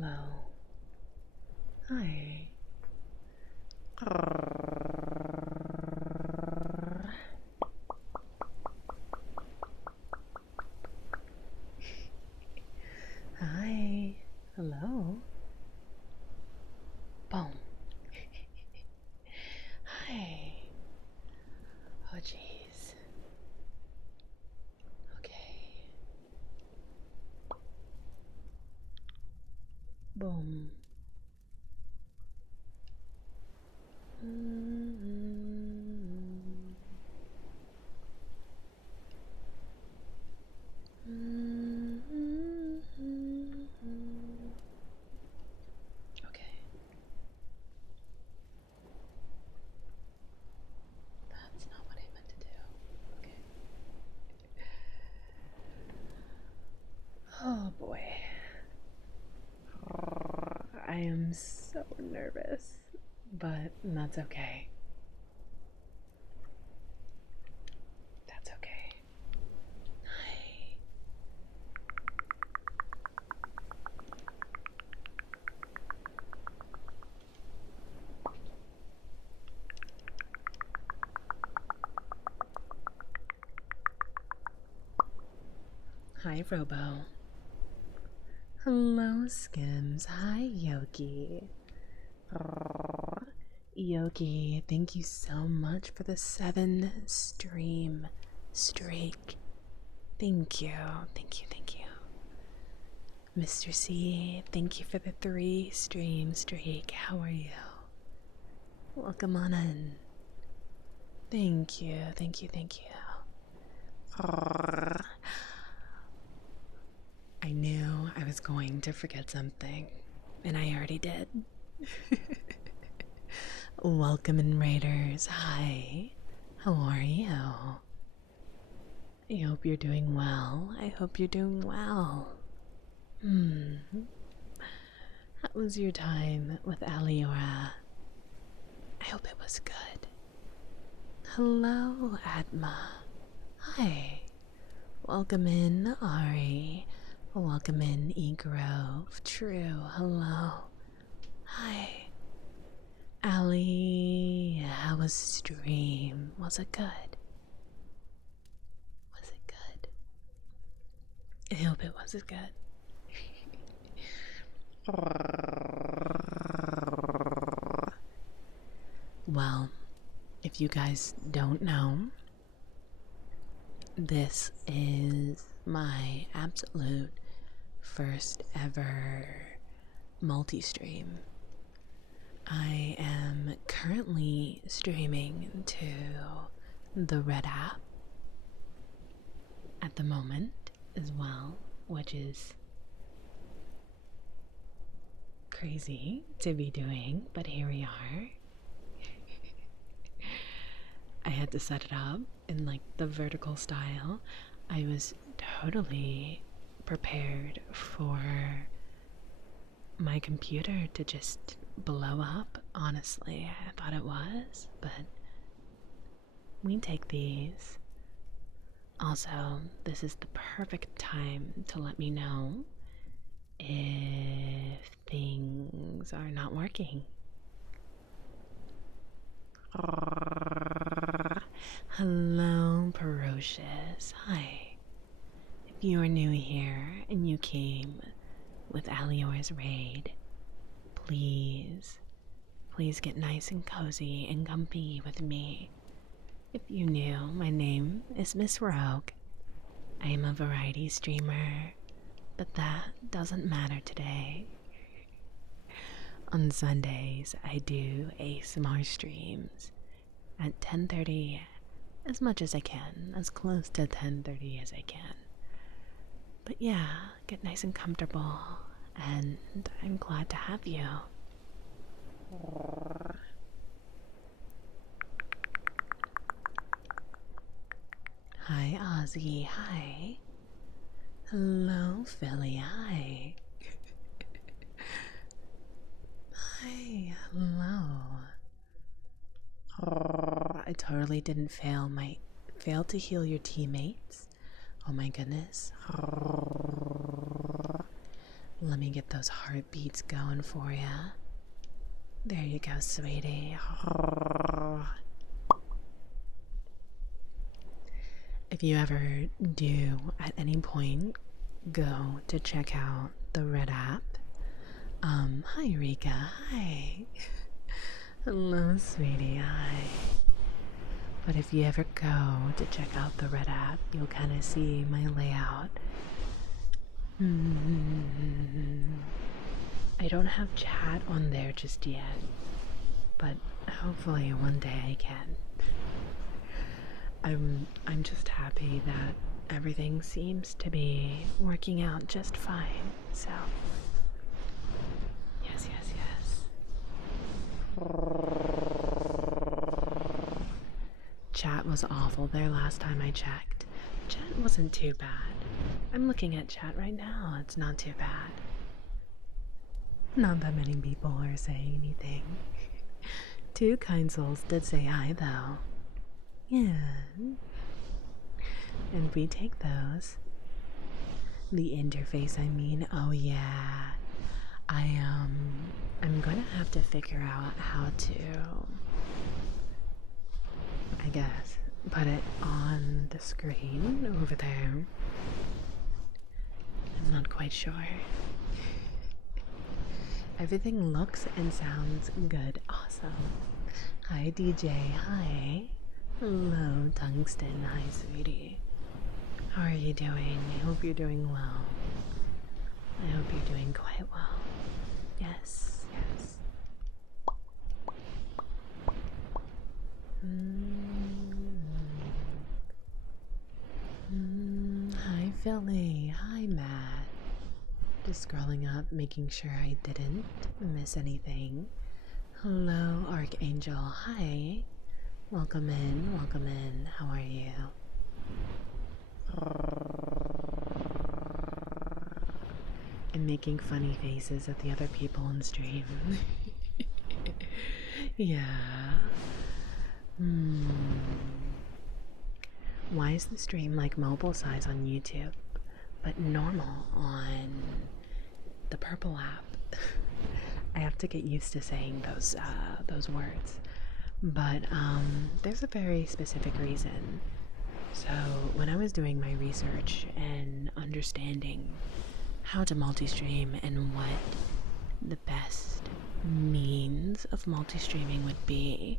Hello. Hi. Hi. Hello. Boom. Hi. Oh, jeez. Okay. Boom. Okay. That's not what I meant to do. Okay. Oh boy. I am so nervous, but that's okay. That's okay. Hi. Hi, Robo. Hello, Skims. Hi, Yogi. Yogi, thank you so much for the 7 stream streak. Thank you, thank you, thank you. Mr. C, thank you for the 3 stream streak. How are you? Welcome on in. Thank you, thank you, thank you. I knew I was going to forget something, and I already did. Welcome in, Raiders. Hi. How are you? I hope you're doing well. I hope you're doing well. How was your time with Aliora? I hope it was good. Hello, Atma. Hi. Welcome in, Ari. Welcome in, Egrove. True. Hello. Hi. Ali, how was stream? Was it good? Was it good? I hope it was good. Well, if you guys don't know, this is my absolute first ever multi-stream. I am currently streaming to the Red app at the moment as well, which is crazy to be doing, but here we are. I had to set it up in like the vertical style. I was totally prepared for my computer to just blow up, honestly. I thought it was, but we take these. Also, this is the perfect time to let me know if things are not working. Hello, Ferocious. Hi. If you are new here and you came with Alior's raid, please get nice and cozy and comfy with me. If you knew, my name is Miss Rogue. I am a variety streamer, but that doesn't matter today. On Sundays, I do ASMR streams at 10:30, as much as I can, as close to 10:30 as I can. But yeah, get nice and comfortable, and I'm glad to have you. Hi, Ozzy. Hi. Hello, Philly. Hi. Hi. Hello. I totally didn't fail to heal your teammates. Oh my goodness. Let me get those heartbeats going for you. There you go, sweetie. If you ever do at any point go to check out the Red app, hi Rika, hi. Hello, sweetie, hi. But if you ever go to check out the Red app, you'll kind of see my layout. I don't have chat on there just yet, but hopefully one day I can. I'm just happy that everything seems to be working out just fine. So yes. Chat was awful there last time I checked. Chat wasn't too bad. I'm looking at chat right now. It's not too bad. Not that many people are saying anything. Two kind souls did say hi though. Yeah. And we take those. The interface, I mean. Oh yeah. I'm gonna have to figure out how to, I guess, put it on the screen over there. I'm not quite sure. Everything looks and sounds good. Awesome. Hi DJ, hi. Hello Tungsten, hi sweetie. How are you doing? I hope you're doing well. I hope you're doing quite well. Yes. Hi Philly, hi Matt. Just scrolling up, making sure I didn't miss anything. Hello Archangel, hi. Welcome in, how are you? I'm making funny faces at the other people on stream. Yeah. Why is the stream like mobile size on YouTube, but normal on the purple app? I have to get used to saying those words. But there's a very specific reason. So when I was doing my research and understanding how to multi-stream and what the best means of multi-streaming would be,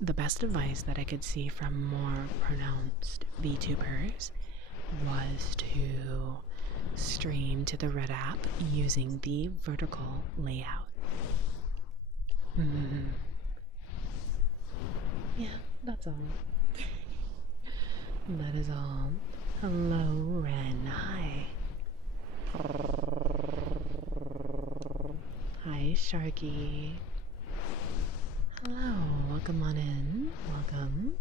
the best advice that I could see from more pronounced VTubers was to stream to the Red app using the vertical layout. Yeah, that's all. That is all. Hello, Ren. Hi. Hi, Sharky. Hello, welcome on in. Welcome.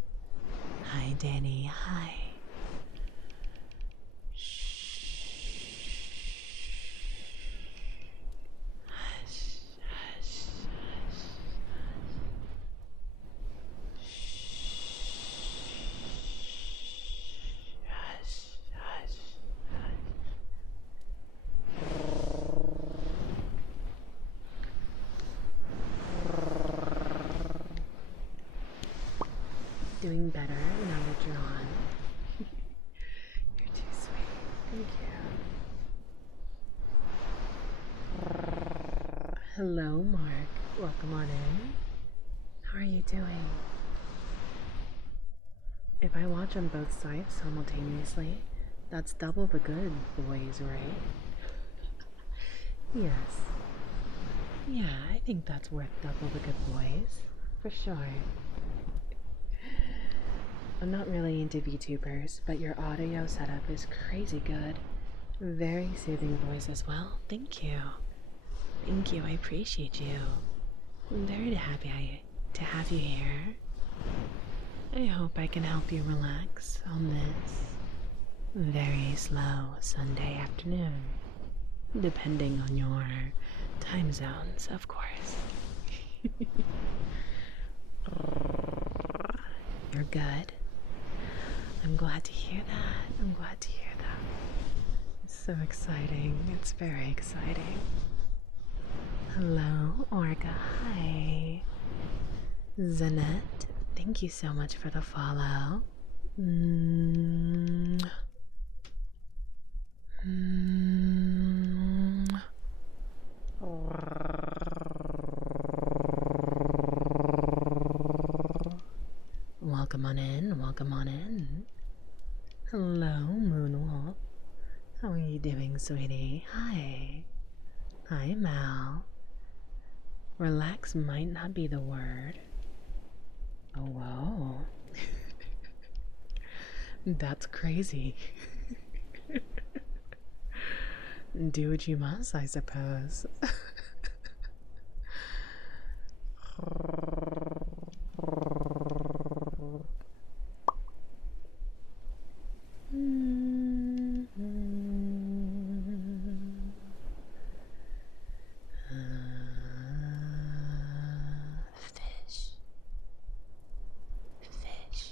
Hi, Danny. Hi. Doing better now that you're on. You're too sweet. Thank you. Hello, Mark. Welcome on in. How are you doing? If I watch on both sides simultaneously, that's double the good, boys, right? Yes. Yeah, I think that's worth double the good, boys. For sure. I'm not really into VTubers, but your audio setup is crazy good. Very soothing voice as well. Thank you. Thank you, I appreciate you. I'm very happy to have you here. I hope I can help you relax on this very slow Sunday afternoon, depending on your time zones, of course. You're good. I'm glad to hear that. I'm glad to hear that. So exciting. It's very exciting. Hello, Orga. Hi. Zanette, thank you so much for the follow. Welcome on in, welcome on in. Hello, Moonwolf. How are you doing, sweetie? Hi. Hi, Mal. Relax might not be the word. Oh, whoa. That's crazy. Do what you must, I suppose. Fish. Fish.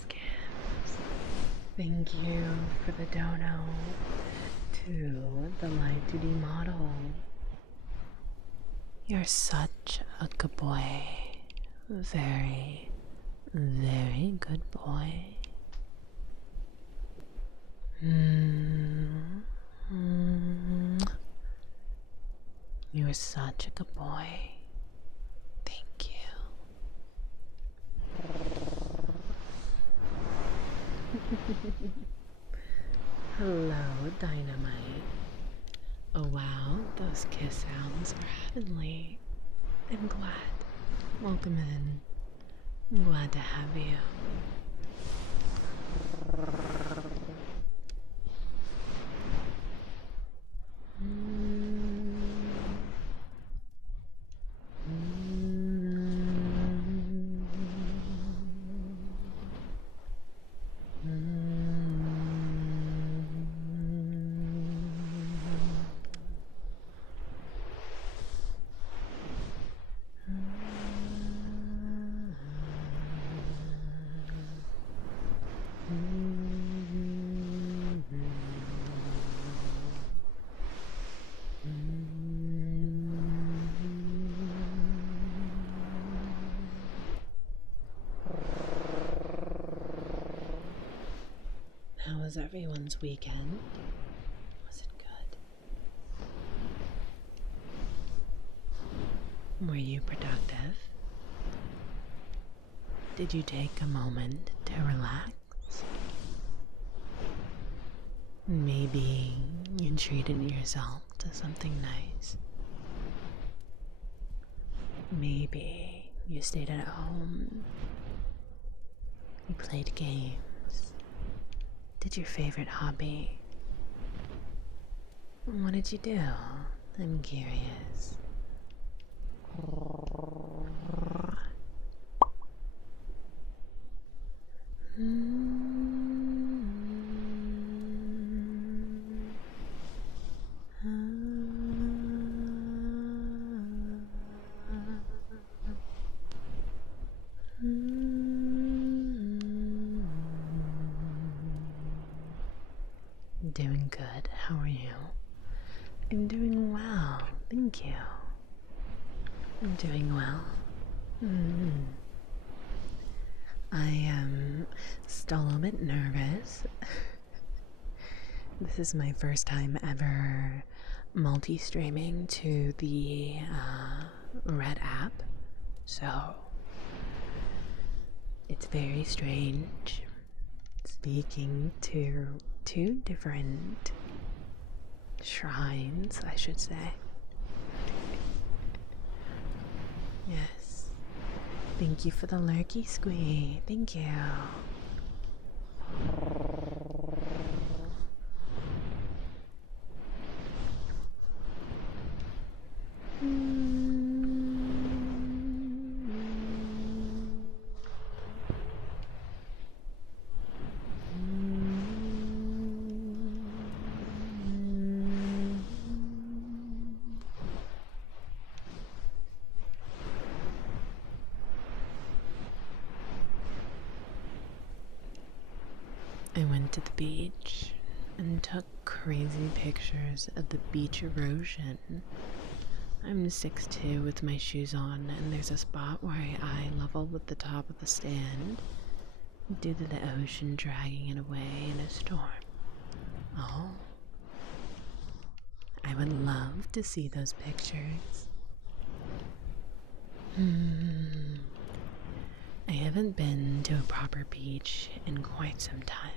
Skims. Thank you for the dono to the live 2D model. You're such a good boy. Very, very good boy. You are such a good boy. Thank you. Hello, Dynamite. Oh wow, those kiss sounds are heavenly. I'm glad. Welcome in. I'm glad to have you. How was everyone's weekend? Was it good? Were you productive? Did you take a moment to relax? Maybe you treated yourself to something nice. Maybe you stayed at home. You played games. Did your favorite hobby. What did you do? I'm curious. Doing good. How are you? I'm doing well. Thank you. I'm doing well. I am still a little bit nervous. This is my first time ever multi-streaming to the Red app, so it's very strange speaking to two different shrines, I should say. Yes. Thank you for the lurky squee. Thank you. to the beach and took crazy pictures of the beach erosion. I'm 6'2" with my shoes on, and there's a spot where I eye level with the top of the stand due to the ocean dragging it away in a storm. Oh, I would love to see those pictures. I haven't been to a proper beach in quite some time.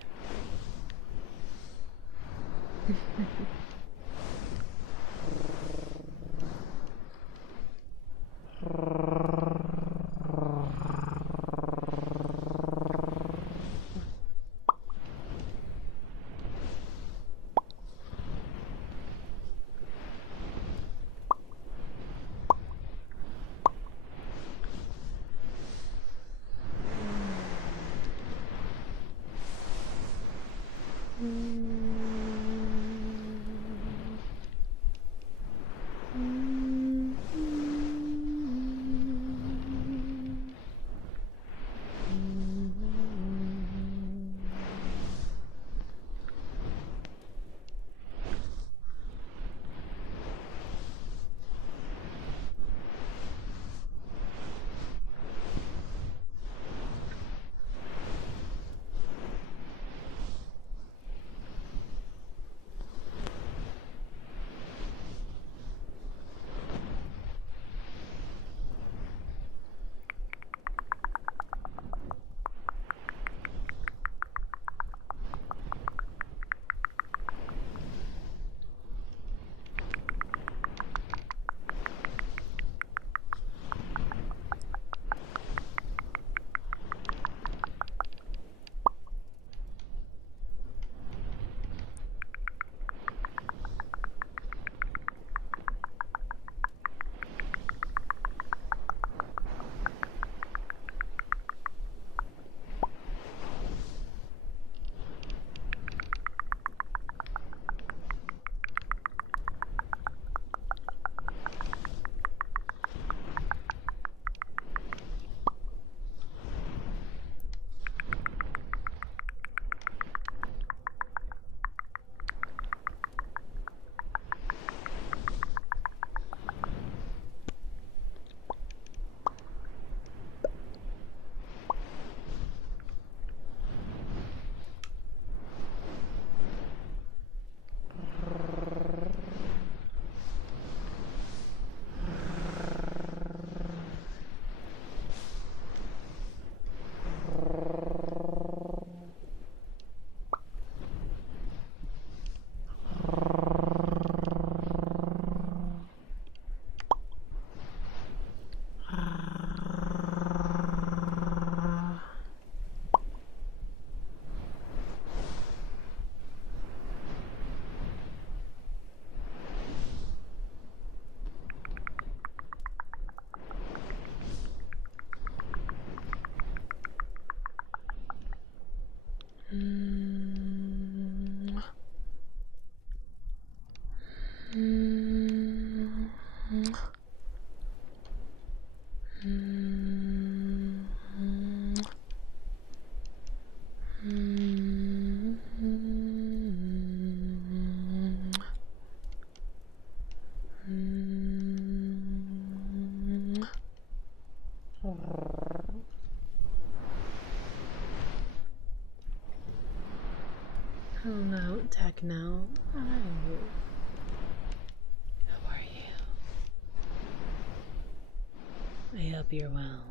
Hello, Techno. Hi. How are you? I hope you're well.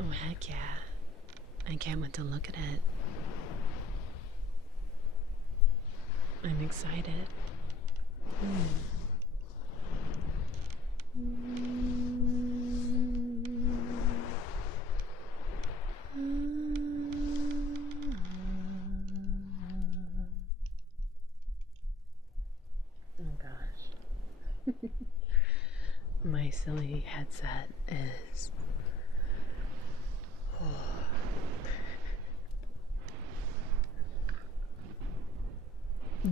Oh, heck yeah. I can't wait to look at it. I'm excited. Oh gosh. My silly headset is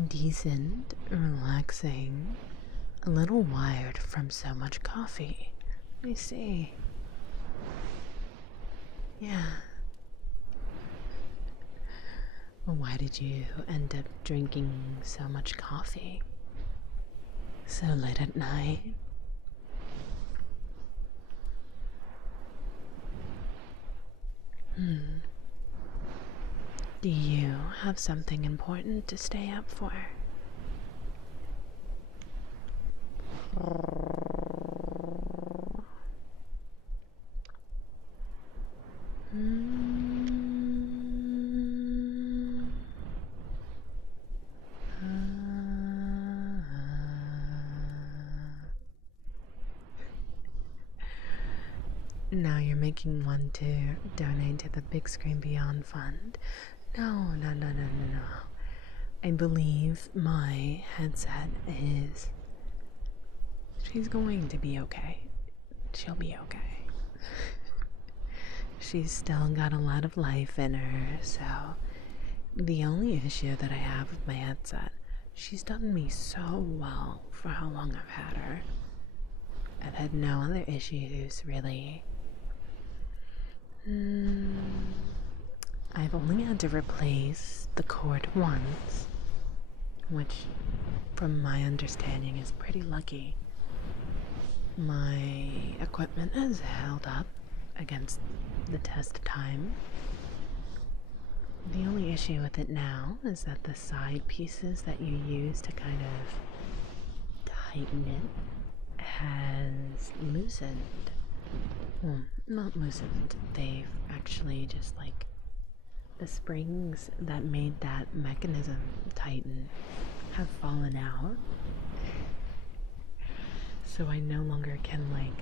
decent, relaxing, A little wired from so much coffee. I see. Yeah. Well, why did you end up drinking so much coffee so late at night? Do you have something important to stay up for? Now you're making one to donate to the Big Screen Beyond Fund. No. I believe my headset is. She's going to be okay. She'll be okay. She's still got a lot of life in her, so the only issue that I have with my headset, she's done me so well for how long I've had her. I've had no other issues, really. I've only had to replace the cord once, which, from my understanding, is pretty lucky. My equipment has held up against the test of time. The only issue with it now is that the side pieces that you use to kind of tighten it has loosened. Well, not loosened. They've actually just like the springs that made that mechanism tighten have fallen out. So I no longer can like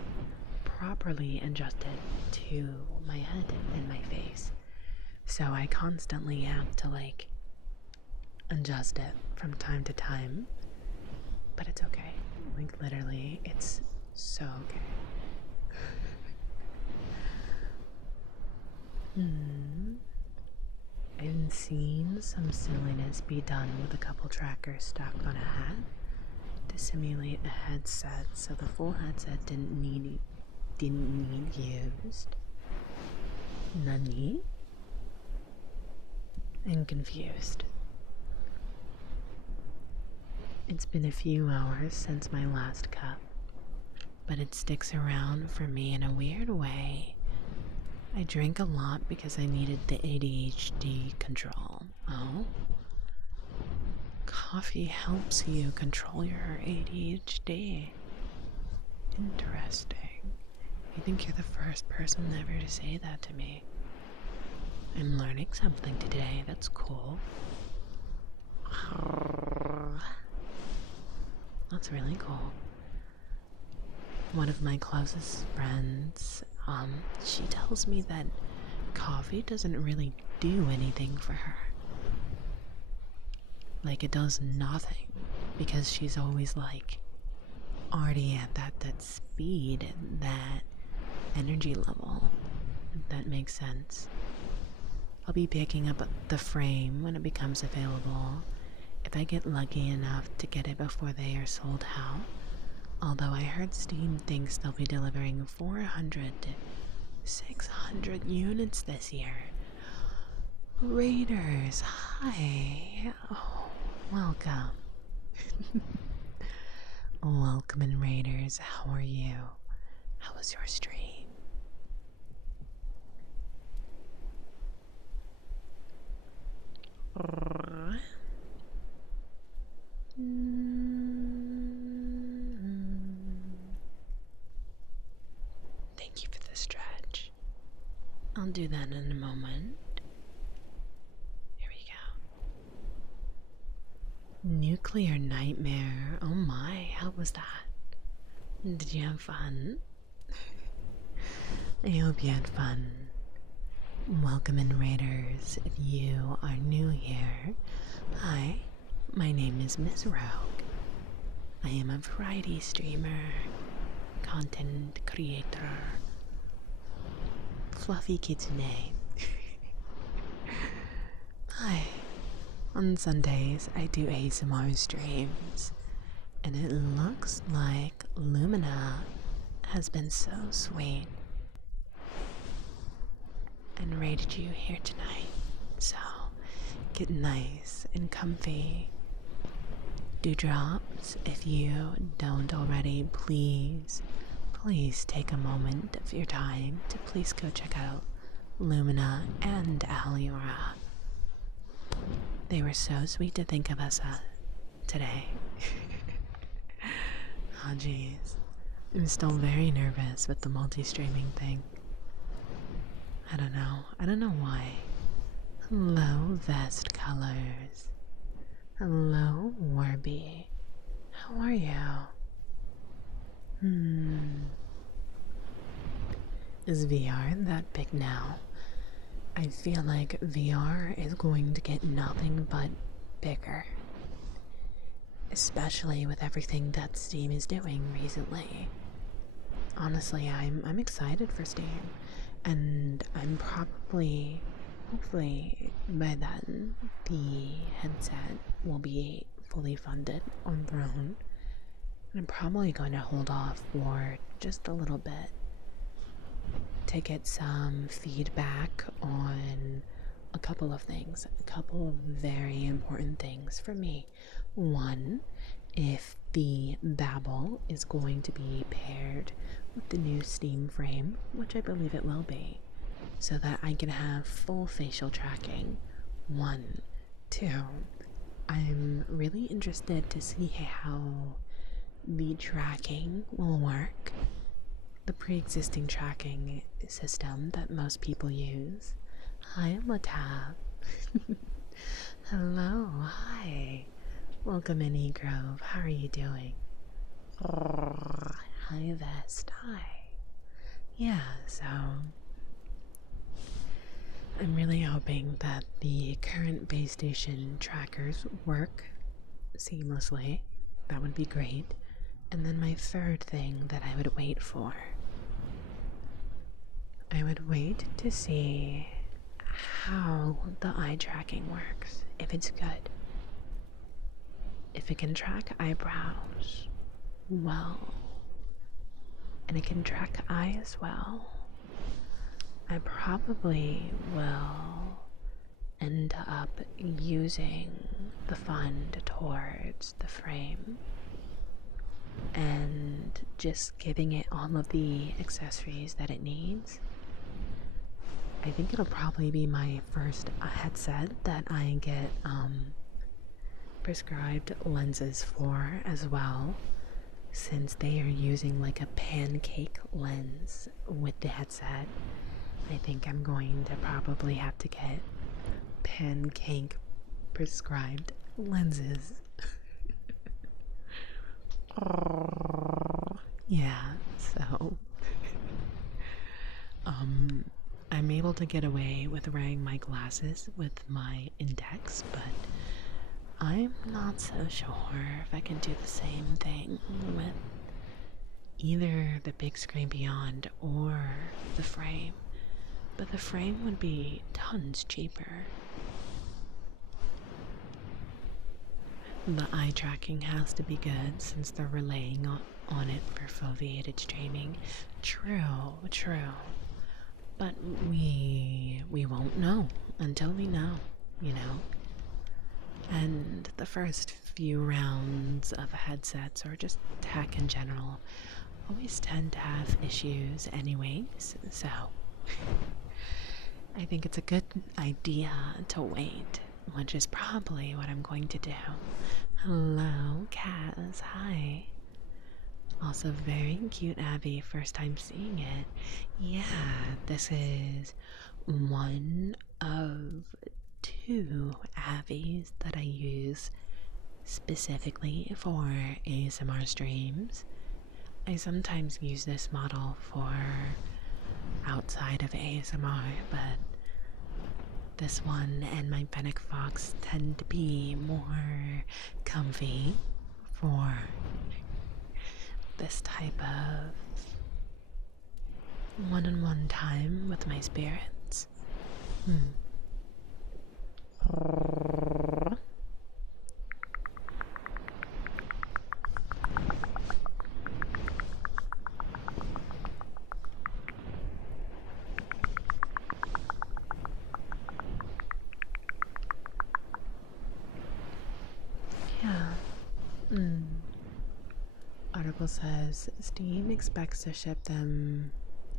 properly adjust it to my head and my face. So I constantly have to like adjust it from time to time. But it's okay. Like literally, it's so okay. I've seen some silliness be done with a couple trackers stuck on a hat to simulate a headset, so the full headset didn't need used. Nani? I'm confused. It's been a few hours since my last cup, but it sticks around for me in a weird way. I drank a lot because I needed the ADHD control. Oh? Coffee helps you control your ADHD. Interesting. You think you're the first person ever to say that to me. I'm learning something today. That's cool. That's really cool. One of my closest friends, she tells me that coffee doesn't really do anything for her. Like it does nothing, because she's always like already at that speed and that energy level, if that makes sense. I'll be picking up the frame when it becomes available, if I get lucky enough to get it before they are sold out. Although I heard Steam thinks they'll be delivering 400 to 600 units this year. Raiders, hi. Oh, welcome. Welcome in, Raiders. How are you? How was your stream? Thank you for the stretch. I'll do that in a moment. Here we go. Nuclear nightmare. Oh my, how was that? Did you have fun? I hope you had fun. Welcome in, Raiders. If you are new here, hi, my name is Miss Rogue. I am a variety streamer, content creator, fluffy kitsune. Hi. On Sundays, I do ASMR streams And it looks like Lumina has been so sweet and raided you here tonight. So get nice and comfy. Dewdrops, if you don't already, please take a moment of your time to please go check out Lumina and Aliora. They were so sweet to think of us today. Oh jeez. I'm still very nervous with the multi-streaming thing. I don't know why. Hello, Vest Colors. Hello, Warby. How are you? Is VR that big now? I feel like VR is going to get nothing but bigger. Especially with everything that Steam is doing recently. Honestly, I'm excited for Steam. And I'm probably, hopefully, by then, the headset will be fully funded on their own. I'm probably going to hold off for just a little bit to get some feedback on a couple of things, a couple of very important things for me. One, if the Babel is going to be paired with the new Steam frame, which I believe it will be, so that I can have full facial tracking. One. Two, I'm really interested to see how the tracking will work. The pre-existing tracking system that most people use. Hi, Matab. Hello, hi. Welcome in Grove. How are you doing? Hi, Vest. Hi. Yeah, so I'm really hoping that the current base station trackers work seamlessly. That would be great. And then my third thing that I would wait for, I would wait to see how the eye tracking works, if it's good. If it can track eyebrows well, and it can track eyes well, I probably will end up using the fund towards the frame and just giving it all of the accessories that it needs. I think it'll probably be my first headset that I get prescribed lenses for as well, since they are using like a pancake lens with the headset. I think I'm going to probably have to get pancake prescribed lenses. Yeah, so I'm able to get away with wearing my glasses with my index, but I'm not so sure if I can do the same thing with either the big screen beyond or the frame. But the frame would be tons cheaper. The eye tracking has to be good since they're relying on it for foveated streaming. True. But we won't know until we know, you know? And the first few rounds of headsets, or just tech in general, always tend to have issues anyways, so I think it's a good idea to wait, which is probably what I'm going to do. Hello, Kaz. Hi. Also very cute Abby, first time seeing it. Yeah, this is one of two Abbies that I use specifically for ASMR streams. I sometimes use this model for outside of ASMR, but this one and my Fennec Fox tend to be more comfy for this type of one-on-one time with my spirits. says Steam expects to ship them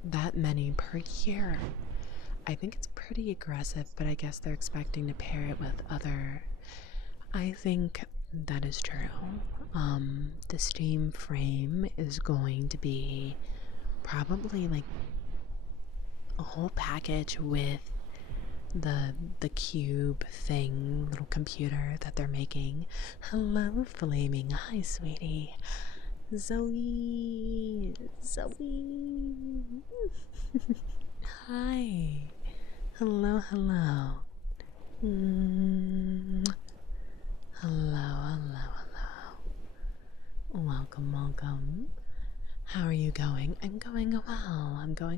that many per year. I think it's pretty aggressive, but I guess they're expecting to pair it with other. I think that is true. The Steam frame is going to be probably like a whole package with the cube thing, little computer that they're making. Hello, Flaming. Hi, sweetie. Zoe. Hi. Hello, hello. Hello. Welcome. How are you going? I'm going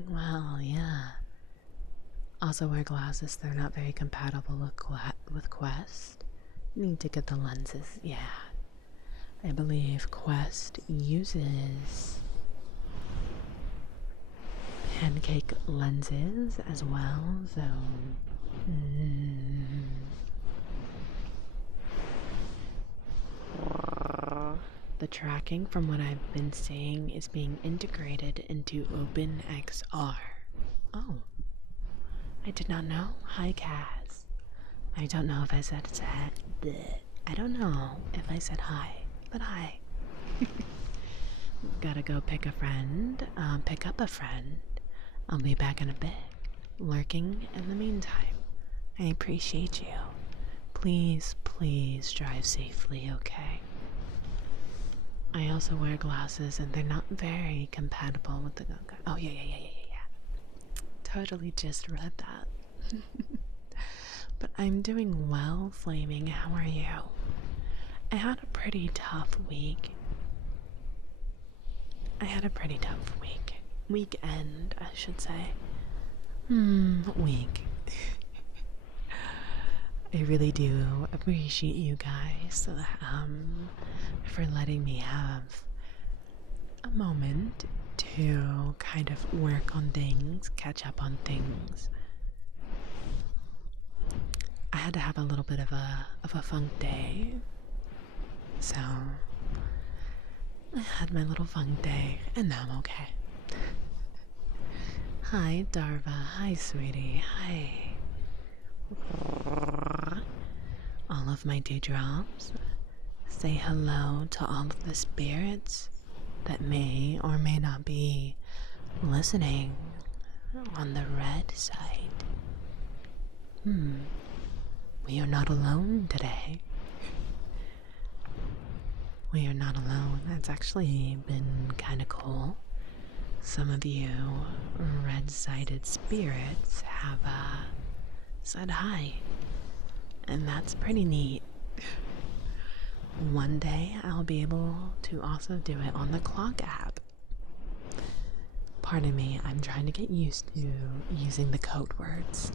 well, yeah. Also wear glasses, they're not very compatible with Quest. Need to get the lenses, yeah. I believe Quest uses pancake lenses as well, so... The tracking, from what I've been seeing, is being integrated into OpenXR. Oh. I did not know. Hi, Cass. I don't know if I said bleh. I don't know if I said hi, but hi. Gotta go pick up a friend. I'll be back in a bit. Lurking in the meantime. I appreciate you. Please drive safely, okay? I also wear glasses and they're not very compatible with the Go-Go. Oh, yeah. Totally just read that. But I'm doing well, Flaming. How are you? I had a pretty tough week. Weekend, I should say. Week. I really do appreciate you guys for letting me have a moment to kind of work on things, catch up on things. I had to have a little bit of a funk day, so I had my little funk day, and now I'm okay. Hi, Darva. Hi, sweetie. Hi. All of my dewdrops. Say hello to all of the spirits that may or may not be listening on the red side. We are not alone today. We are not alone. That's actually been kind of cool. Some of you red-sided spirits have said hi, and that's pretty neat. One day I'll be able to also do it on the clock app. Pardon me, I'm trying to get used to using the code words.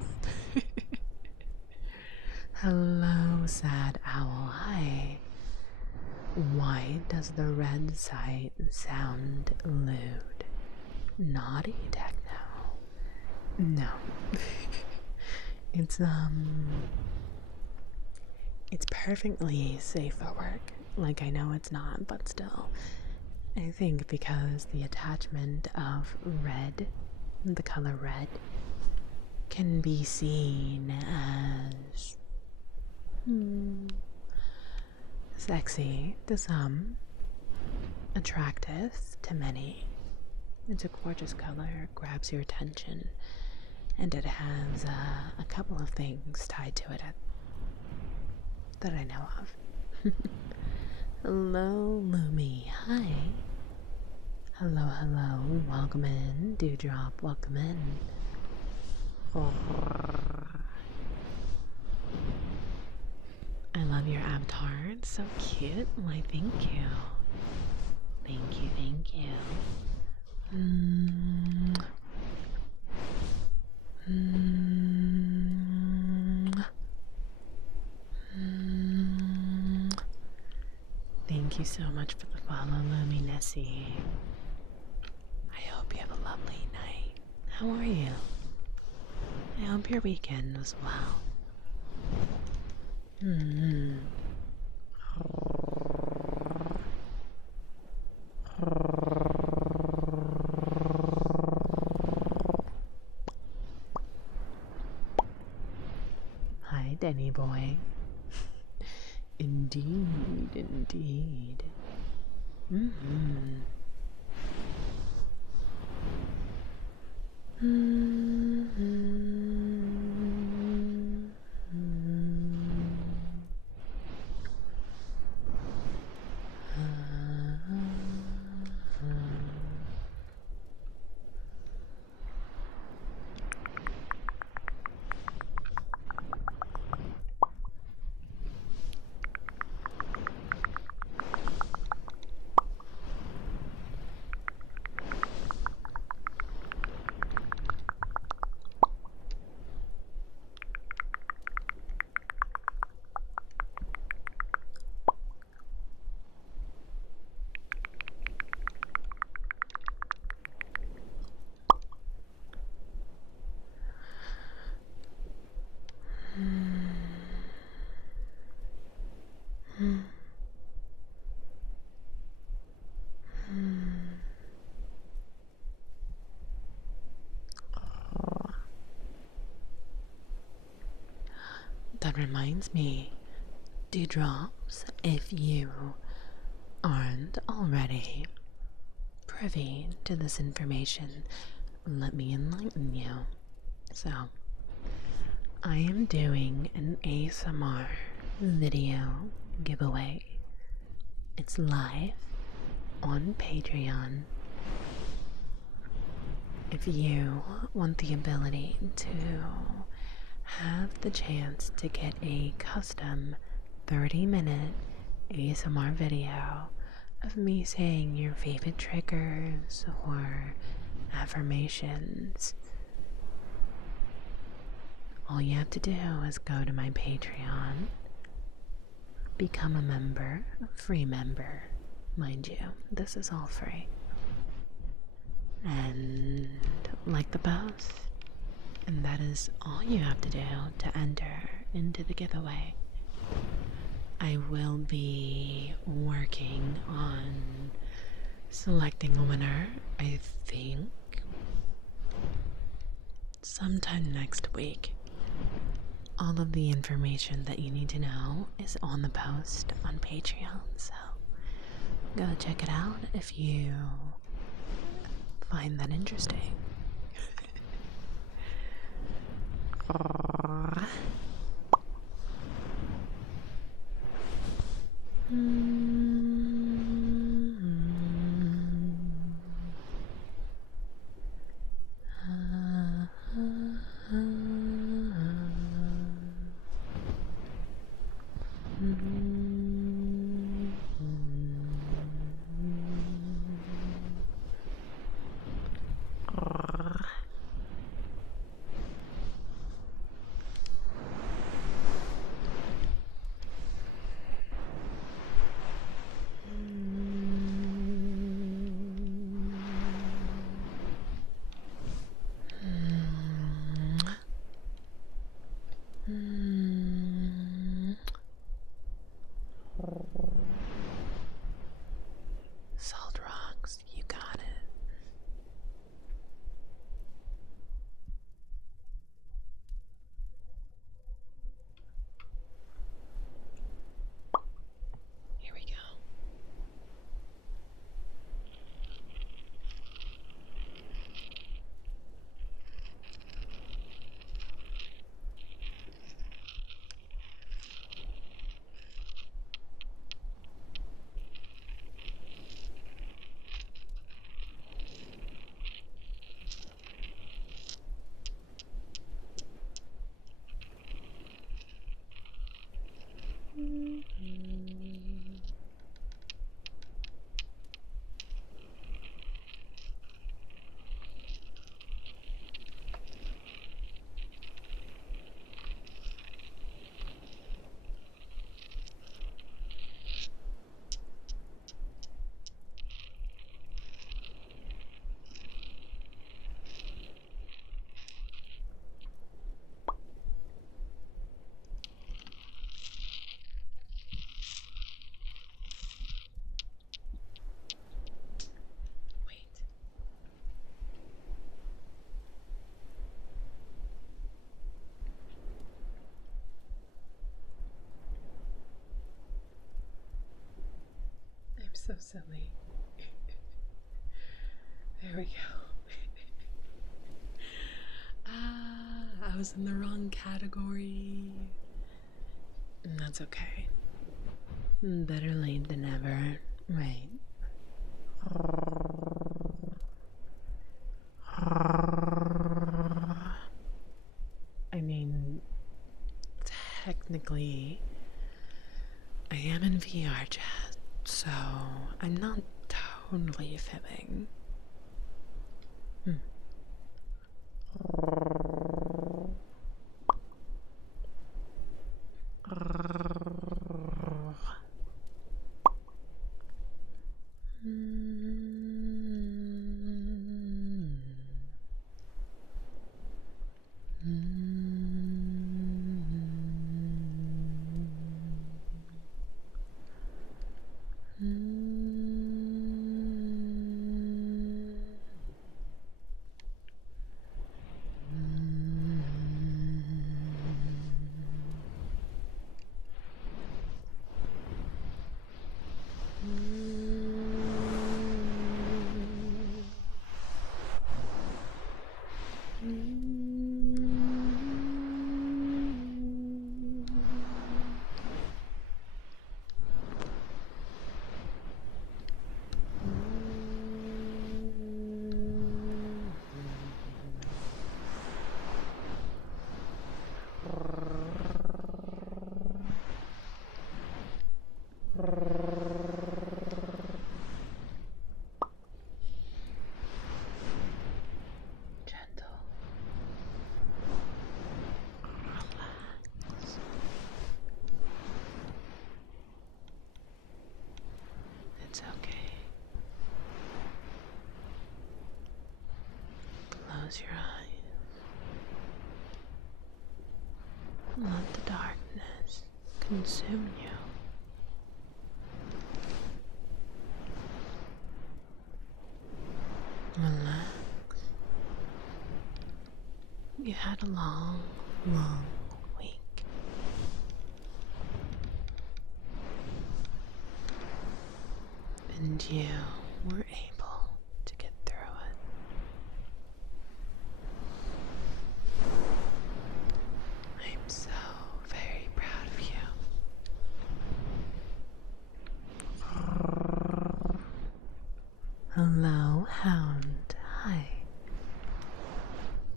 Hello, sad owl. Hi. Why does the red side sound lewd? Naughty techno? No. It's perfectly safe for work. Like, I know it's not, but still. I think because the attachment of red, the color red, can be seen as sexy to some, attractive to many. It's a gorgeous color, grabs your attention, and it has a couple of things tied to it that I know of. Hello, Lumi. Hi. Hello. Welcome in. Dewdrop, welcome in. I love your avatar. It's so cute. Why, thank you. Thank you. Thank you so much for the follow, Lumi Nessie. I hope you have a lovely night. How are you? I hope your weekend was well. Danny boy. Indeed, indeed. Mm-hmm. That reminds me, dewdrops, if you aren't already privy to this information, let me enlighten you. So, I am doing an ASMR video giveaway. It's live on Patreon. If you want the ability to have the chance to get a custom 30-minute ASMR video of me saying your favorite triggers or affirmations, all you have to do is go to my Patreon, become a member, a free member, mind you, this is all free, and like the post, and that is all you have to do to enter into the giveaway. I will be working on selecting a winner, I think, sometime next week. All of the information that you need to know is on the post on Patreon, so go check it out if you find that interesting. So silly. There we go. I was in the wrong category. That's okay. Better late than never, right? I mean, technically, I am in VR chat, so I'm not totally fibbing. Gentle. Relax. It's okay. Close your eyes. Let the darkness consume you. Relax. You had a long, long week. And you were able to get through it. I'm so very proud of you. Hello, Hound. Hi.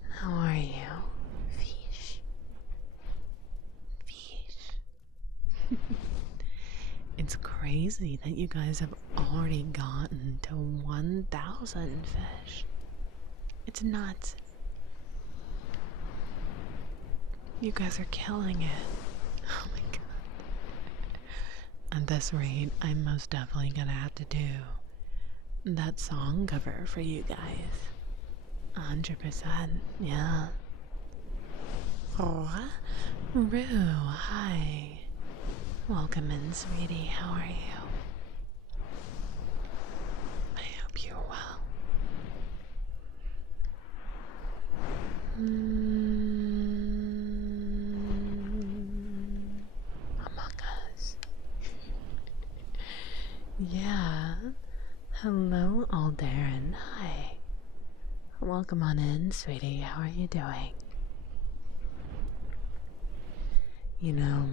How are you? Fish. Fish. It's crazy that you guys have already gotten to 1,000 fish. It's nuts. You guys are killing it. Oh my god. At this rate, I'm most definitely gonna have to do that song cover for you guys. 100%, yeah. Oh, Rue, hi. Welcome in, sweetie. How are you? I hope you're well. Among Us. Yeah. Hello, Alderan. Hi. Welcome on in, sweetie. How are you doing? You know,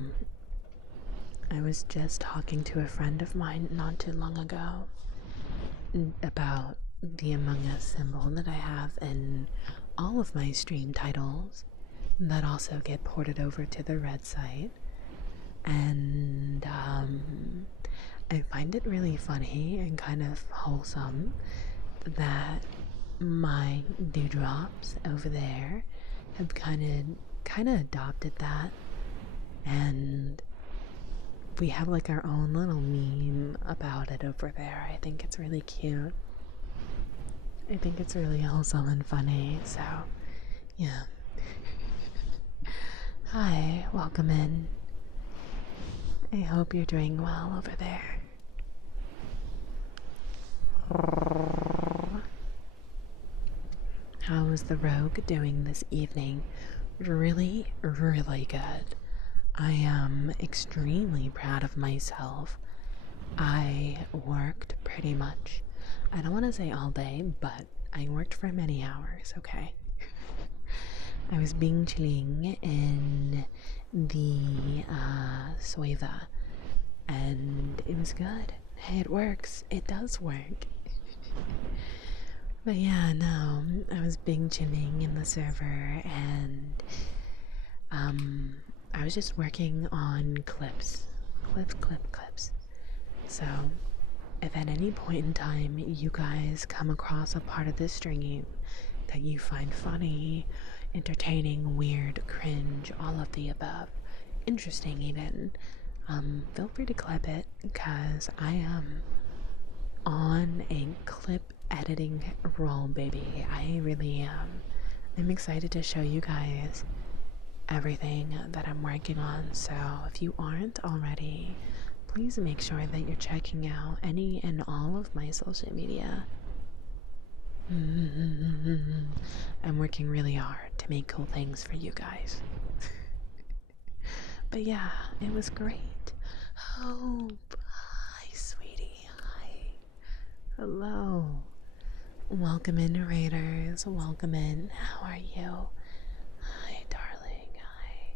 I was just talking to a friend of mine not too long ago about the Among Us symbol that I have in all of my stream titles that also get ported over to the red site. And I find it really funny and kind of wholesome that my dewdrops over there have kind of adopted that, and we have like our own little meme about it over there. I think it's really cute. I think it's really wholesome and funny, so yeah. Hi, welcome in. I hope you're doing well over there. How is the rogue doing this evening? Really, really good. I am extremely proud of myself I worked pretty much, I don't want to say all day, but I worked for many hours, okay? I was being chilling in the Sueva, and it was good. Hey, it works. It does work. But yeah, no, I was being chilling in the server, and I was just working on clips. Clips. So, if at any point in time you guys come across a part of this stream that you find funny, entertaining, weird, cringe, all of the above, interesting even, feel free to clip it, because I am on a clip editing roll, baby. I really am. I'm excited to show you guys everything that I'm working on, so if you aren't already, please make sure that you're checking out any and all of my social media. I'm working really hard to make cool things for you guys. But yeah, it was great. Hope. Hi, sweetie. Hi. Hello. Welcome in, Raiders. Welcome in. How are you? Hi, darling. Hi.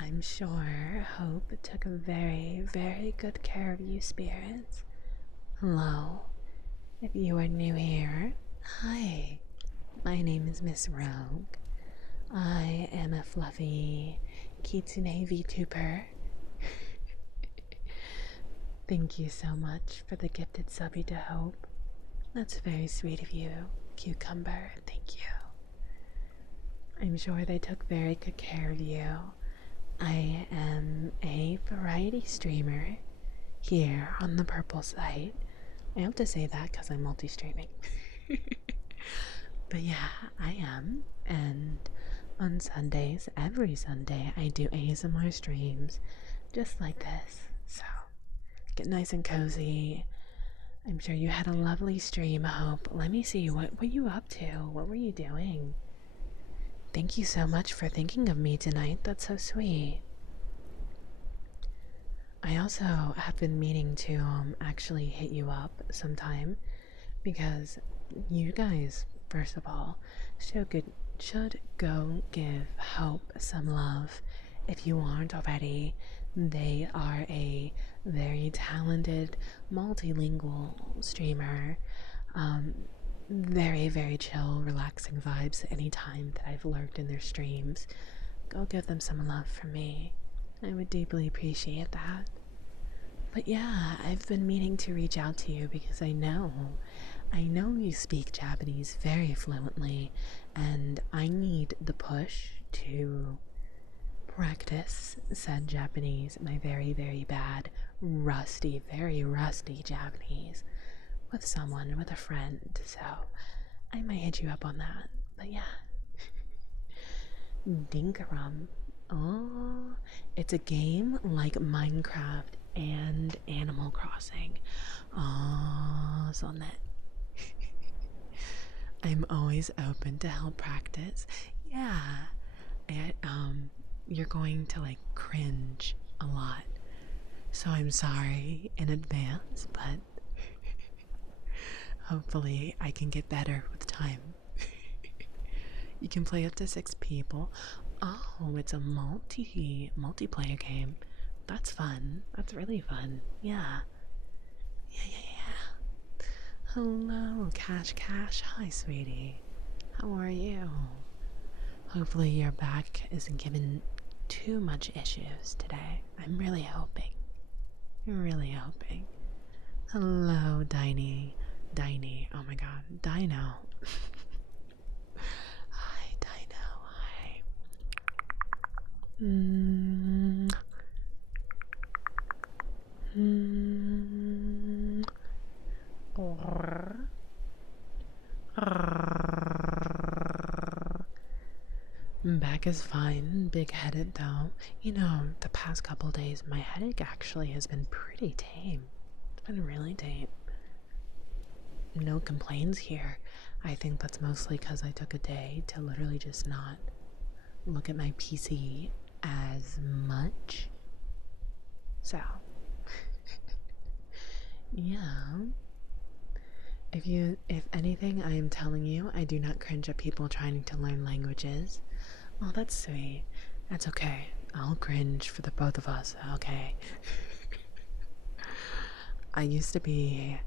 I'm sure Hope took a very, very good care of you, spirits. Hello. If you are new here, hi. My name is Miss Rogue. I am a fluffy kitsune VTuber. Thank you so much for the gifted subby to Hope. That's very sweet of you, Cucumber. Thank you. I'm sure they took very good care of you. I am a variety streamer here on the purple site. I have to say that because I'm multi-streaming. But yeah, I am. And on Sundays, every Sunday, I do ASMR streams just like this. So get nice and cozy. I'm sure you had a lovely stream, Hope. Let me see, what were you up to? What were you doing? Thank you so much for thinking of me tonight. That's so sweet. I also have been meaning to actually hit you up sometime, because you guys, first of all, should go give Hope some love if you aren't already. They are a very talented, multilingual streamer. Very, very chill, relaxing vibes anytime that I've lurked in their streams. Go give them some love from me. I would deeply appreciate that. But yeah, I've been meaning to reach out to you because I know you speak Japanese very fluently, and I need the push to practice said Japanese, my very, very bad, rusty, very rusty Japanese, with someone, with a friend, so I might hit you up on that. But yeah. Dinkarum. Oh, it's a game like Minecraft and Animal Crossing. Oh, so that I'm always open to help practice. Yeah. You're going to like cringe a lot. So I'm sorry in advance, but hopefully I can get better with time. You can play up to 6 people. Oh, it's a multiplayer game. That's fun. That's really fun. Yeah. Yeah. Hello, Cash. Hi, sweetie. How are you? Hopefully your back isn't giving too much issues today. I'm really hoping. Hello, Diny. Oh my god. Dino. Hi, Dino. Hi. Back is fine, big headed though. You know, the past couple days, my headache actually has been pretty tame. It's been really tame. No complaints here. I think that's mostly because I took a day to literally just not look at my PC as much. So, Yeah. If anything, I am telling you, I do not cringe at people trying to learn languages. Oh, that's sweet. That's okay. I'll cringe for the both of us, okay? I used to be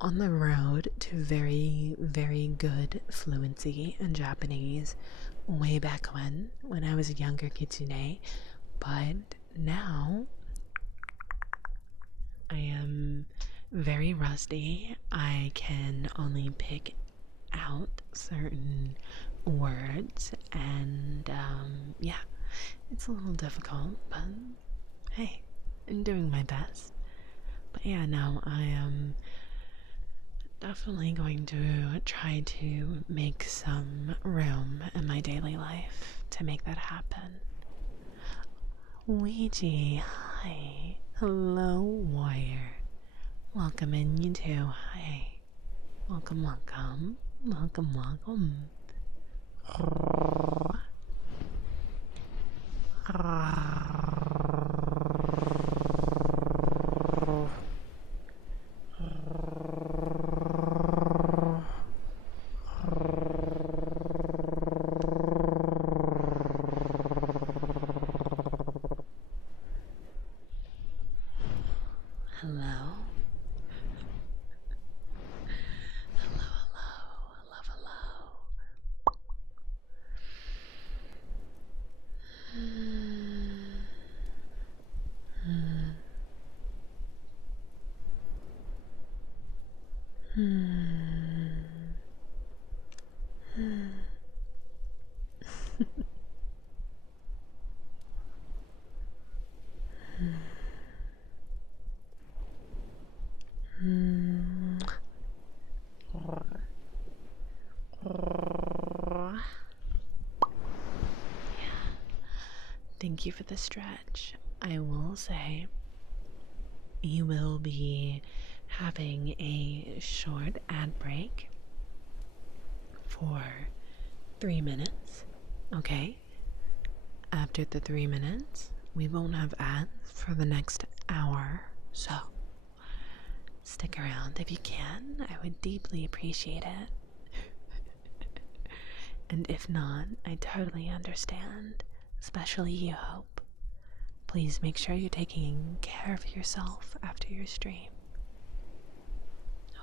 on the road to very, very good fluency in Japanese way back when I was a younger kitsune, but now I am very rusty. I can only pick out certain words, and yeah, it's a little difficult, but hey, I'm doing my best. But yeah, no, I am definitely going to try to make some room in my daily life to make that happen. Ouija, hi. Hello, warrior. Welcome in, you too. Hi. Welcome, welcome. Welcome, welcome. Hello. Hello, hello. Hello, hello. Thank you for the stretch. I will say you will be having a short ad break for 3 minutes. Okay? After the 3 minutes, we won't have ads for the next hour. So, stick around if you can. I would deeply appreciate it. And if not, I totally understand. Especially you, Hope. Please make sure you're taking care of yourself after your stream.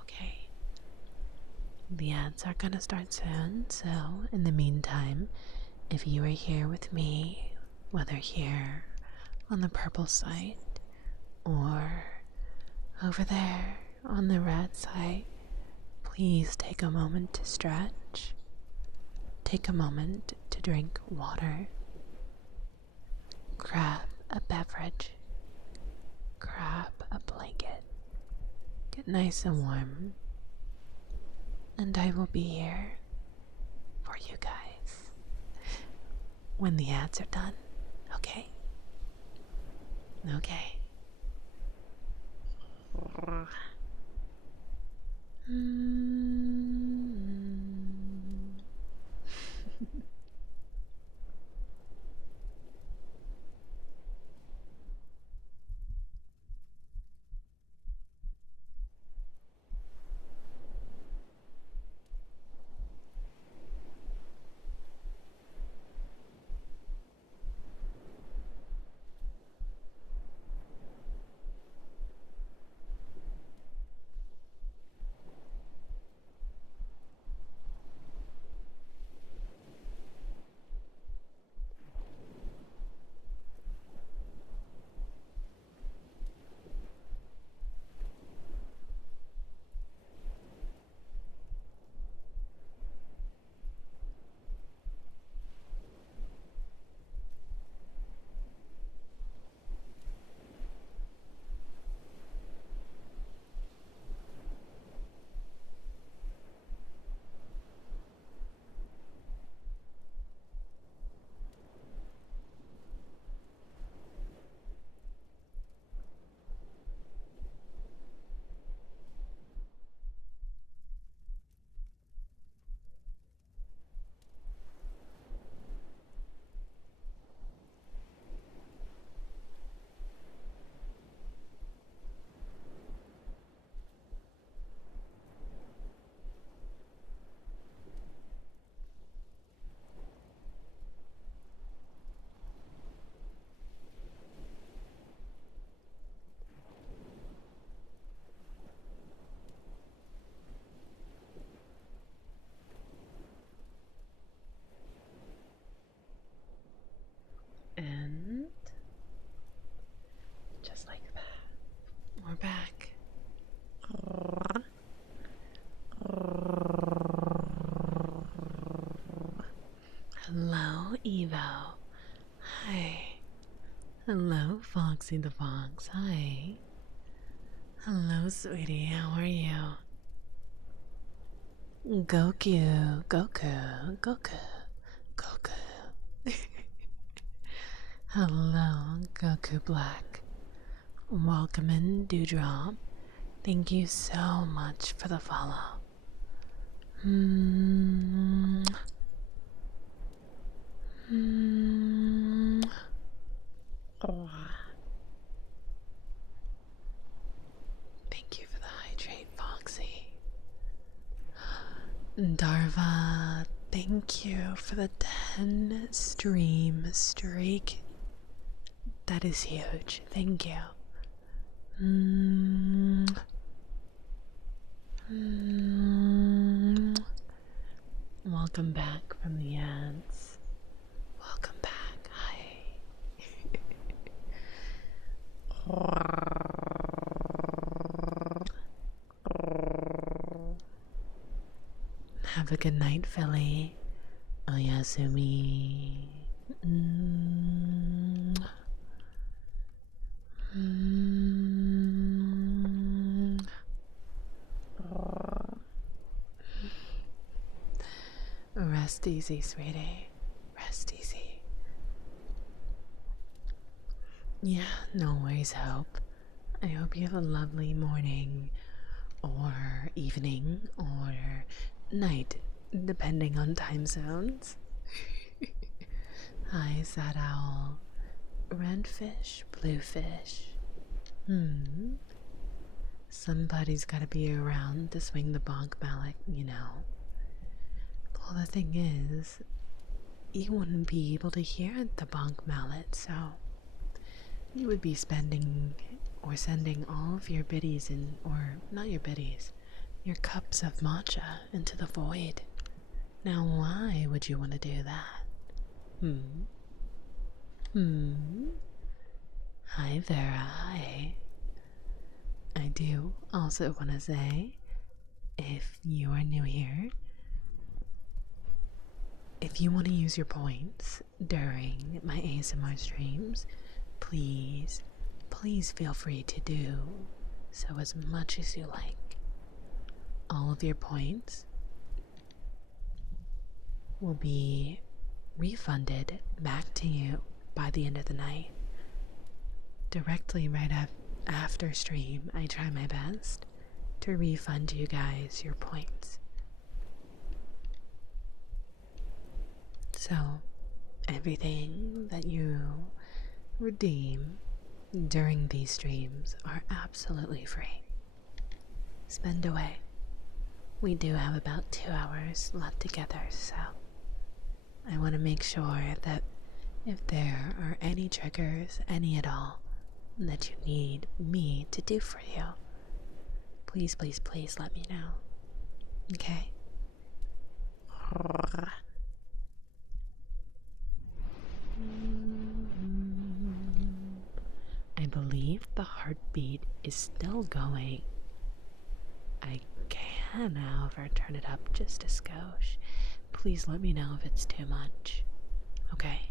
Okay. The ads are gonna start soon, so in the meantime, if you are here with me, whether here on the purple side or over there on the red side, please take a moment to stretch. Take a moment to drink water. Grab a beverage. Grab a blanket. Get nice and warm. And I will be here for you guys when the ads are done. Okay? Okay. we're back. Hello, Evo. Hi. Hello, Foxy the Fox. Hi. Hello, sweetie. How are you? Goku, Goku, Goku, Goku. Hello, Goku Black. Welcome in, Dewdrop. Thank you so much for the follow. Oh. Thank you for the hydrate, Foxy. Darva, thank you for the 10 stream streak. That is huge. Thank you. Welcome back from the ads. Welcome back. Hi. Have a good night, Philly. Oyasumi. Rest easy, sweetie. Rest easy. Yeah, no worries, Hope. I hope you have a lovely morning, or evening, or night, depending on time zones. Hi, Sad Owl. Redfish, bluefish. Somebody's gotta be around to swing the bonk mallet, you know. Well, the thing is, you wouldn't be able to hear the bonk mallet, so you would be spending or sending all of your biddies in, or not your biddies, your cups of matcha into the void. Now, why would you want to do that? Hi, Vera. Hi. I do also want to say, if you are new here, if you want to use your points during my ASMR streams, please feel free to do so as much as you like. All of your points will be refunded back to you by the end of the night. Directly right after stream, I try my best to refund you guys your points. So, everything that you redeem during these streams are absolutely free. Spend away. We do have about 2 hours left together, so I want to make sure that if there are any triggers, any at all, that you need me to do for you, please let me know. Okay? I believe the heartbeat is still going. I can, however, turn it up just a skosh. Please let me know if it's too much. Okay?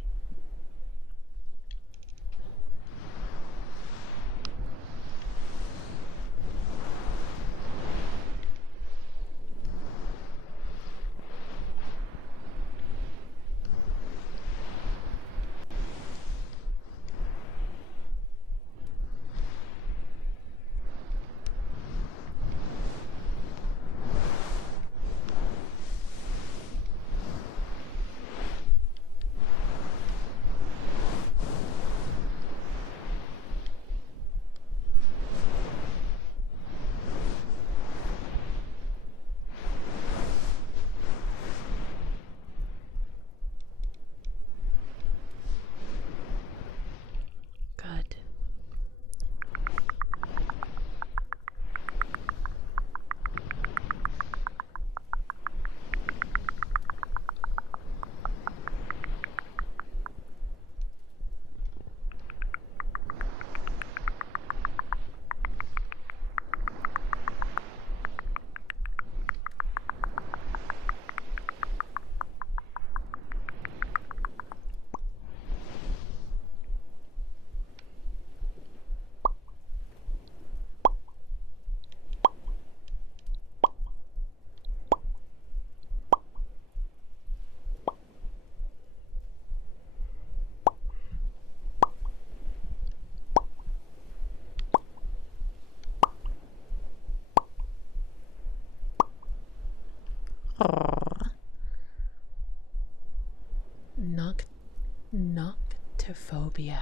Noctophobia.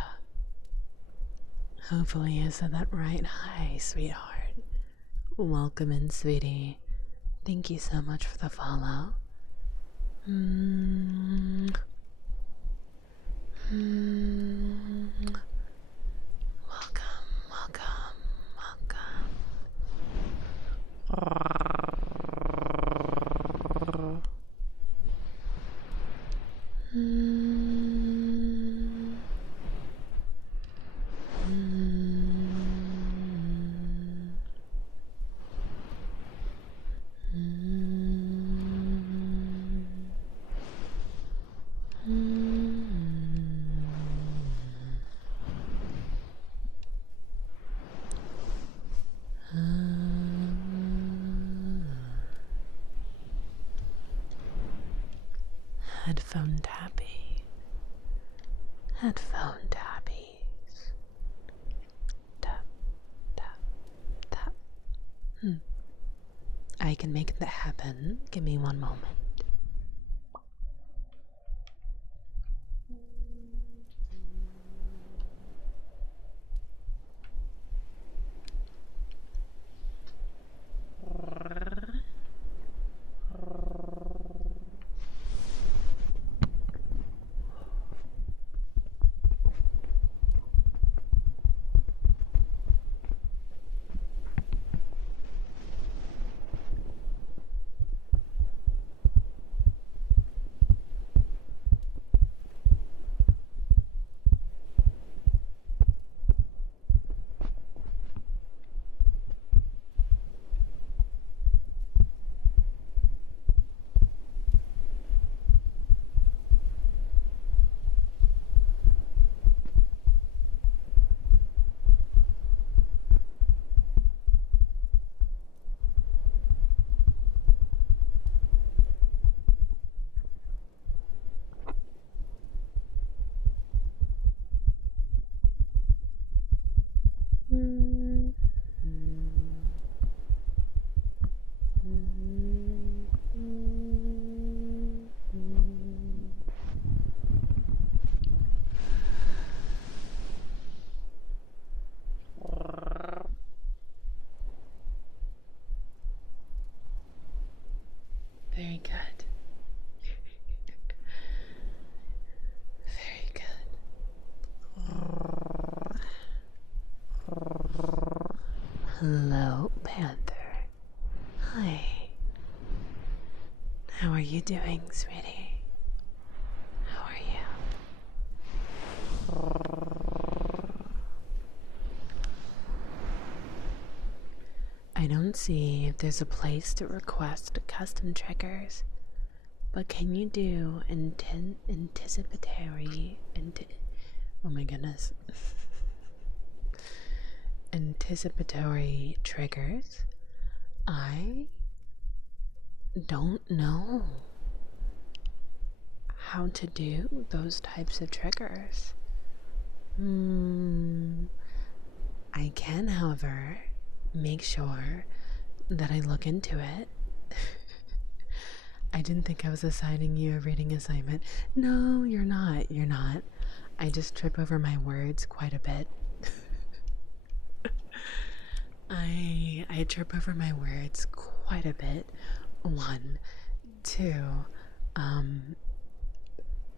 Hopefully I said that right. Hi, sweetheart. Welcome in, sweetie. Thank you so much for the follow. Welcome, welcome, welcome. Headphone tapping. Headphone tappies. Tap, tap, tap. I can make that happen. Give me one moment. Very good. Very good. Hello, Panther. Hi. How are you doing, sweetie? How are you? I don't see if there's a place to request custom triggers, but can you do anticipatory? Oh my goodness. Anticipatory triggers? I don't know how to do those types of triggers. I can, however, make sure that I look into it. I didn't think I was assigning you a reading assignment. No, you're not. You're not. I just trip over my words quite a bit. I trip over my words quite a bit. One, two,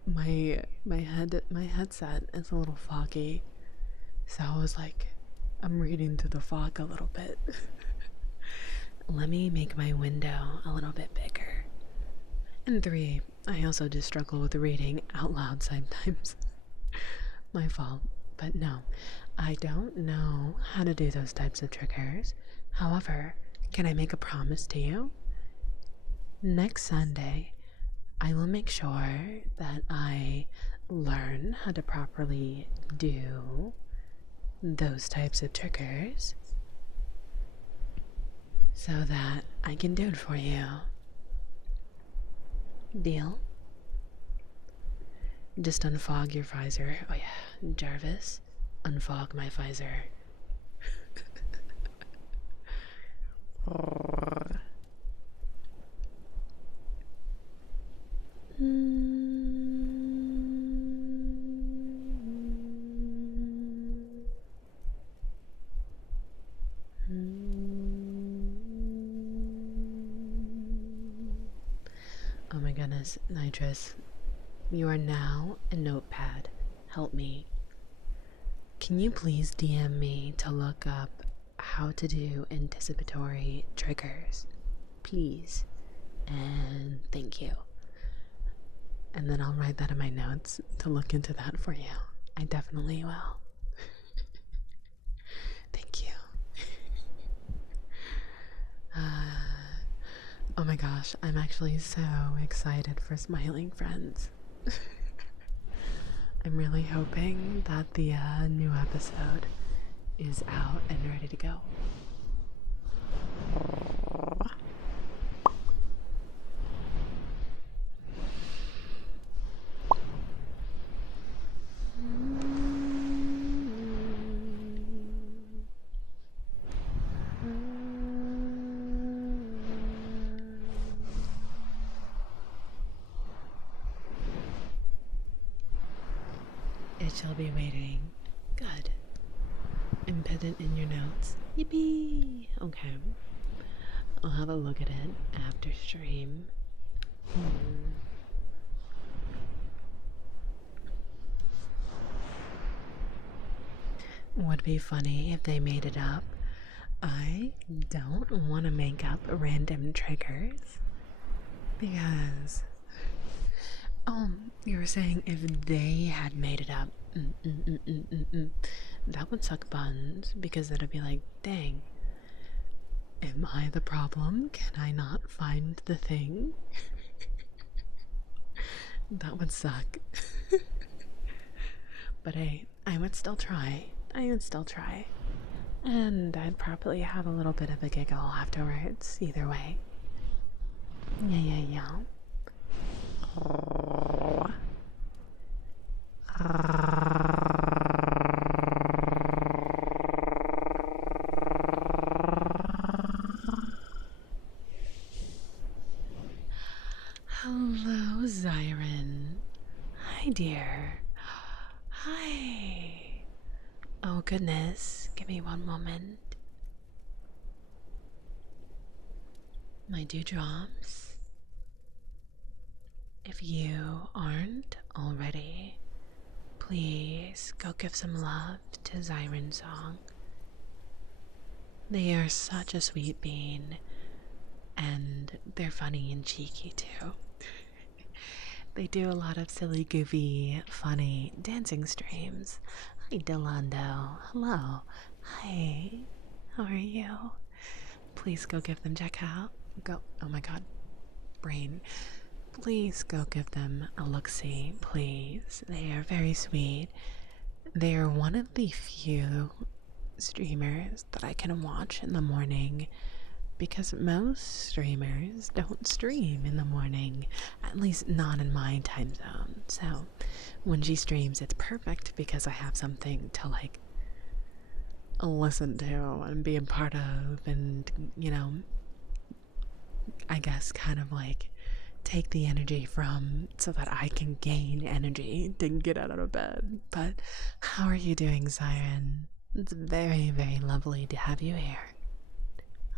my headset is a little foggy, so I was like, I'm reading through the fog a little bit. Let me make my window a little bit bigger. And three, I also just struggle with reading out loud sometimes. My fault. But no, I don't know how to do those types of triggers. However, can I make a promise to you? Next Sunday, I will make sure that I learn how to properly do those types of triggers so that I can do it for you. Deal? Just unfog your visor. Oh yeah, Jarvis, unfog my visor. Nitrous, you are now a notepad. Help me. Can you please DM me to look up how to do anticipatory triggers? Please. And thank you. And then I'll write that in my notes to look into that for you. I definitely will. Thank you. Oh my gosh, I'm actually so excited for Smiling Friends. I'm really hoping that the new episode is out and ready to go. It shall be waiting. Good. And put it in your notes. Yippee! Okay. I'll have a look at it after stream. Would be funny if they made it up. I don't want to make up random triggers because you were saying if they had made it up, that would suck buns because it'd be like, dang, am I the problem? Can I not find the thing? That would suck. But hey, I would still try. And I'd probably have a little bit of a giggle afterwards, either way. Yeah. Hello, Zyron. Hi, dear. Hi. Oh, goodness. Give me one moment. My dewdrops. If you aren't already, please go give some love to Zyron's song. They are such a sweet bean, and they're funny and cheeky too. They do a lot of silly, goofy, funny dancing streams. Hi, Delando. Hello. Hi. How are you? Please go give them check out. Go. Oh my god. Brain. Please go give them a look-see, please. They are very sweet. They are one of the few streamers that I can watch in the morning because most streamers don't stream in the morning, at least not in my time zone. So when she streams, it's perfect because I have something to like listen to and be a part of, and I guess kind of like take the energy from so that I can gain energy to get out of bed. But how are you doing, Siren? It's very, very lovely to have you here.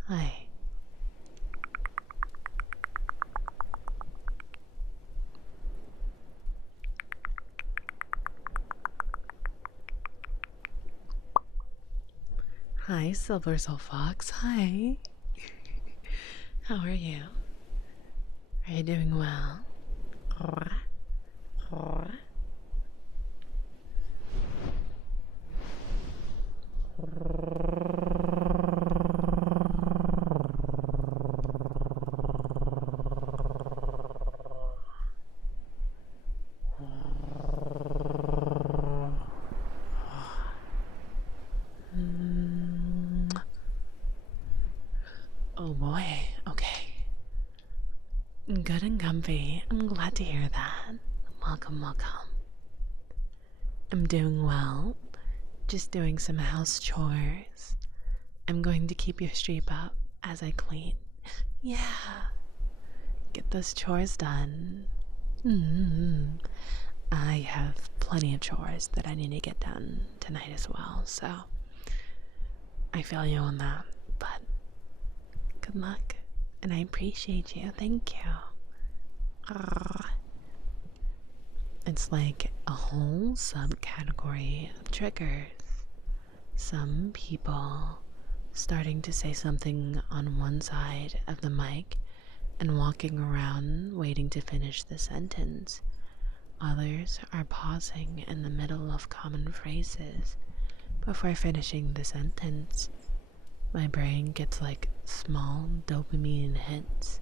Hi. Hi, Silver Soul Fox. Hi. How are you? Are you doing well? Oh boy, okay. Good and comfy. I'm glad to hear that. Welcome. I'm doing well. Just doing some house chores. I'm going to keep your streak up as I clean. Yeah. Get those chores done. I have plenty of chores that I need to get done tonight as well, so I feel you on that, but good luck, and I appreciate you. Thank you. It's like a whole subcategory of triggers. Some people starting to say something on one side of the mic and walking around waiting to finish the sentence. Others are pausing in the middle of common phrases before finishing the sentence. My brain gets like small dopamine hits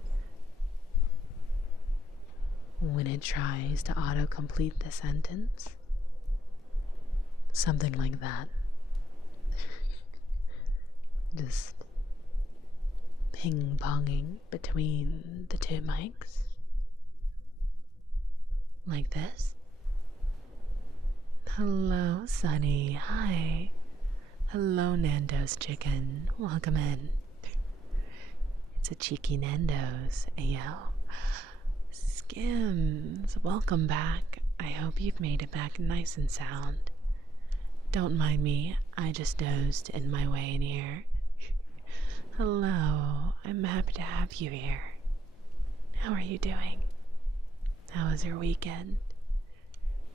when it tries to autocomplete the sentence. Something like that. Just ping-ponging between the two mics. Like this. Hello, Sunny. Hi. Hello, Nando's chicken. Welcome in. It's a cheeky Nando's. Ayo. Skims, welcome back. I hope you've made it back nice and sound. Don't mind me, I just dozed in my way in here. Hello, I'm happy to have you here. How are you doing? How was your weekend?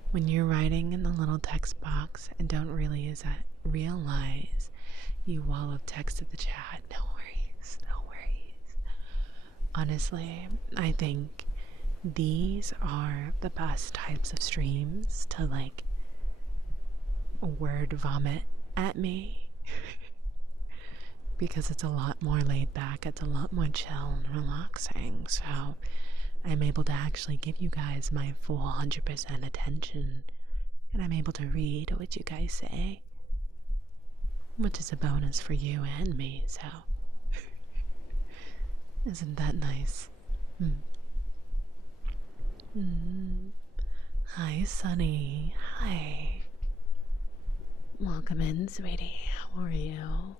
When you're writing in the little text box and don't really realize you wallop text to the chat, no worries, no worries. Honestly, I think these are the best types of streams to like word vomit at me because it's a lot more laid back, it's a lot more chill and relaxing, so I'm able to actually give you guys my full 100% attention, and I'm able to read what you guys say, which is a bonus for you and me, so isn't that nice? Hi, Sunny. Hi. Welcome in, sweetie. How are you?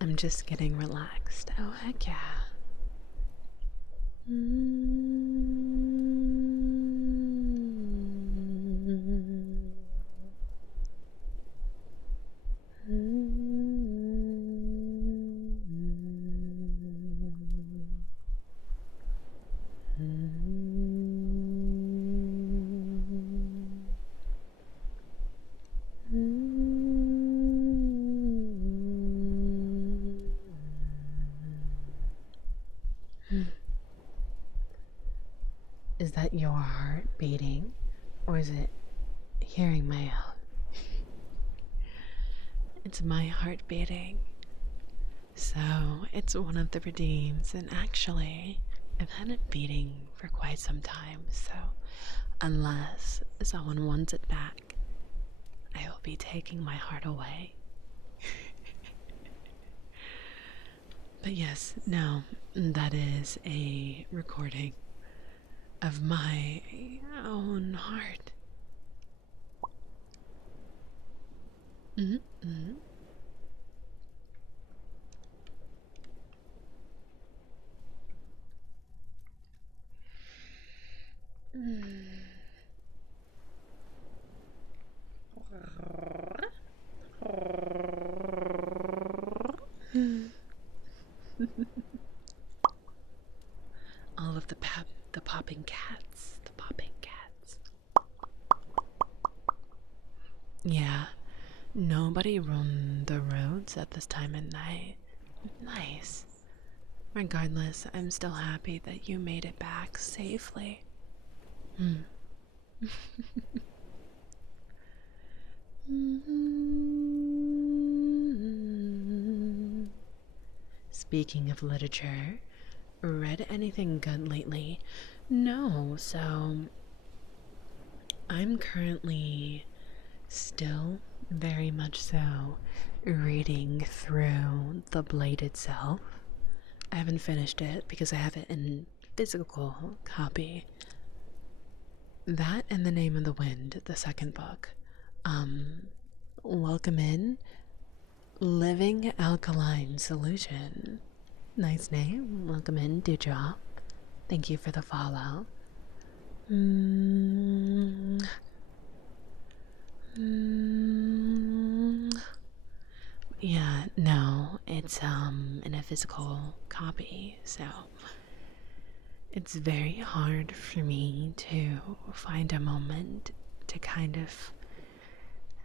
I'm just getting relaxed. Oh, heck yeah. Is that your heart beating, or is it hearing my own? It's my heart beating. So it's one of the redeems, and actually, I've had it beating for quite some time, so unless someone wants it back, I will be taking my heart away. But yes, no, that is a recording of my own heart. All of the popping cats, the popping cats. Yeah, nobody roamed the roads at this time of night. Nice. Regardless, I'm still happy that you made it back safely. Speaking of literature, read anything good lately? No, so I'm currently still very much so reading through The Blade itself. I haven't finished it because I have it in physical copy, That and The Name of the Wind, the second book. Um, Welcome in Living Alkaline Solution. Nice name. Welcome in, Dewdrop. Thank you for the follow. Mm, yeah, no, it's in a physical copy, so it's very hard for me to find a moment to kind of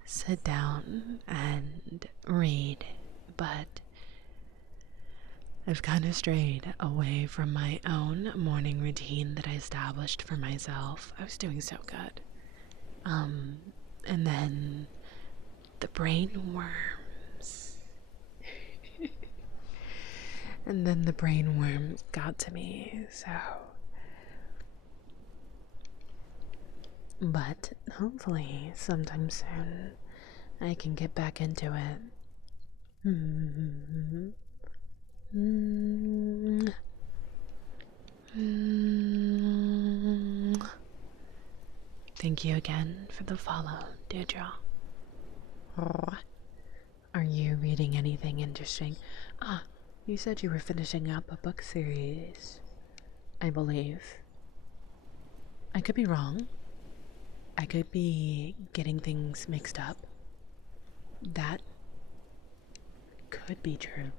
sit down and read, but I've kind of strayed away from my own morning routine that I established for myself. I was doing so good. And then the brain worms. And then the brain worms got to me, so. But hopefully, sometime soon, I can get back into it. Thank you again for the follow, Deirdre. Are you reading anything interesting? Ah, you said you were finishing up a book series, I believe. I could be wrong. I could be getting things mixed up. That could be true.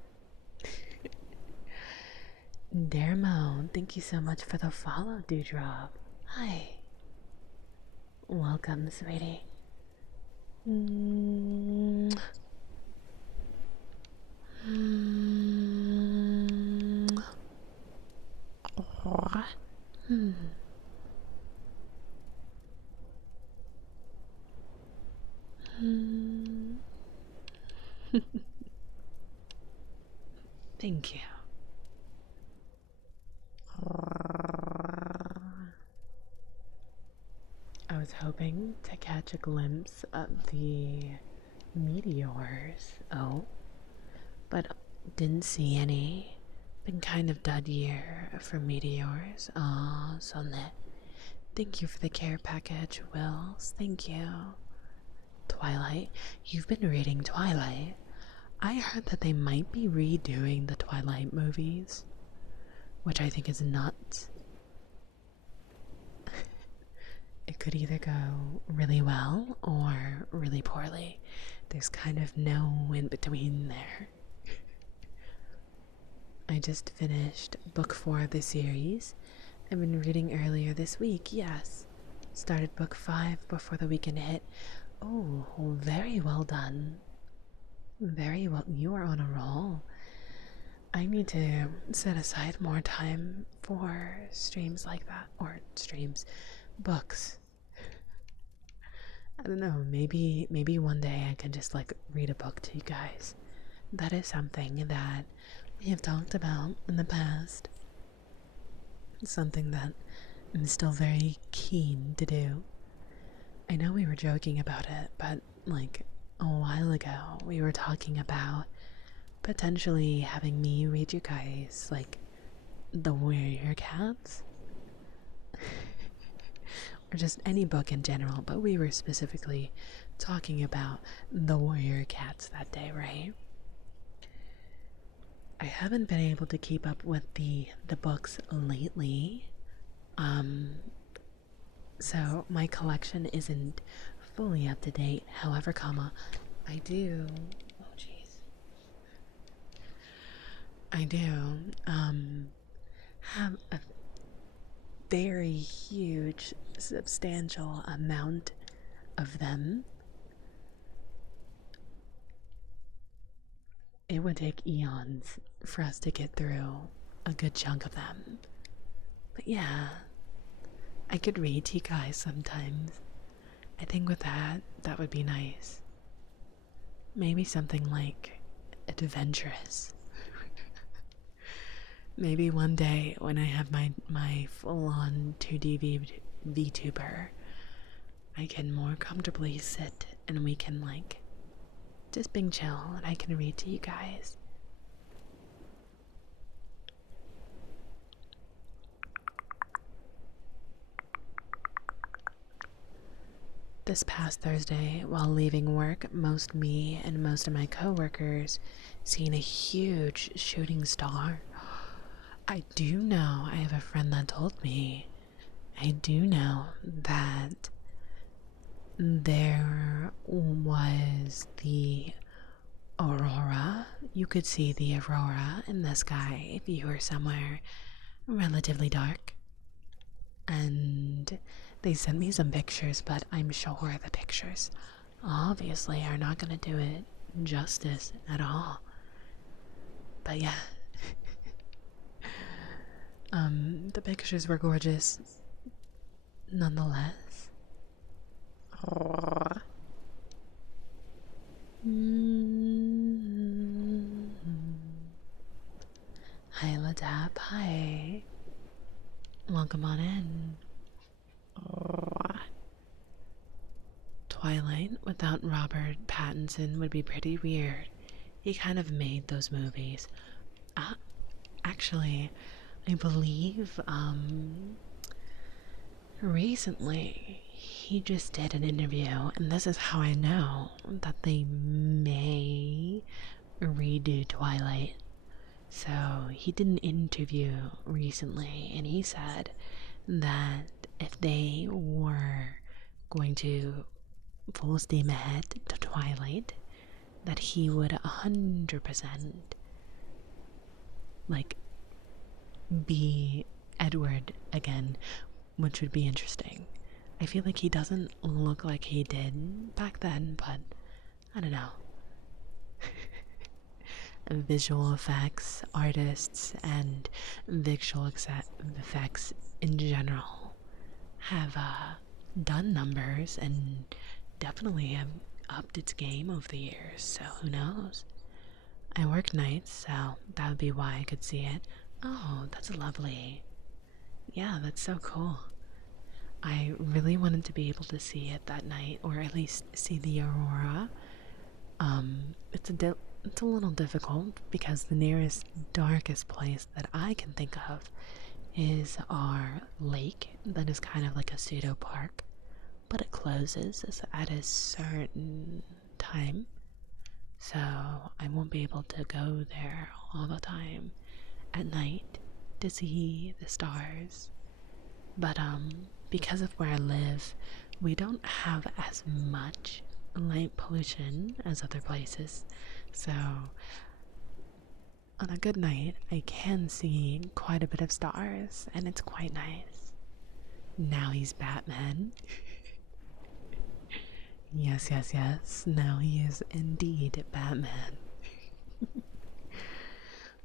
Dermo, thank you so much for the follow, Dewdrop. Hi. Welcome, sweetie. Thank you. I was hoping to catch a glimpse of the meteors, but didn't see any. Been kind of dud year for meteors. Aw, so net. Thank you for the care package, Wills. Thank you. Twilight? You've been reading Twilight. I heard that they might be redoing the Twilight movies, which I think is nuts. It could either go really well or really poorly. There's kind of no in between there. I just finished book 4 of the series. I've been reading earlier this week, yes. Started book 5 before the weekend hit. Oh, very well done. Very well. You are on a roll. I need to set aside more time for streams like that. Or streams. Books. I don't know, maybe one day I can just like read a book to you guys. That is something that we have talked about in the past. It's something that I'm still very keen to do. I know we were joking about it, but like a while ago we were talking about potentially having me read you guys like the Warrior Cats. Or just any book in general, but we were specifically talking about the Warrior Cats that day, right? I haven't been able to keep up with the books lately. So my collection isn't fully up to date. However, I do I do have a very huge, substantial amount of them. It would take eons for us to get through a good chunk of them. But yeah, I could read to you guys sometimes. I think with that would be nice. Maybe something like adventurous. Maybe one day when I have my full-on 2D VTuber, I can more comfortably sit and we can like just being chill and I can read to you guys. this past Thursday, while leaving work, me and most of my coworkers seen a huge shooting star. I do know, I have a friend that told me, I do know that there was the aurora. You could see the aurora in the sky if you were somewhere relatively dark. And they sent me some pictures, but I'm sure the pictures obviously are not going to do it justice at all. But yeah, the pictures were gorgeous nonetheless. Hi, Ladap. Hi. Welcome on in. Twilight without Robert Pattinson would be pretty weird. He kind of made those movies. Actually, I believe, recently he just did an interview, and this is how I know that they may redo Twilight. So he did an interview recently, and he said that if they were going to full steam ahead to Twilight, that he would 100% like be Edward again, which would be interesting. I feel like he doesn't look like he did back then, but I don't know. Visual effects artists and visual effects in general have done numbers and definitely have upped its game over the years, so who knows? I work nights, so that would be why I could see it. Oh, that's lovely. Yeah, that's so cool. I really wanted to be able to see it that night, or at least see the aurora. It's a little difficult because the nearest darkest place that I can think of is our lake that is kind of like a pseudo park, but it closes at a certain time, so I won't be able to go there all the time at night to see the stars. But because of where I live, we don't have as much light pollution as other places, so on a good night I can see quite a bit of stars, and it's quite nice. Now he's Batman. Yes, yes, yes. Now he is indeed Batman.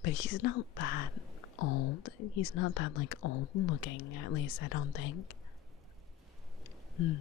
But he's not that old. He's not that, like, old looking, at least I don't think. Hmm.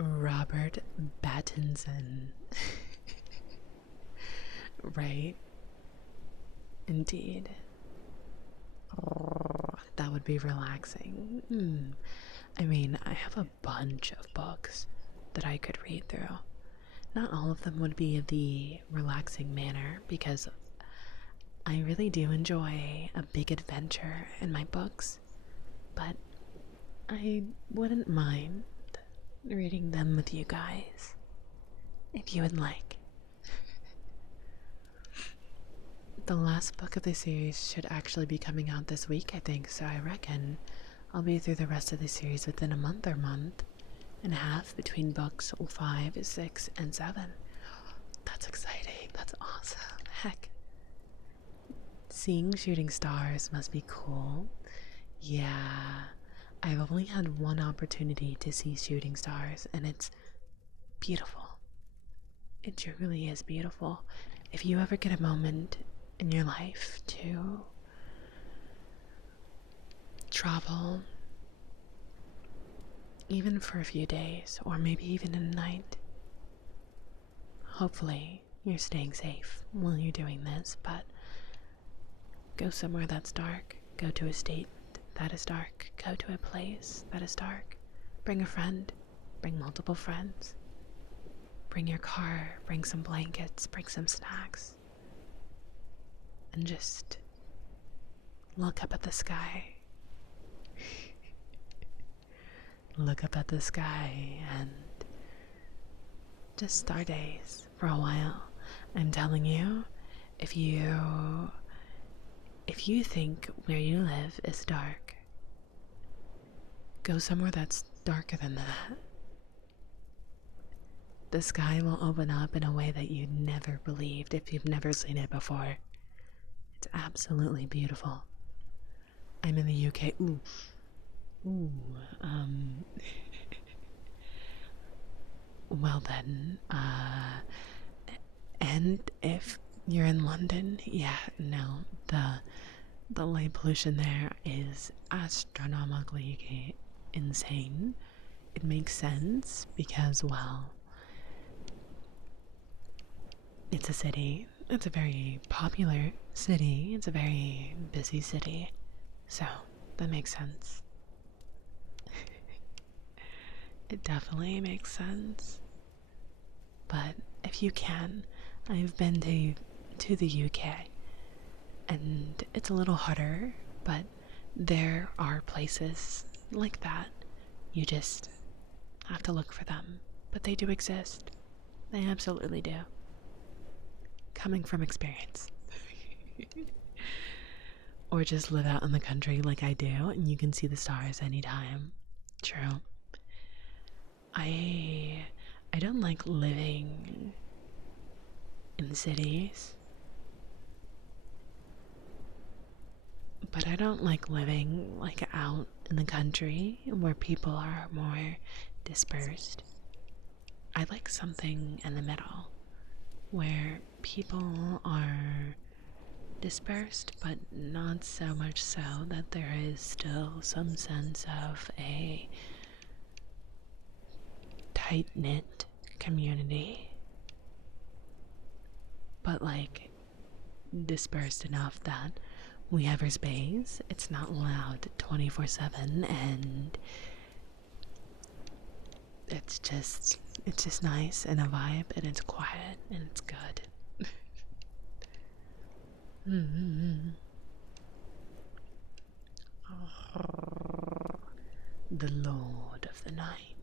Robert Pattinson. Right? Indeed. That would be relaxing. I mean, I have a bunch of books that I could read through. Not all of them would be of the relaxing manner because I really do enjoy a big adventure in my books, but I wouldn't mind reading them with you guys if you would like. The last book of the series should actually be coming out this week, I think, so I reckon I'll be through the rest of the series within a month or month and a half between books 5, 6, and 7. That's exciting. That's awesome. Heck. Seeing shooting stars must be cool. Yeah. I've only had one opportunity to see shooting stars, and it's beautiful. It truly is beautiful. If you ever get a moment in your life to travel, even for a few days, or maybe even a night, hopefully you're staying safe while you're doing this, but go somewhere that's dark. Go to a state that is dark. Go to a place that is dark. Bring a friend. Bring multiple friends. Bring your car. Bring some blankets. Bring some snacks. And just look up at the sky. Look up at the sky and just stargaze for a while. I'm telling you, if you think where you live is dark, go somewhere that's darker than that. The sky will open up in a way that you never believed if you've never seen it before. It's absolutely beautiful. I'm in the UK. Ooh, well then, and if you're in London, yeah, no, the light pollution there is astronomically insane. It makes sense because, well, it's a city. It's a very popular city. It's a very busy city. So, that makes sense. It definitely makes sense. But if you can, I've been to the UK, and it's a little harder, but there are places like that. You just have to look for them. But they do exist. They absolutely do. Coming from experience. Or just live out in the country like I do, and you can see the stars anytime. True. I don't like living in cities, but I don't like living like out in the country where people are more dispersed. I like something in the middle where people are dispersed, but not so much so that there is still some sense of a tight-knit community, but like dispersed enough that we have our space. It's not loud 24/7, and it's just nice and a vibe, and it's quiet and it's good. The Lord of the Night.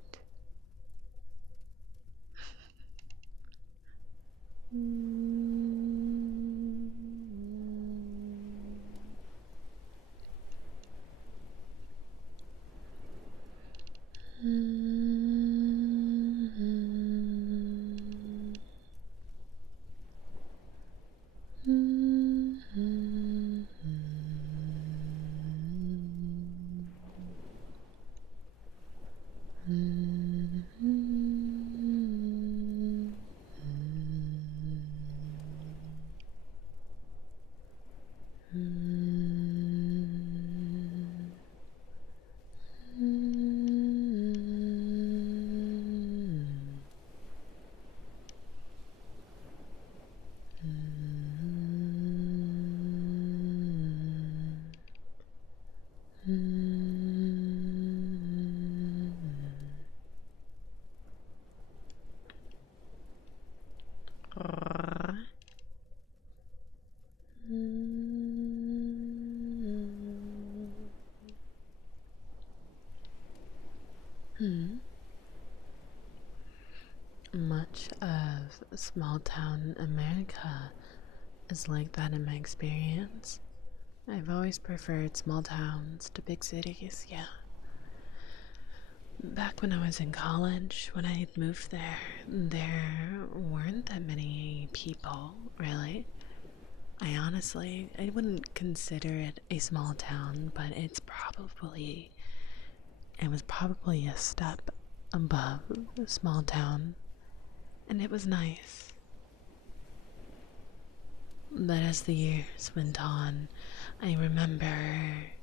Much of small town America is like that in my experience. I've always preferred small towns to big cities, yeah. Back when I was in college, when I moved there weren't that many people, really. I wouldn't consider it a small town, but it was probably a step above a small town, and it was nice. But as the years went on, I remember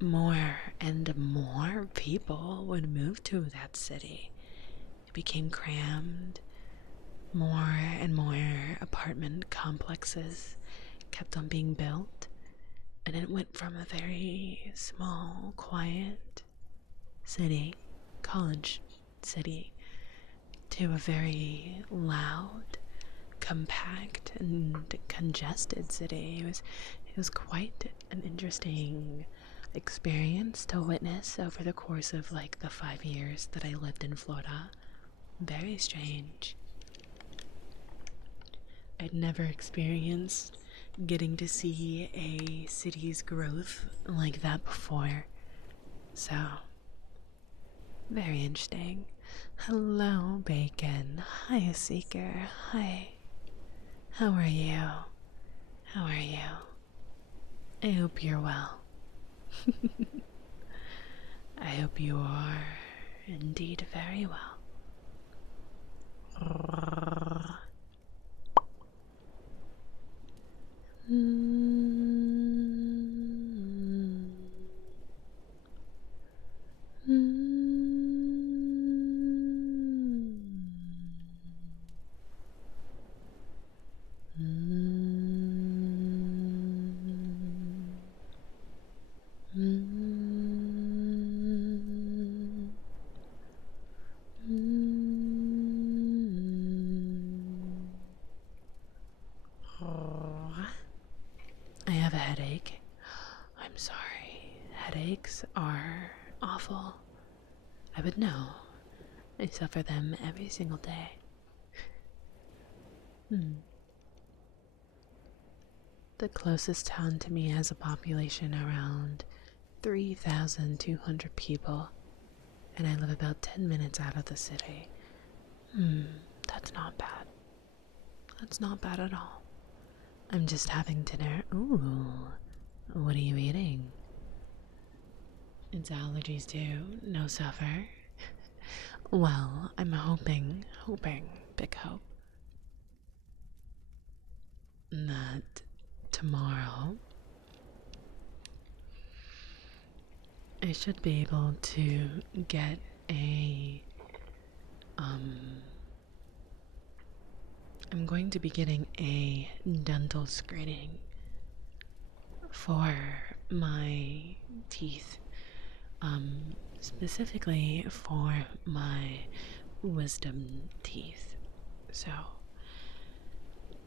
more and more people would move to that city. It became crammed. more and more apartment complexes kept on being built, and it went from a very small, quiet city, college city, to a very loud, compact, and congested city. It was quite an interesting experience to witness over the course of like the 5 years that I lived in Florida. Very strange. I'd never experienced getting to see a city's growth like that before. So, very interesting. Hello, Bacon. Hi, Seeker. Hi. How are you? How are you? I hope you're well. I hope you are indeed very well. I have a headache. I'm sorry. Headaches are awful. I would know. I suffer them every single day. The closest town to me has a population around 3,200 people, and I live about 10 minutes out of the city. That's not bad. That's not bad at all. I'm just having dinner. Ooh, what are you eating? It's allergies too. No suffer. Well, I'm hoping, big hope, that tomorrow I should be able to get I'm going to be getting a dental screening for my teeth, specifically for my wisdom teeth. So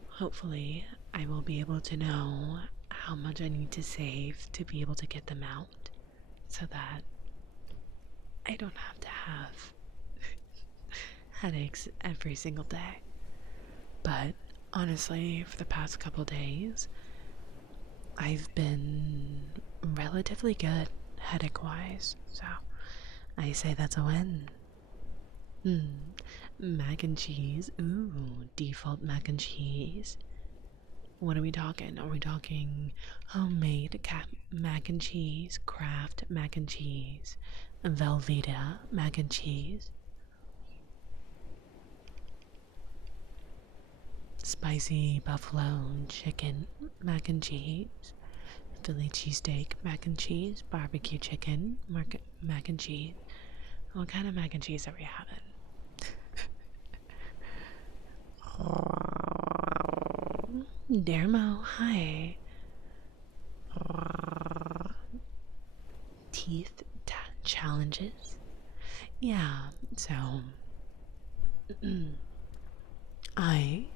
hopefully I will be able to know how much I need to save to be able to get them out, so that I don't have to have headaches every single day. But honestly, for the past couple days, I've been relatively good headache-wise, so I say that's a win. Mac and cheese. Ooh, default mac and cheese. What are we talking? Are we talking homemade mac and cheese, Kraft mac and cheese, Velveeta mac and cheese, spicy buffalo chicken mac and cheese, Philly cheesesteak mac and cheese, barbecue chicken mac and cheese? What kind of mac and cheese are we having? Dermo, hi. Teeth challenges? Yeah, so I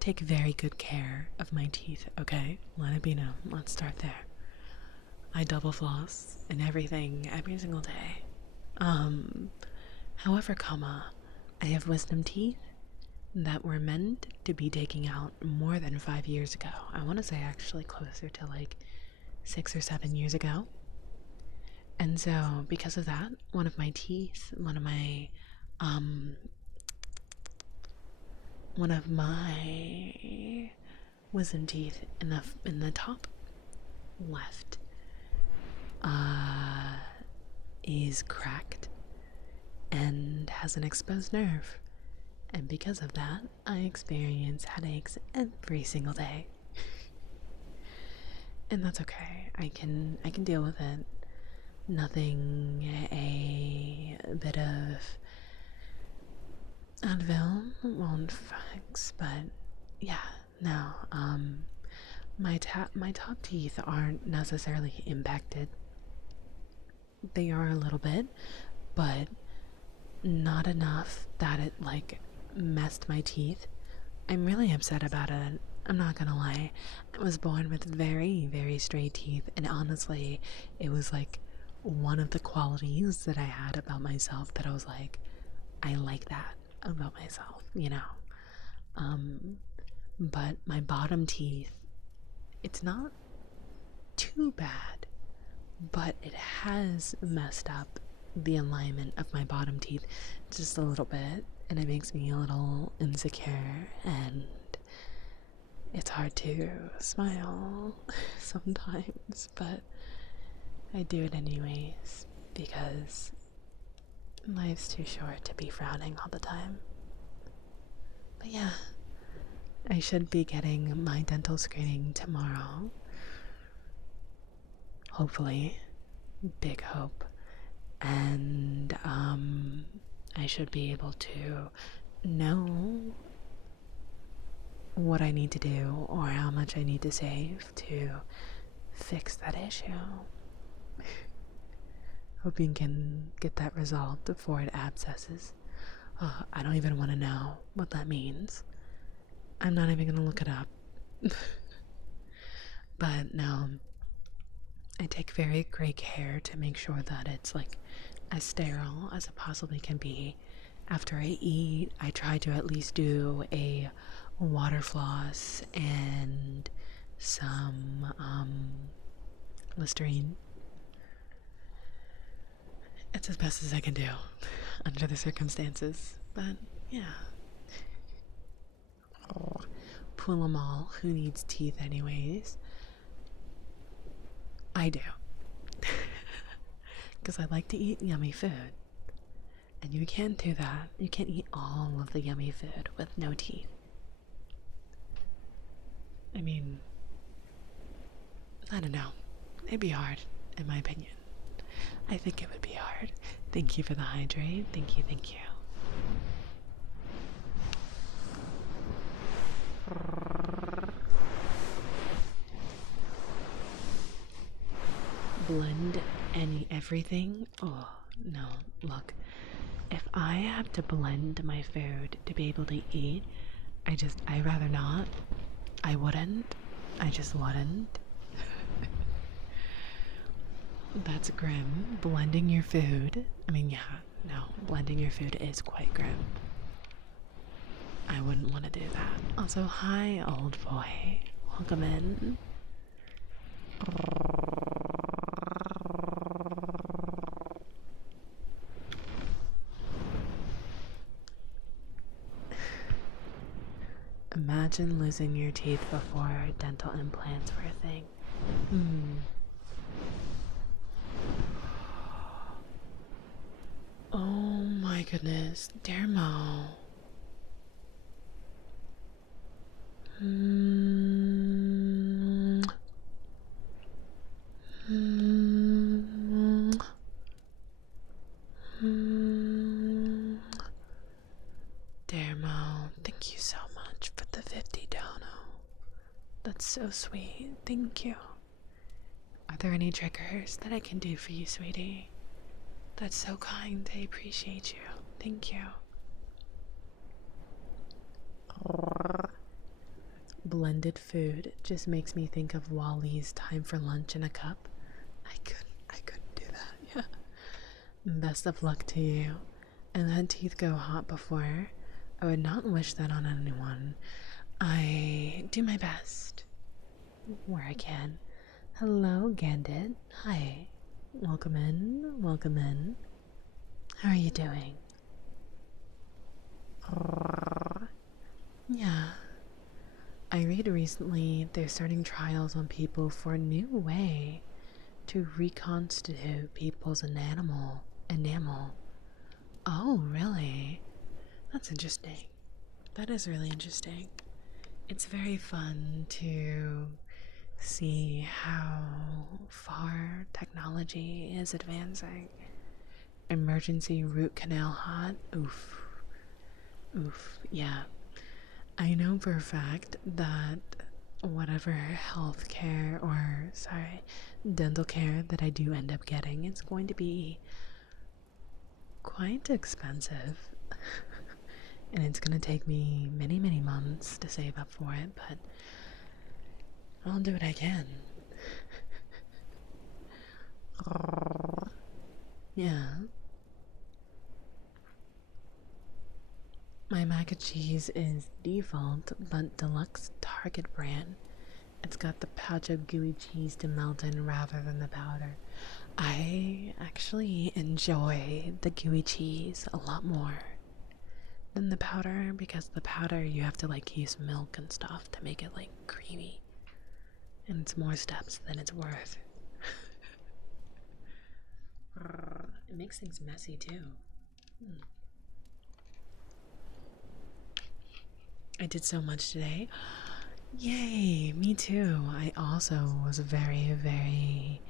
take very good care of my teeth, okay? Let it be known. Let's start there. I double floss and everything every single day. However, I have wisdom teeth that were meant to be taken out more than 5 years ago. I want to say actually closer to like 6 or 7 years ago. And so, because of that, one of my wisdom teeth in the top left is cracked and has an exposed nerve. And because of that, I experience headaches every single day. And that's okay. I can deal with it. Nothing a bit of Advil won't fix, but yeah, no. My top teeth aren't necessarily impacted. They are a little bit, but not enough that it like messed my teeth. I'm really upset about it. I'm not gonna lie. I was born with very, very straight teeth, and honestly, it was like one of the qualities that I had about myself that I was like, I like that about myself, you know? But my bottom teeth, it's not too bad, but it has messed up the alignment of my bottom teeth just a little bit, and it makes me a little insecure, and it's hard to smile sometimes, but I do it anyways because life's too short to be frowning all the time. But yeah, I should be getting my dental screening tomorrow. Hopefully. Big hope. And I should be able to know what I need to do or how much I need to save to fix that issue. Hoping can get that resolved before it abscesses. I don't even want to know what that means. I'm not even going to look it up. But no, I take very great care to make sure that it's like as sterile as it possibly can be. After I eat, I try to at least do a water floss and some Listerine. It's as best as I can do under the circumstances. But yeah. Oh, pull 'em all. Who needs teeth anyways? I do. Because I like to eat yummy food. And you can't do that. You can't eat all of the yummy food with no teeth. I mean, I don't know. It'd be hard, in my opinion. I think it would be hard. Thank you for the hydrate. Thank you, thank you. Blend everything? Oh, no. Look, if I have to blend my food to be able to eat, I'd rather not. I wouldn't. I just wouldn't. That's grim. Blending your food. I mean, yeah, no. Blending your food is quite grim. I wouldn't want to do that. Also, hi, old boy. Welcome in. Imagine losing your teeth before dental implants were a thing. Oh my goodness, Dermo. Dermo, thank you so much for the 50 dono. That's so sweet. Thank you. Are there any triggers that I can do for you, sweetie? That's so kind. I appreciate you. Thank you. Blended food just makes me think of Wally's Time for Lunch in a Cup. I couldn't do that. Yeah. Best of luck to you. And let teeth go hot before. I would not wish that on anyone. I do my best where I can. Hello, Gandit. Hi. Welcome in. Welcome in. How are you doing? Yeah. I read recently they're starting trials on people for a new way to reconstitute people's enamel. Oh, really? That's interesting. That is really interesting. It's very fun to see how far technology is advancing. Emergency root canal hot. Oof. Oof, yeah. I know for a fact that whatever health care or, sorry, dental care that I do end up getting is going to be quite expensive. And it's gonna take me many, many months to save up for it, but I'll do what I can. Yeah. My mac and cheese is default, but deluxe Target brand. It's got the pouch of gooey cheese to melt in rather than the powder. I actually enjoy the gooey cheese a lot more than the powder because the powder you have to like use milk and stuff to make it like creamy. And it's more steps than it's worth. It makes things messy too. I did so much today. Yay, me too. I also was very, very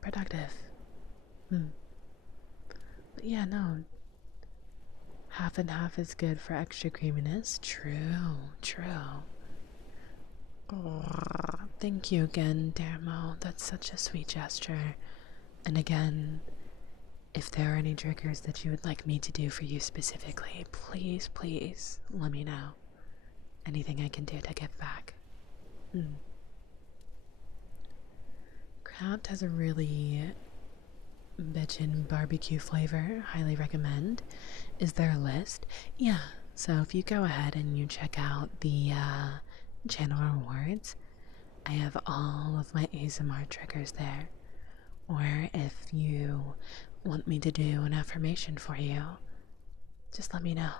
productive. But yeah, no. Half and half is good for extra creaminess. True, true. Thank you again, Dermo. That's such a sweet gesture. And again, if there are any triggers that you would like me to do for you specifically, please, please let me know. Anything I can do to give back. Kraut has a really bitchin' barbecue flavor. Highly recommend. Is there a list? Yeah. So if you go ahead and you check out the channel rewards, I have all of my ASMR triggers there. Or if you want me to do an affirmation for you, just let me know.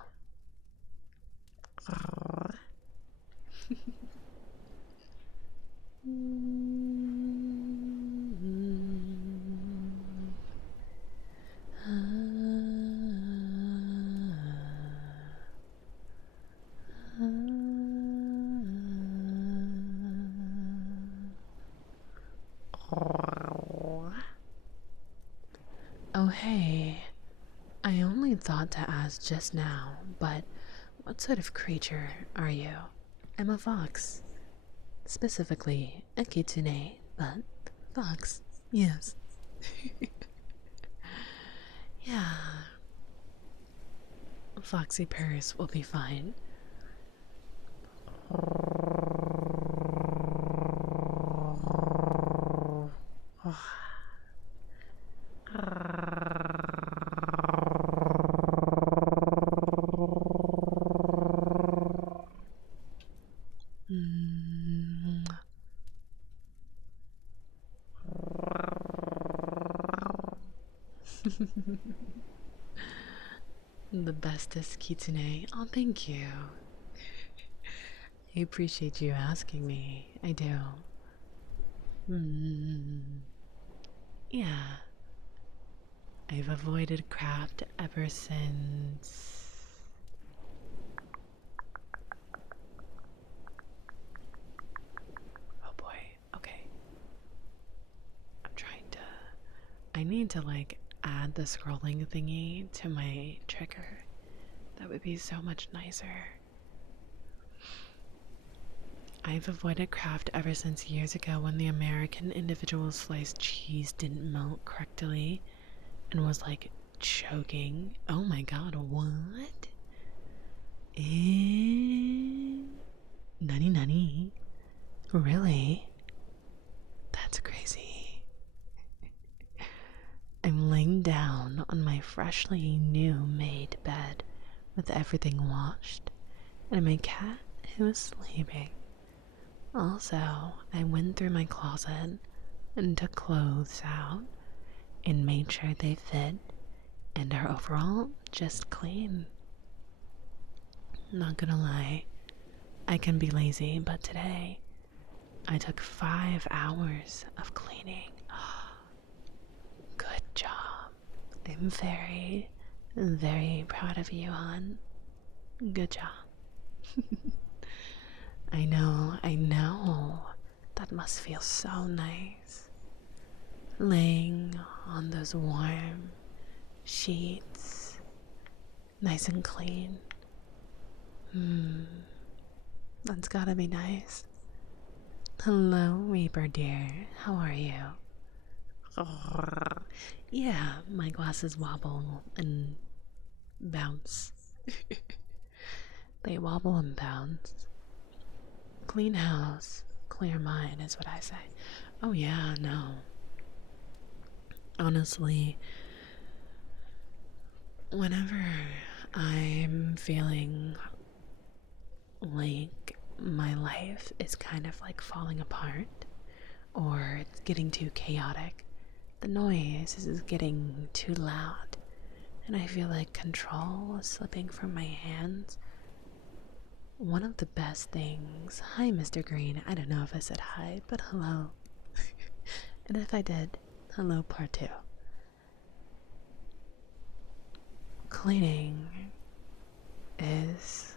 Oh hey, I only thought to ask just now, but what sort of creature are you? I'm a fox. Specifically, a kitsune, but fox, yes. Yeah. Foxy purrs will be fine. The bestest kitsune. Oh, thank you. I appreciate you asking me. I do. Yeah. I've avoided craft ever since. Oh boy. Okay. I'm trying to. I need to like add the scrolling thingy to my trigger. That would be so much nicer. I've avoided craft ever since years ago when the American individual sliced cheese didn't melt correctly and was like choking. Oh my god, what? Nani nani? Really? That's crazy. I'm laying down on my freshly new made bed with everything washed and my cat who is sleeping. Also, I went through my closet and took clothes out and made sure they fit and are overall just clean. Not gonna lie, I can be lazy, but today I took 5 hours of cleaning. Good job. I'm very, very proud of you, hon. Good job. I know. That must feel so nice. Laying on those warm sheets, Nice and clean. That's gotta be nice. Hello, Reaper dear. How are you? Yeah, my glasses wobble and bounce. They wobble and bounce. Clean house, clear mind is what I say. Oh, yeah, no. Honestly, whenever I'm feeling like my life is kind of like falling apart or it's getting too chaotic, the noise is getting too loud, and I feel like control is slipping from my hands. One of the best things. Hi, Mr. Green. I don't know if I said hi, but hello. And if I did, hello, part two. Cleaning is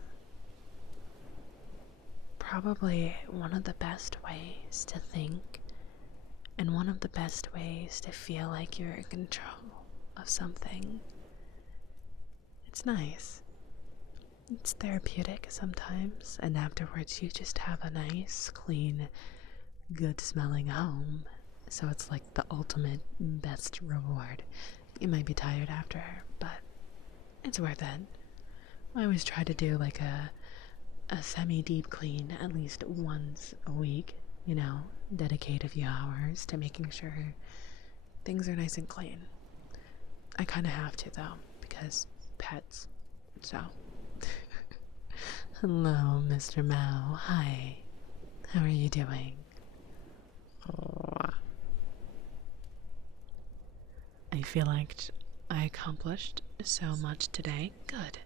probably one of the best ways to think and one of the best ways to feel like you're in control of something. It's nice. It's therapeutic sometimes, and afterwards you just have a nice, clean, good smelling home. So it's like the ultimate best reward. You might be tired after, but it's worth it. I always try to do like a semi-deep clean at least once a week, you know, dedicate a few hours to making sure things are nice and clean. I kind of have to though, because pets, so. Hello, Mr. Mao. Hi. How are you doing? I feel like I accomplished so much today. Good.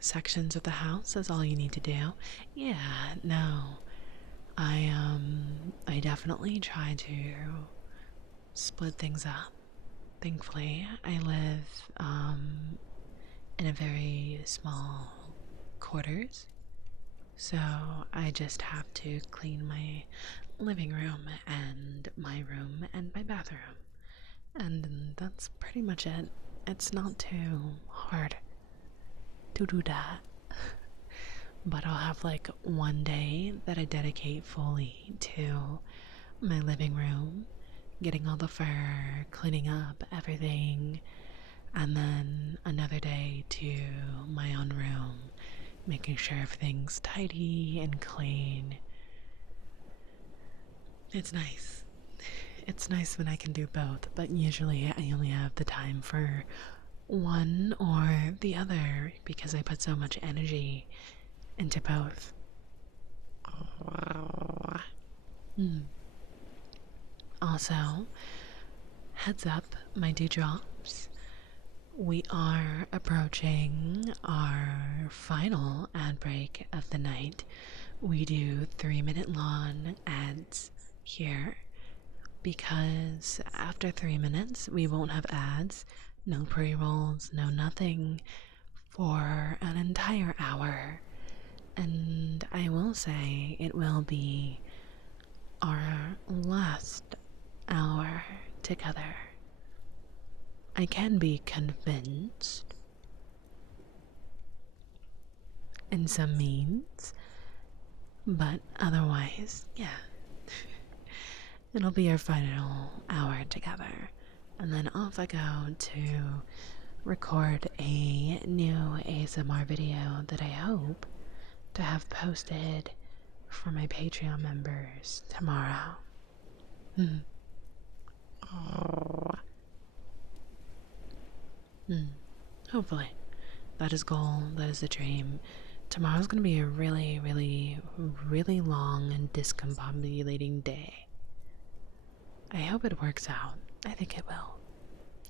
Sections of the house is all you need to do. Yeah, no. I definitely try to split things up. Thankfully, I live in a very small quarters, so I just have to clean my living room and my room and my bathroom, and that's pretty much it. It's not too hard to do that. But I'll have like one day that I dedicate fully to my living room, getting all the fur, cleaning up everything, and then another day to my own room, making sure everything's tidy and clean. It's nice. It's nice when I can do both, but usually I only have the time for one or the other because I put so much energy into both. Also, heads up, my dewdrops. We are approaching our final ad break of the night. We do 3-minute long ads here because after 3 minutes we won't have ads, no pre-rolls, no nothing for an entire hour. And I will say it will be our last hour together. I can be convinced in some means, but otherwise, yeah. It'll be our final hour together, and then off I go to record a new ASMR video that I hope to have posted for my Patreon members tomorrow. Hopefully. That is goal, that is the dream. Tomorrow's gonna be a really, really, really long and discombobulating day. I hope it works out. I think it will.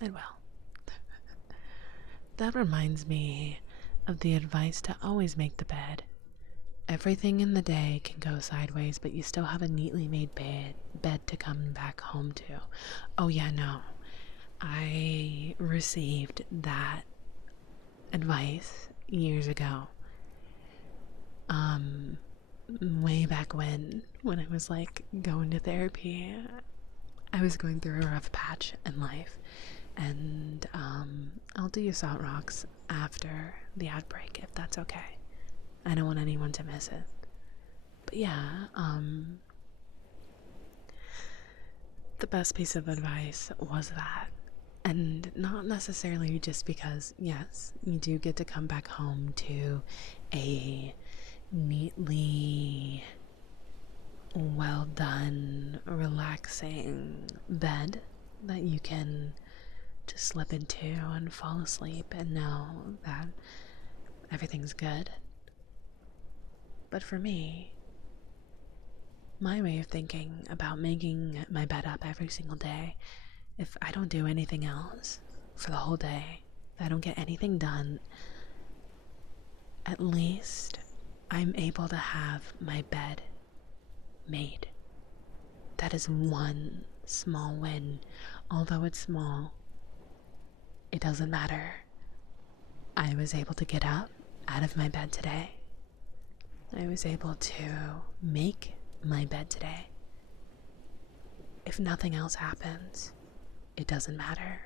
It will. That reminds me of the advice to always make the bed. Everything in the day can go sideways, but you still have a neatly made bed to come back home to. Oh yeah, no. I received that advice years ago. Way back when I was like going to therapy. I was going through a rough patch in life, And I'll do your salt rocks after the ad break if that's okay. I don't want anyone to miss it. But yeah, the best piece of advice was that. And not necessarily just because, yes, you do get to come back home to a neatly well done, relaxing bed that you can just slip into and fall asleep and know that everything's good. But for me, my way of thinking about making my bed up every single day, if I don't do anything else for the whole day, if I don't get anything done, at least I'm able to have my bed made. That is one small win. Although it's small, it doesn't matter. I was able to get up out of my bed today. I was able to make my bed today. If nothing else happens, it doesn't matter.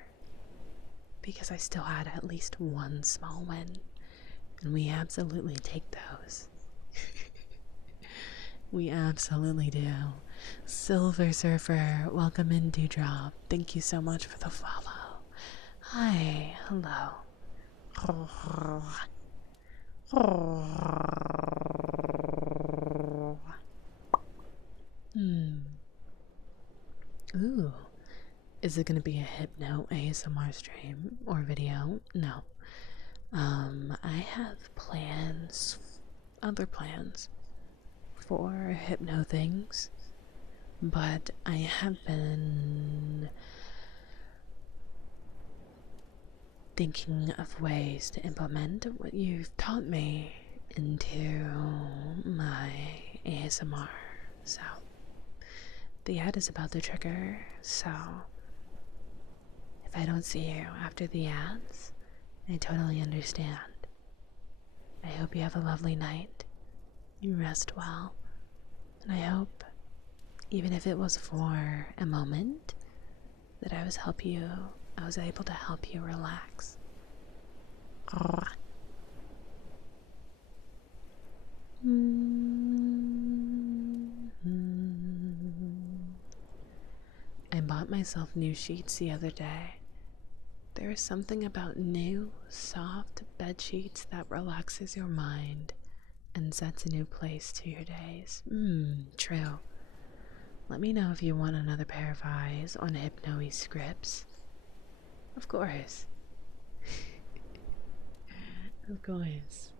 Because I still had at least one small win. And we absolutely take those. We absolutely do. Silver Surfer, welcome in, Dewdrop. Thank you so much for the follow. Hi, hello. Ooh. Is it gonna be a hypno ASMR stream or video? No. I have plans, other plans for hypno things, but I have been thinking of ways to implement what you've taught me into my ASMR. So, the ad is about to trigger, so if I don't see you after the ads, I totally understand. I hope you have a lovely night. You rest well. And I hope, even if it was for a moment, that I was able to help you relax. I bought myself new sheets the other day. There is something about new, soft bed sheets that relaxes your mind and sets a new place to your days. True. Let me know if you want another pair of eyes on Hypnoe scripts. Of course. Of course.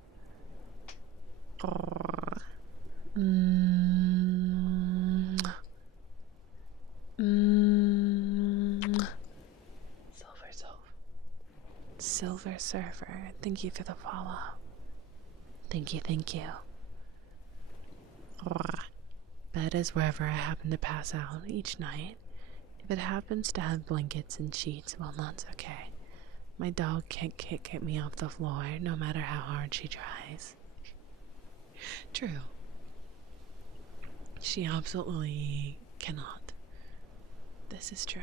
Silver Surfer, thank you for the follow. Thank you, thank you. Bed is wherever I happen to pass out each night. If it happens to have blankets and sheets, well, that's okay. My dog can't get me off the floor no matter how hard she tries. True. She absolutely cannot. This is true.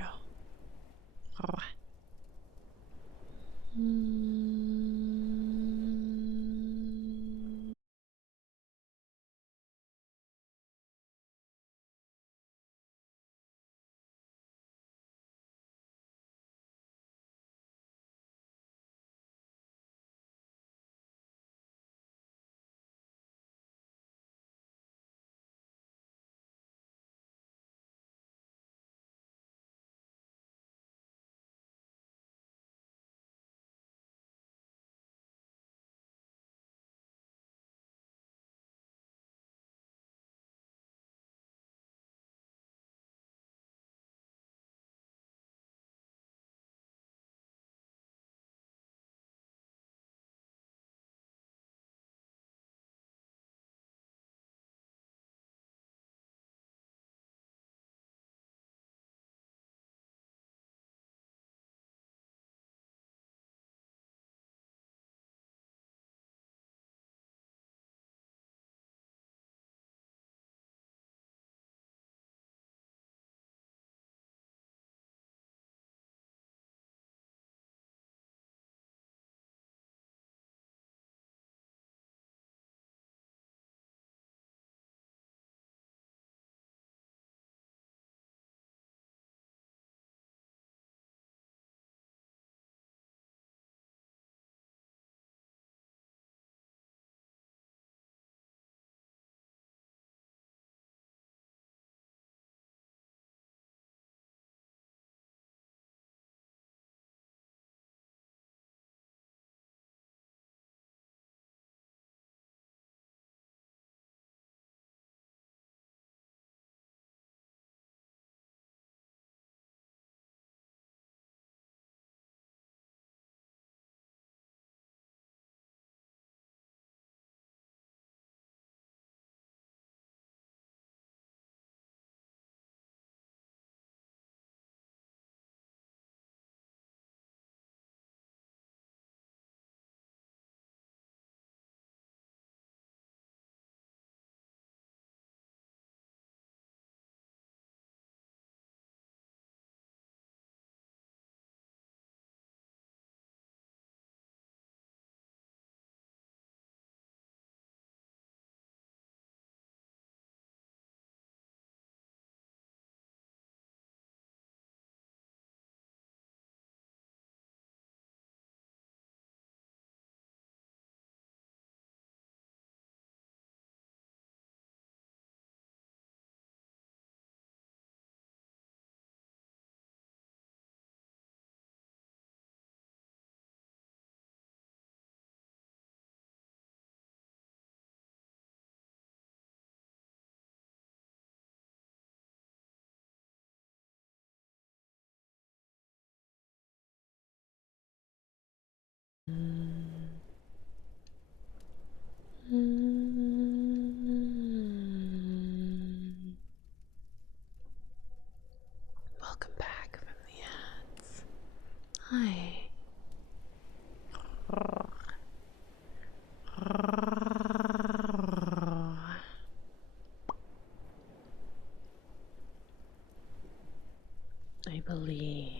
Welcome back from the ads. Hi. I believe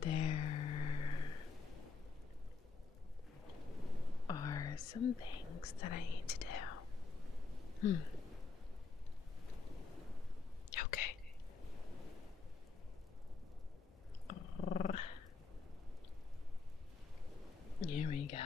there are some things that I need to do. Okay. Here we go.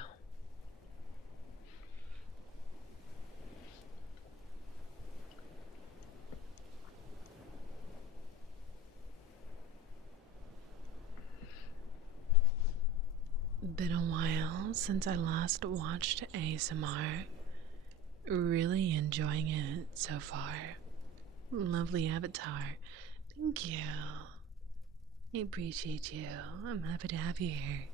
Been a while since I last watched ASMR. Really enjoying it so far. Lovely avatar. Thank you. I appreciate you. I'm happy to have you here.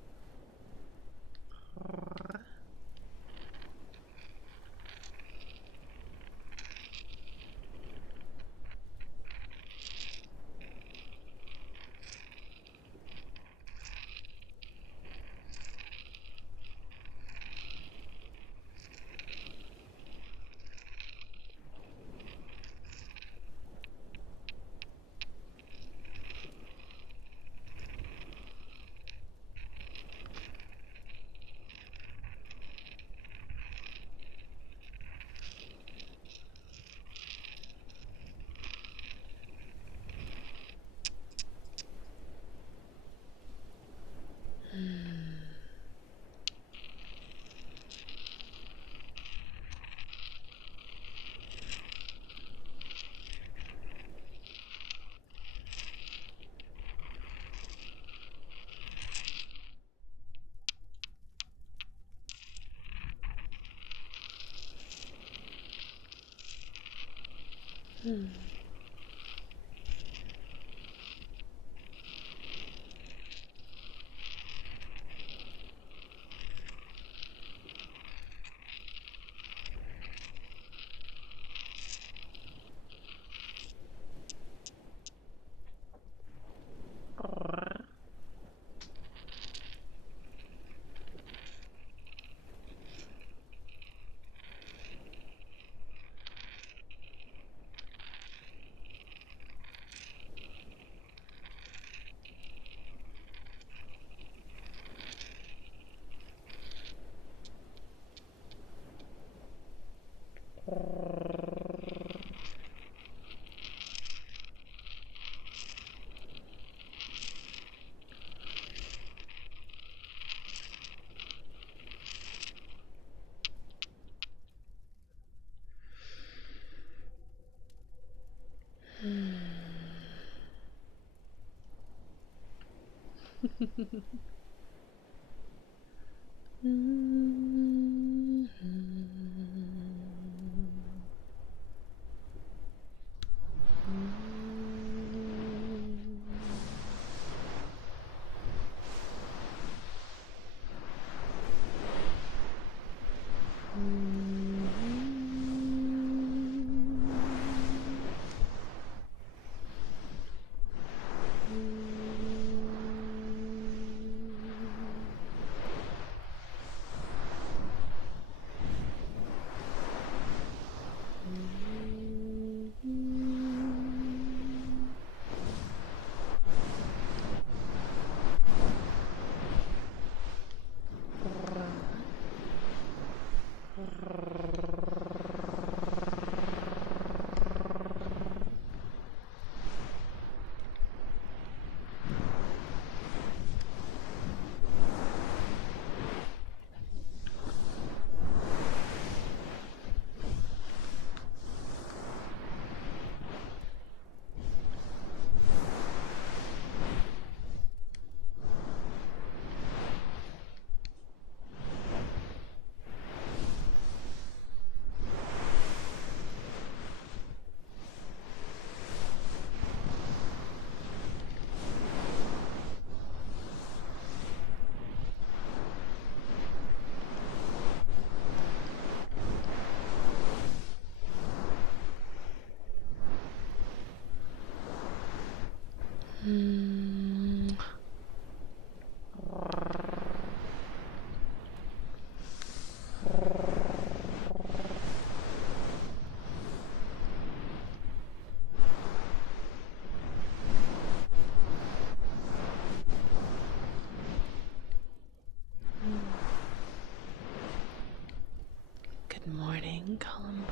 Good morning, Columbine.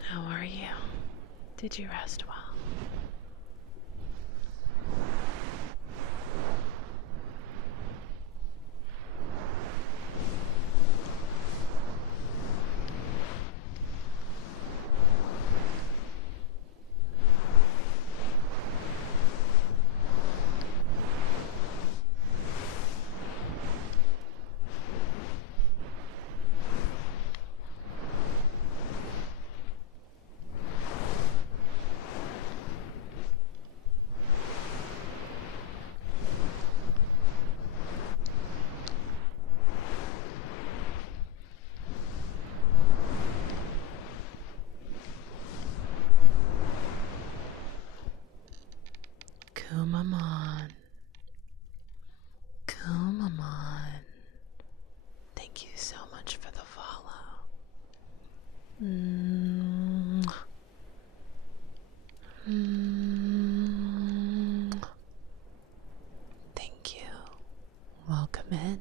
How are you? Did you rest well? Kumamon. Kumamon. Thank you so much for the follow. Thank you. Welcome in.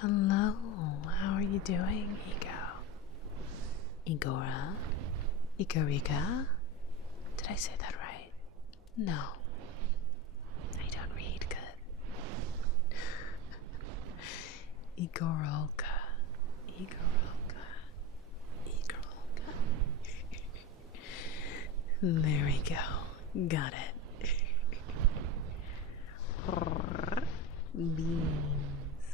Hello, how are you doing, Ego? Igora? Igorika? Did I say that right? No. I don't read good. Igorolka. Igorolka. Igorolka. There we go. Got it. Beans.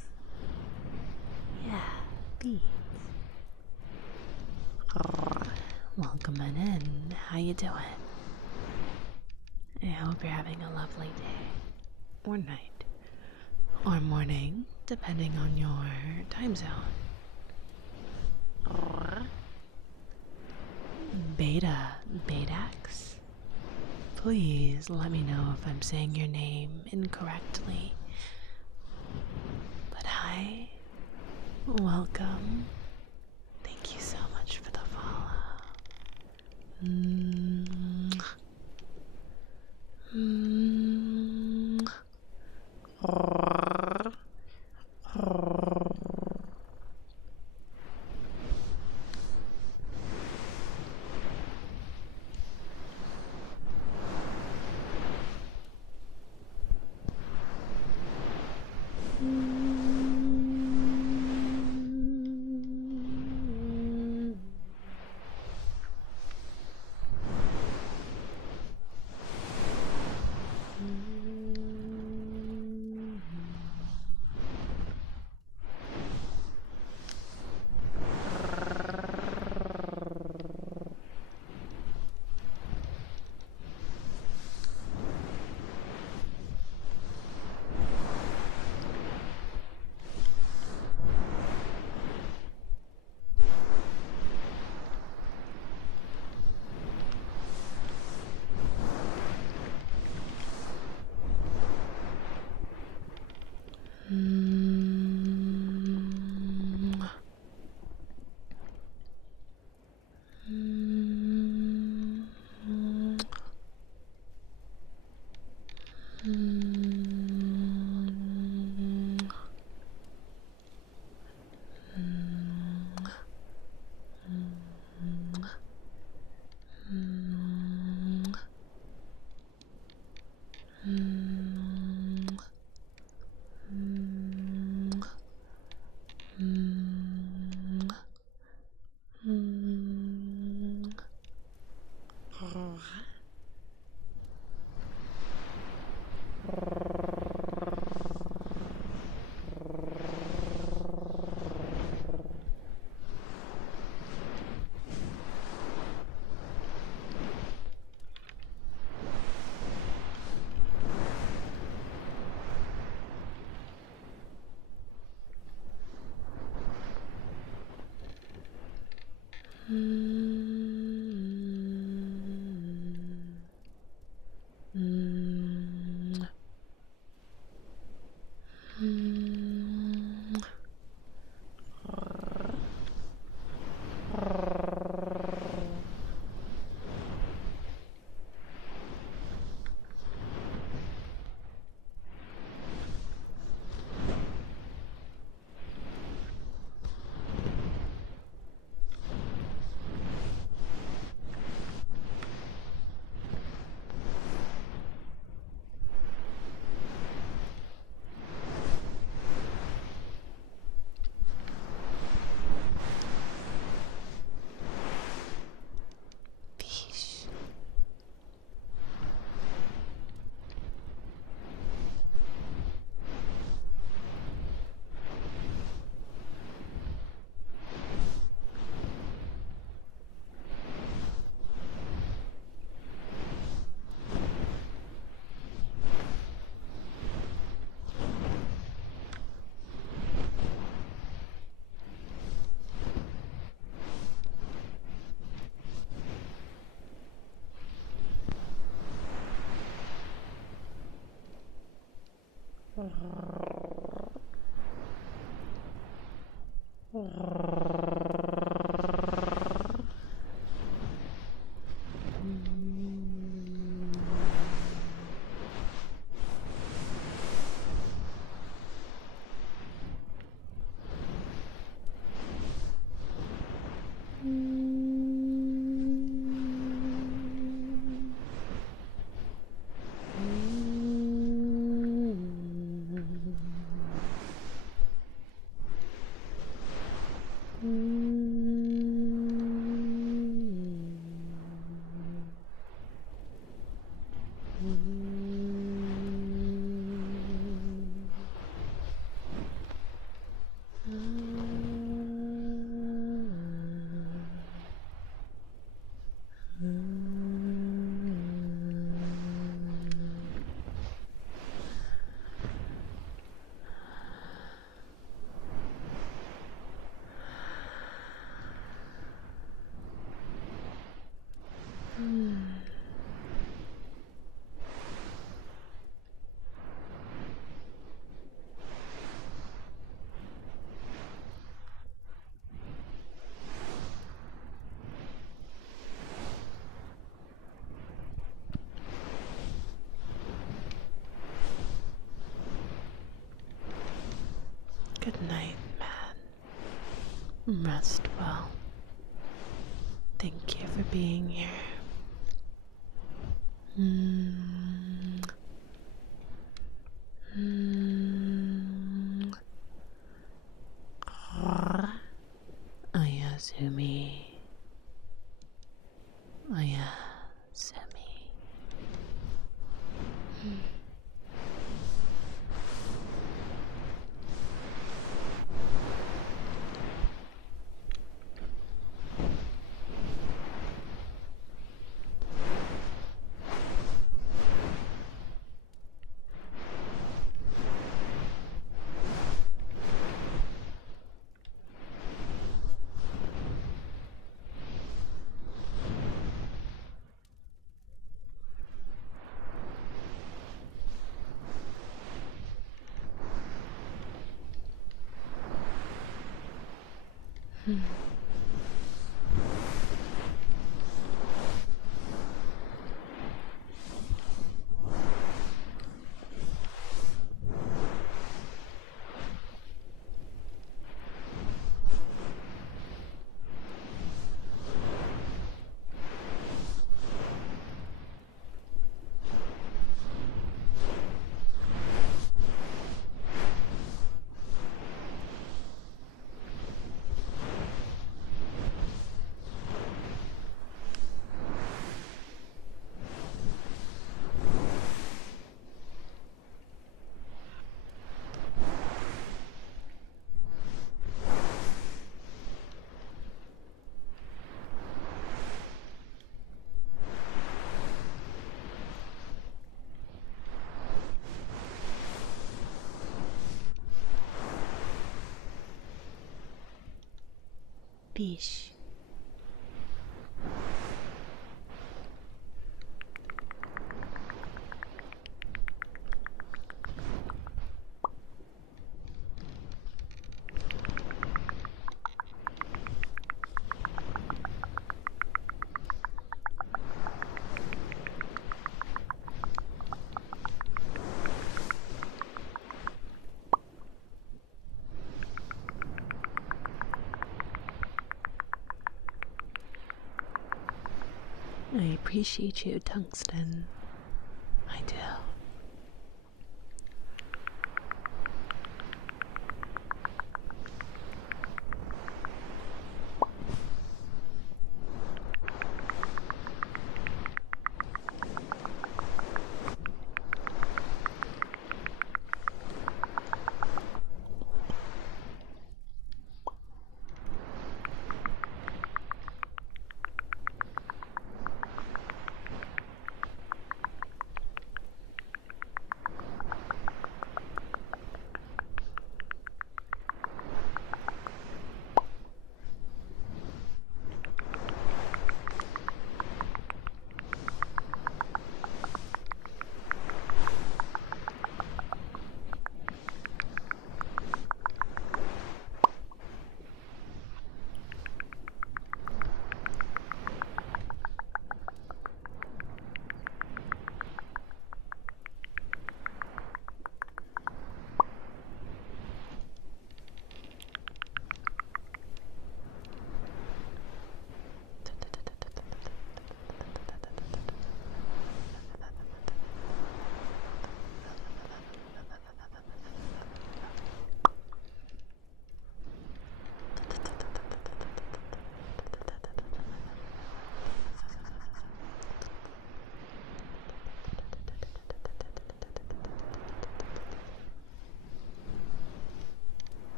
Yeah, beans. Welcome on in. How you doing? I hope you're having a lovely day. Or night. Or morning, depending on your time zone. Betax? Please let me know if I'm saying your name incorrectly. But hi. Welcome. Thank you so much for the follow. Good night, man. Rest well. Thank you for being here. Oyasumi. Oyasumi. Bish. I appreciate you, Tungsten. I do.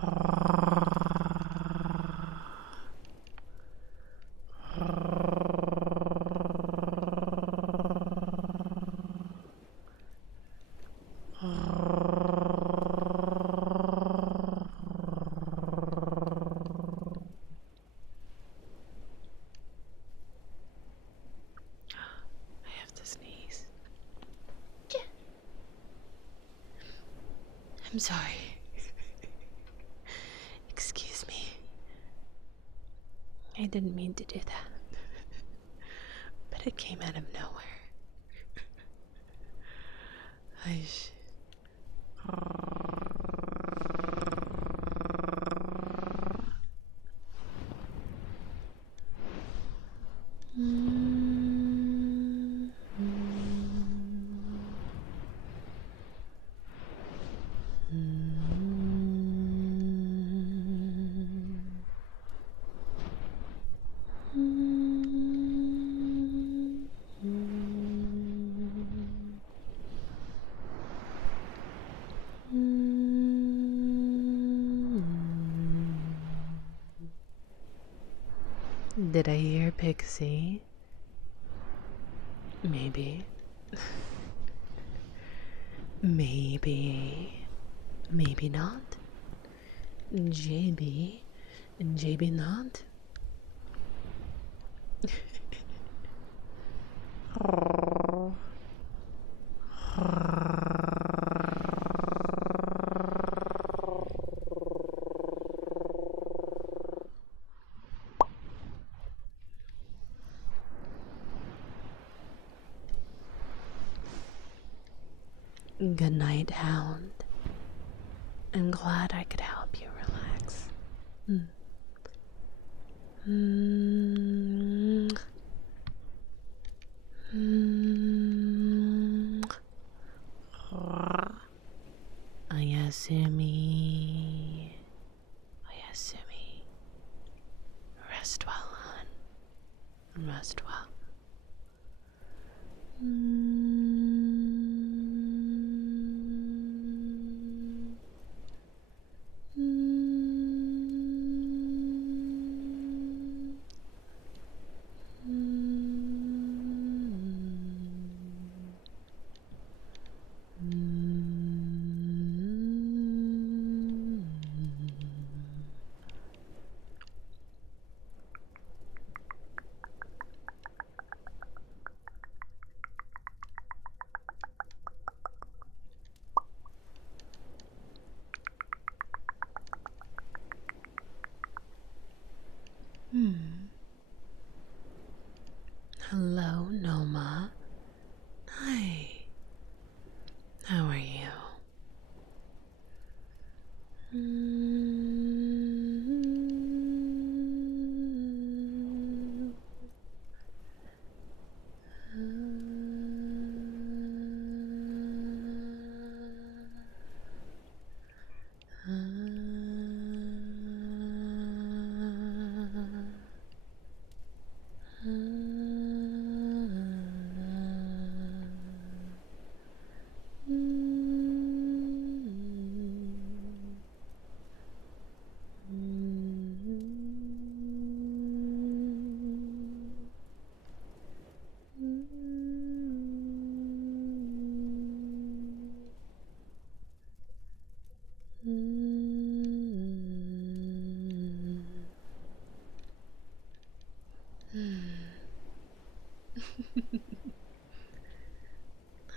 I have to sneeze. I'm sorry. Excuse me. I didn't mean to do that. But it came out of nowhere. Hush. Did I hear Pixie? Maybe. Maybe. Maybe not. JB. JB not. Good night, Hound. I'm glad I could help you relax. Oyasumi. Oyasumi. Rest well, hon. Rest well. Hello, Noma. Hi. How are you?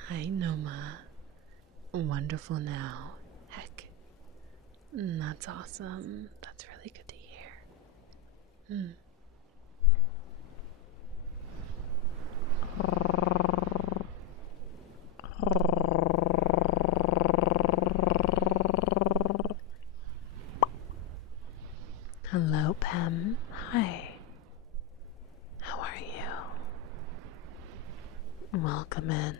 Hi, Noma. Wonderful now. Heck. That's awesome. That's really good to hear. Hello, Pam. Hi. How are you? Welcome in.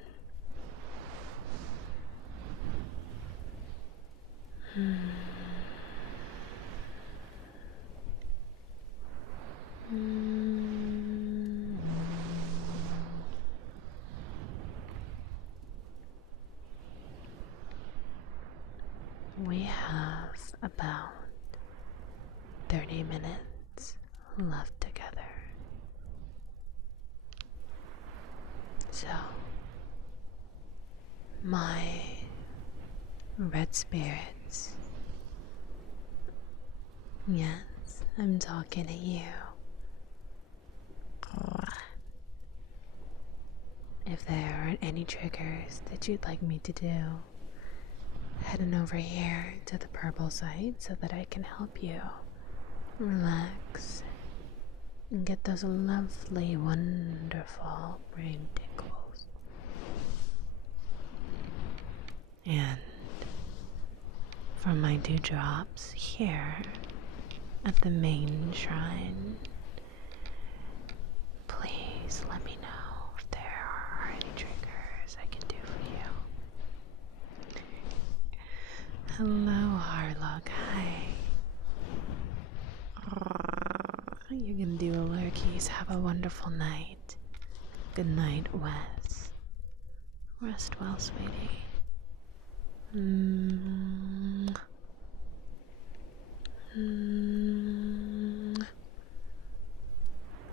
We have about 30 minutes left together. So, my red spirits, yes, I'm talking to you. If there aren't any triggers that you'd like me to do, heading over here to the purple site so that I can help you relax and get those lovely, wonderful brain tingles. And for my dewdrops here at the main shrine, please let me know if there are any triggers I can do for you. Hello, Harlock. Hi. You're gonna do a lurkies. Have a wonderful night. Good night, Wes. Rest well, sweetie.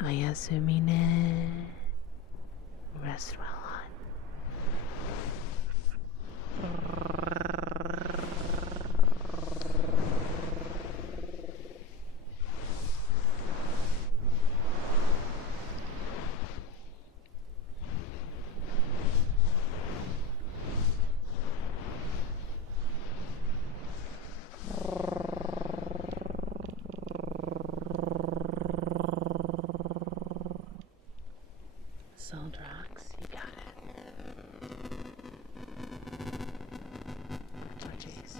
Oyasumi ne. Rest well, hon. Soldrox, you got it. Torchies.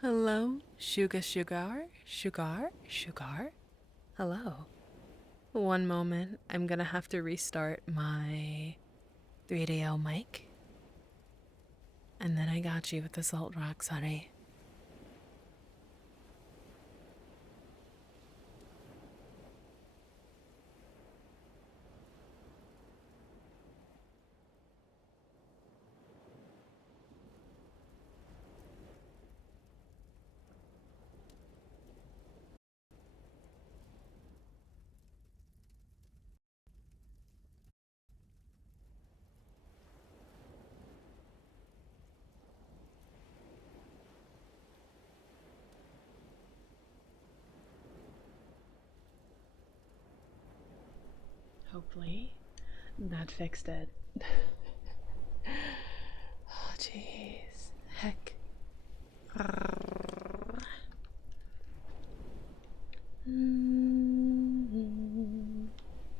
Hello, sugar. Hello. One moment, I'm gonna have to restart my 3DO mic. And then I got you with the salt rocks, honey. Hopefully, that fixed it. Oh, jeez. Heck.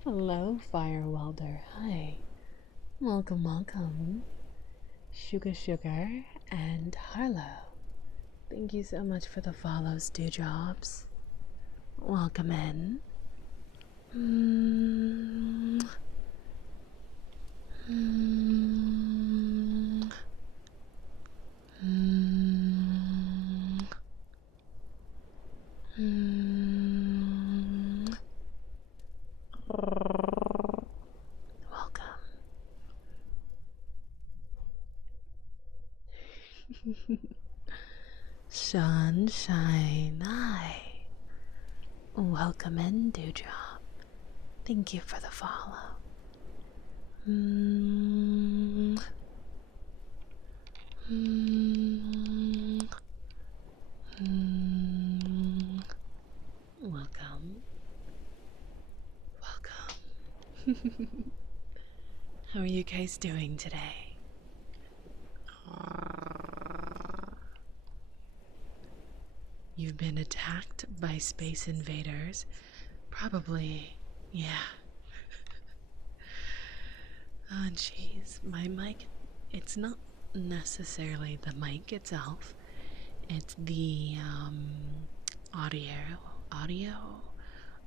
Hello, Fire Welder. Hi. Welcome. Sugar, and Harlow. Thank you so much for the follows, dewdrops. Welcome in. Welcome. Sunshine, hi. Welcome in, Dewdrop. Thank you for the follow. Welcome. How are you guys doing today? You've been attacked by space invaders, probably Yeah. Oh, jeez. My mic, it's not necessarily the mic itself, it's the audio, audio,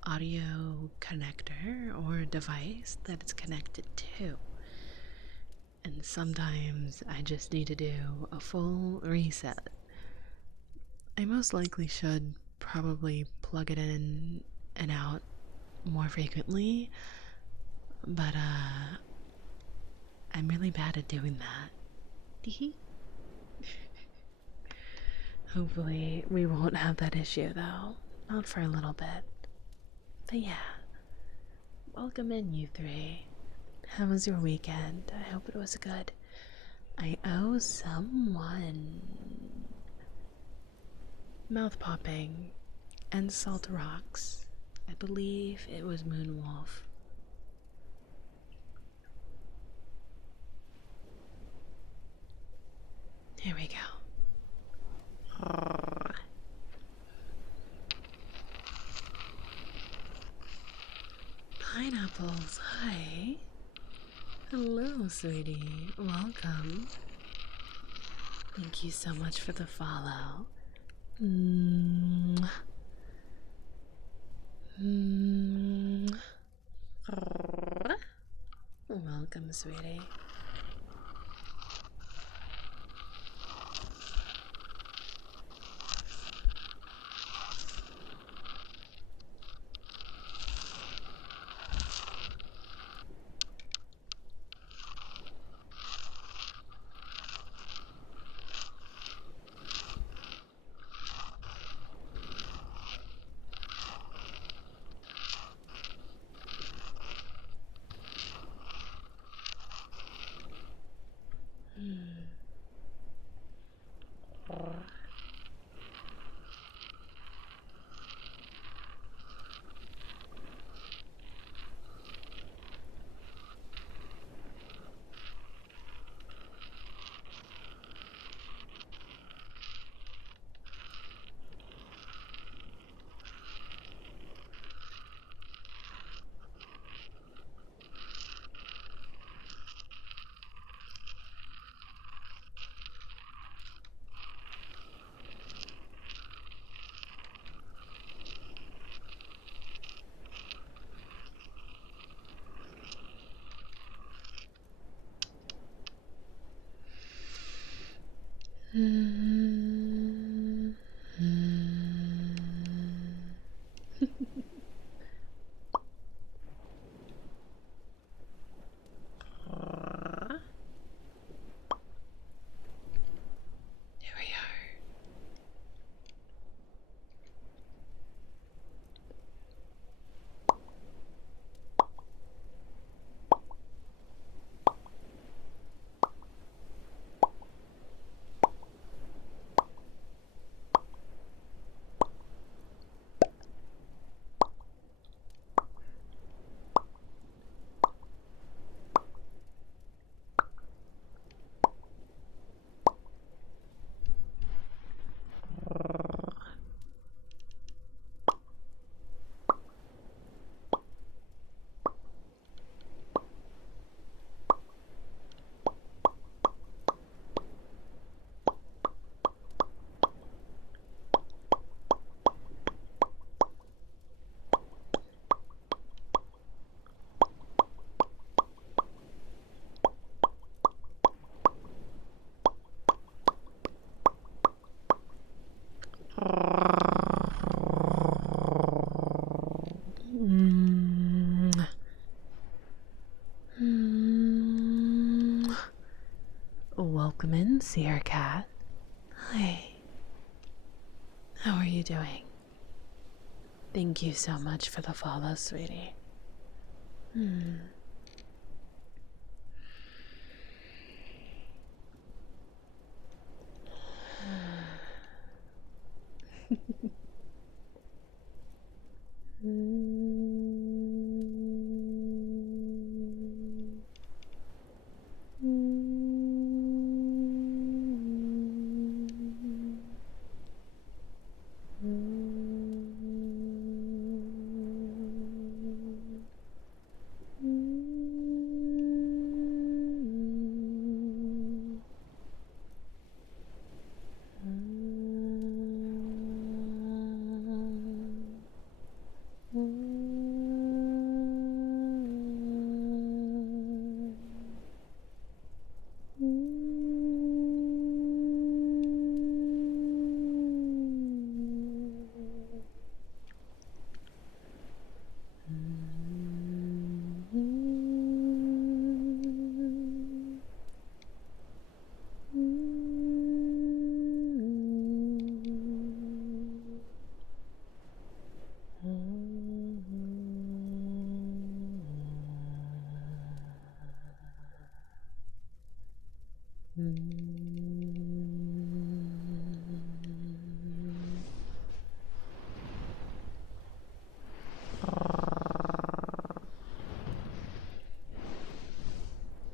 audio connector or device that it's connected to. And sometimes I just need to do a full reset. I most likely should probably plug it in and out more frequently, but I'm really bad at doing that. Hopefully, we won't have that issue though. Not for a little bit. But yeah, welcome in, you three. How was your weekend? I hope it was good. I owe someone mouth popping and salt rocks. I believe it was Moonwolf. Here we go. Pineapples, hi. Hello, sweetie. Welcome. Thank you so much for the follow. Welcome, sweetie. Here we are. Welcome in, Seer Cat. Hi. How are you doing? Thank you so much for the follow, sweetie.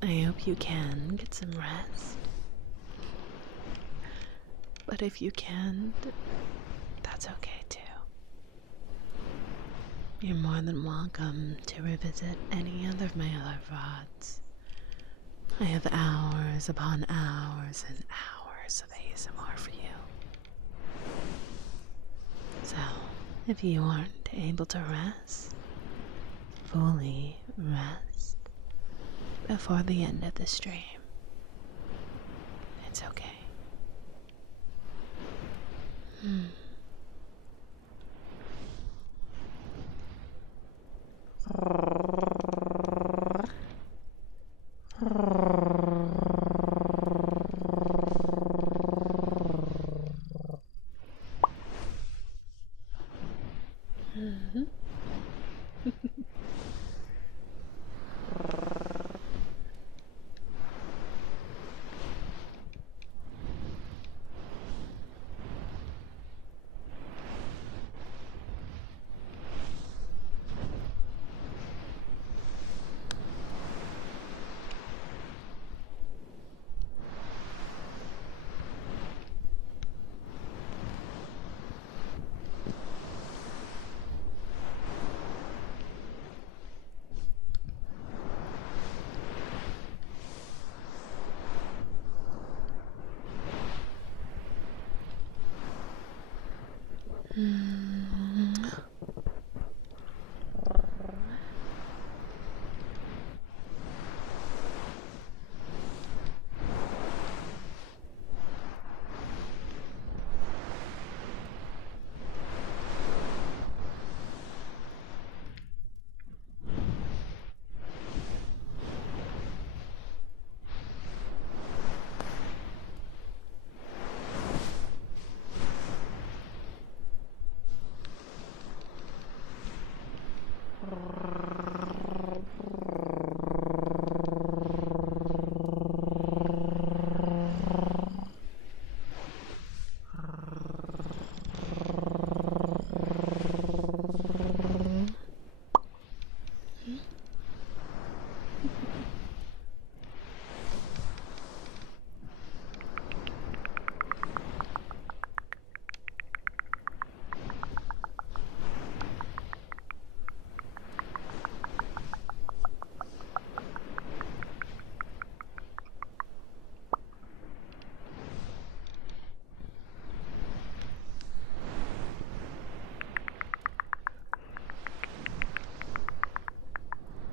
I hope you can get some rest. But if you can't, that's okay too. You're more than welcome to revisit any of my other VODs. I have hours upon hours and hours of ASMR for you. So, if you aren't able to rest, fully rest before the end of the stream, it's okay.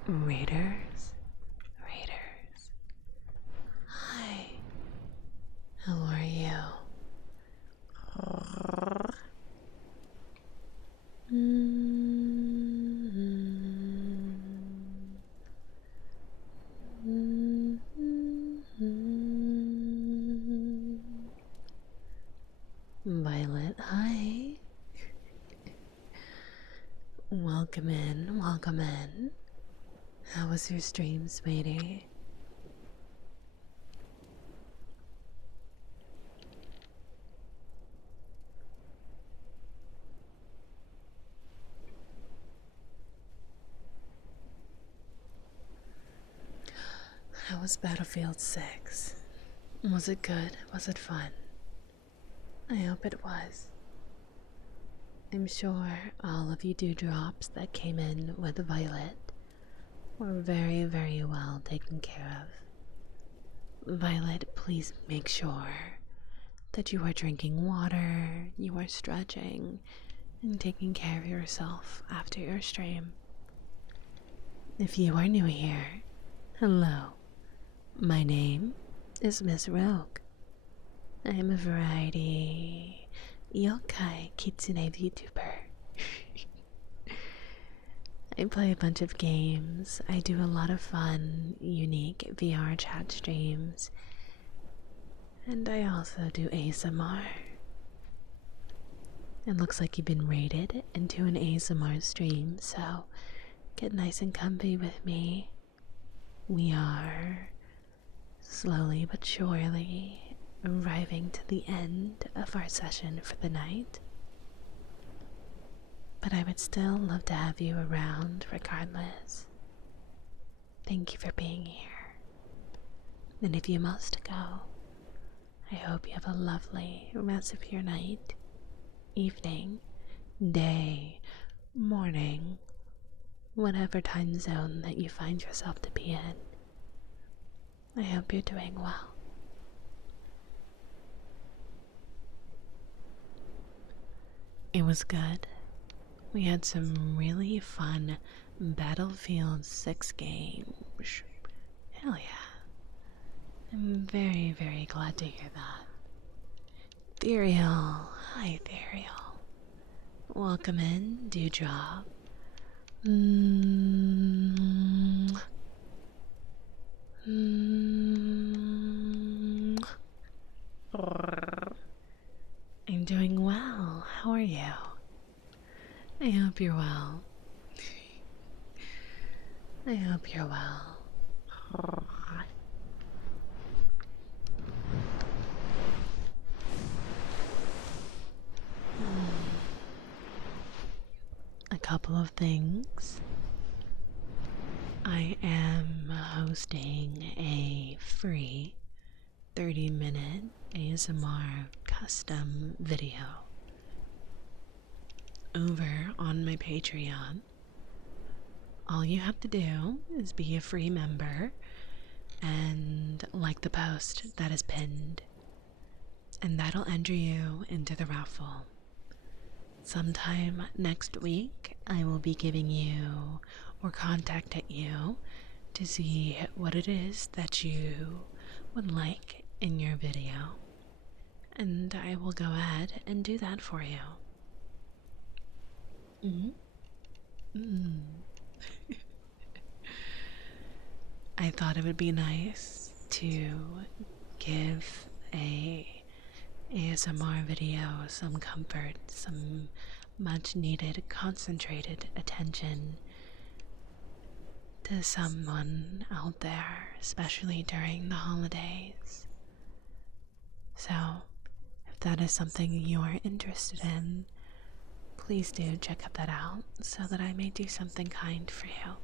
Raiders, Raiders. Hi, how are you? Violet, hi. Welcome in, welcome in. How was your stream, sweetie? How was Battlefield 6? Was it good? Was it fun? I hope it was. I'm sure all of you dewdrops that came in with Violet were very, very well taken care of. Violet, please make sure that you are drinking water, you are stretching, and taking care of yourself after your stream. If you are new here, hello. My name is Miss Rogue. I am a variety yokai kitsune VTuber. I play a bunch of games. I do a lot of fun, unique VR chat streams. And I also do ASMR. It looks like you've been raided into an ASMR stream, so get nice and comfy with me. We are slowly but surely arriving to the end of our session for the night. But I would still love to have you around regardless. Thank you for being here. And if you must go, I hope you have a lovely rest of your night, evening, day, morning, whatever time zone that you find yourself to be in. I hope you're doing well. It was good. We had some really fun Battlefield 6 games. Hell yeah. I'm very, very glad to hear that. Ethereal. Hi, Ethereal. Welcome in, Dewdrop. Mm. Mm. I'm doing well. How are you? I hope you're well. I hope you're well. A couple of things. I am hosting a free 30-minute ASMR custom video over on my Patreon. All you have to do is be a free member and like the post that is pinned, and that'll enter you into the raffle. Sometime next week, I will be giving you or contacting you to see what it is that you would like in your video, and I will go ahead and do that for you. I thought it would be nice to give a ASMR video some comfort, some much needed concentrated attention to someone out there, especially during the holidays. So, if that is something you are interested in, please do check that out so that I may do something kind for you.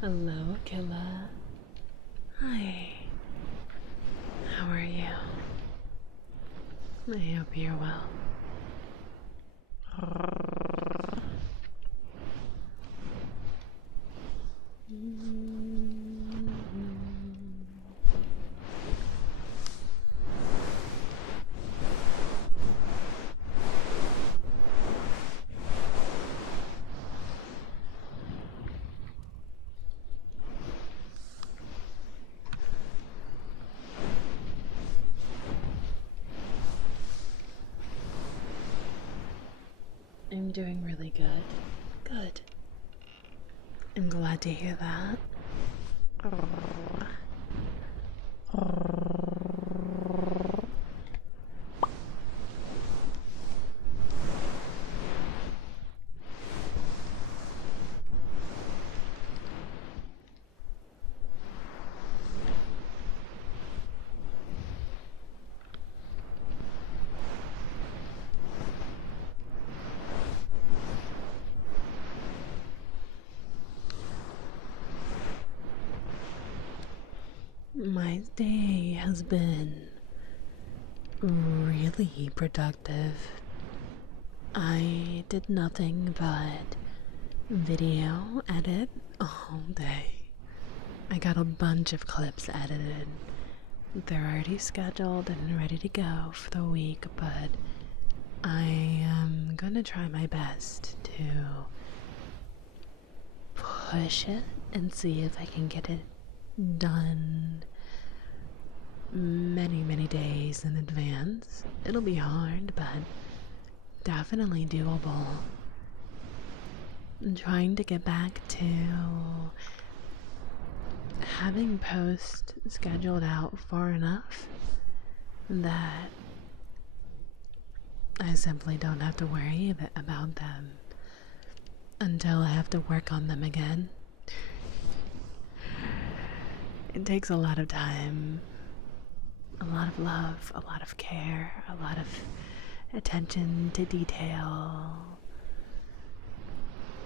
Hello, Killa. Hi. How are you? I hope you're well. I'm doing really good. Good. I'm glad to hear that. My day has been really productive. I did nothing but video edit all day. I got a bunch of clips edited. They're already scheduled and ready to go for the week, but I am gonna try my best to push it and see if I can get it done many days in advance. It'll be hard, but definitely doable. I'm trying to get back to having posts scheduled out far enough that I simply don't have to worry about them until I have to work on them again. It takes a lot of time, a lot of love, a lot of care, a lot of attention to detail,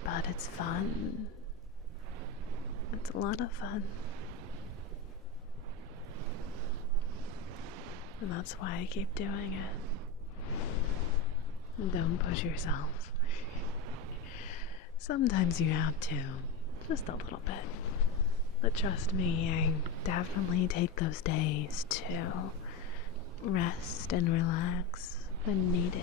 but it's fun. It's a lot of fun. And that's why I keep doing it. Don't push yourself. Sometimes you have to, just a little bit. But trust me, I definitely take those days to rest and relax when needed.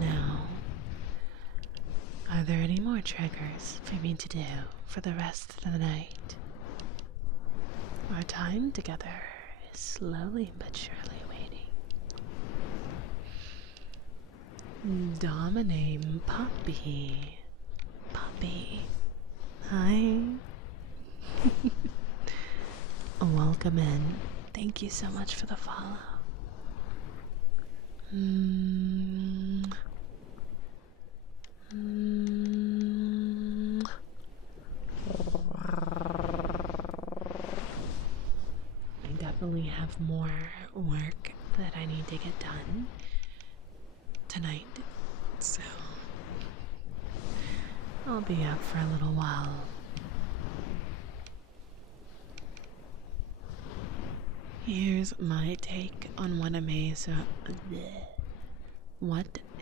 Now, are there any more triggers for me to do for the rest of the night? Our time together is slowly but surely waiting. Dominate Poppy. Poppy. Hi. Welcome in. Thank you so much for the follow. I definitely have more work that I need to get done tonight, so I'll be up for a little while. Here's my take on what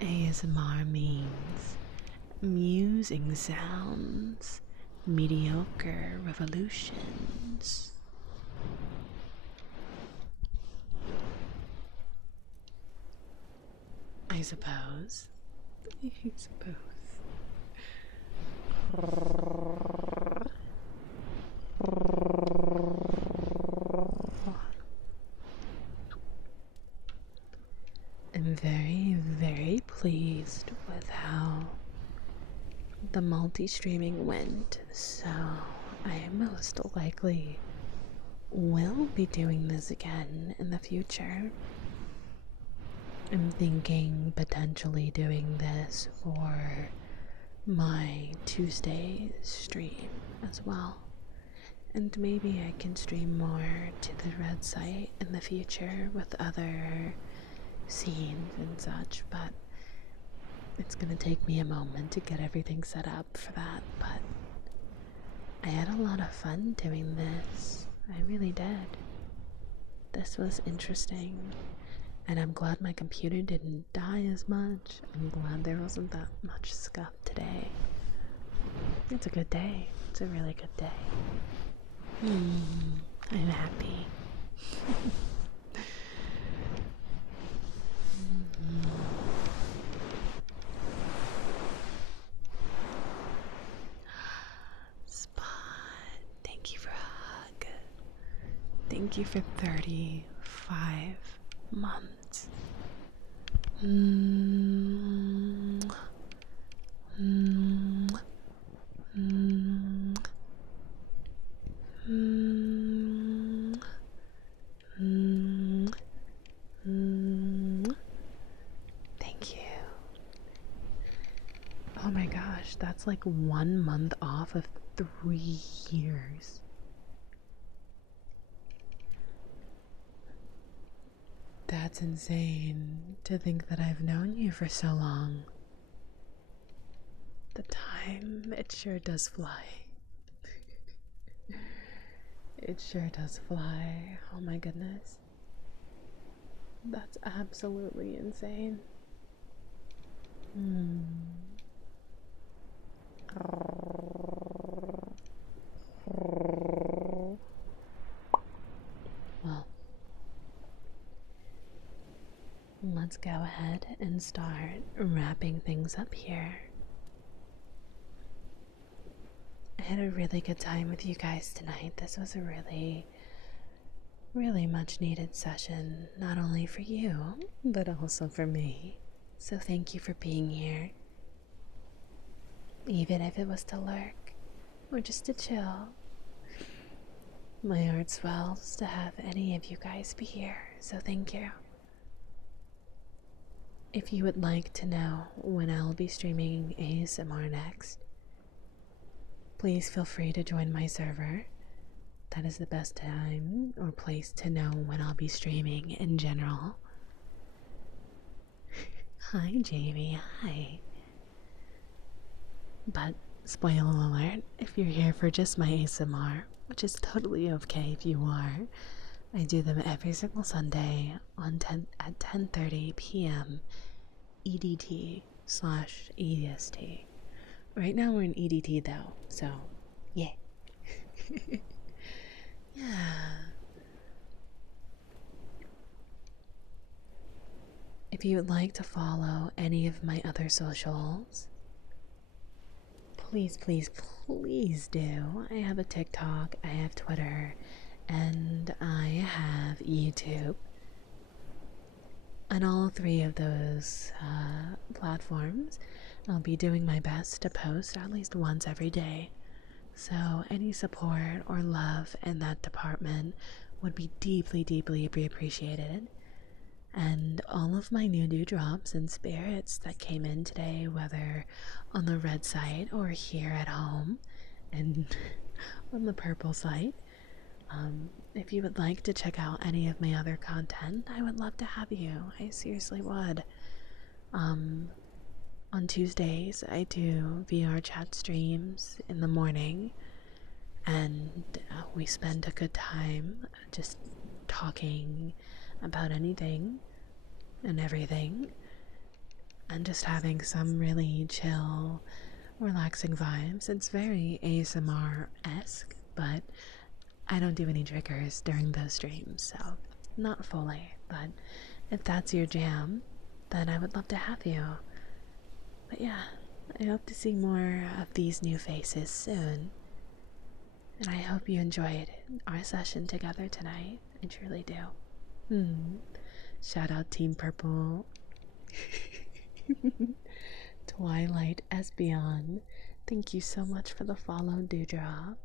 ASMR means. Musing sounds, mediocre revolutions. I suppose. I'm very pleased with how the multi-streaming went, so I most likely will be doing this again in the future. I'm thinking potentially doing this for my Tuesday stream as well. And maybe I can stream more to the red site in the future with other scenes and such, but it's gonna take me a moment to get everything set up for that. But I had a lot of fun doing this. I really did. This was interesting, and I'm glad my computer didn't die as much. I'm glad there wasn't that much scuff today. It's a good day. It's a really good day. I'm happy. Spot, thank you for a hug. Thank you for 35 months. Mm. Mm. Mm. Mm. Mm. Mm. Thank you. Oh my gosh, that's like 1 month off of 3 years. That's insane to think that I've known you for so long. The time, it sure does fly. It sure does fly. Oh my goodness. That's absolutely insane. Hmm. Well, let's go ahead and start wrapping things up here. I had a really good time with you guys tonight. This was a really much needed session, not only for you, but also for me. So thank you for being here. Even if it was to lurk or just to chill. My heart swells to have any of you guys be here, so thank you. If you would like to know when I'll be streaming ASMR next, please feel free to join my server. That is the best time or place to know when I'll be streaming in general. Hi, Jamie. Hi. But, spoiler alert, if you're here for just my ASMR, which is totally okay if you are, I do them every single Sunday at 10:30 p.m. EDT/EST. Right now we're in EDT though, so yeah. Yeah. If you would like to follow any of my other socials, please, please, please do. I have a TikTok, I have Twitter, and I have YouTube. On all three of those platforms, I'll be doing my best to post at least once every day. So any support or love in that department would be deeply, deeply appreciated. And all of my new dewdrops and spirits that came in today, whether on the red site or here at home and on the purple site, if you would like to check out any of my other content, I would love to have you. I seriously would. On Tuesdays, I do VR chat streams in the morning, and we spend a good time just talking about anything and everything, and just having some really chill, relaxing vibes. It's very ASMR-esque, but I don't do any triggers during those streams, so not fully. But if that's your jam, then I would love to have you. But yeah, I hope to see more of these new faces soon. And I hope you enjoyed our session together tonight. I truly do. Shout out Team Purple. Twilight Espeon. Thank you so much for the follow, Dewdrop.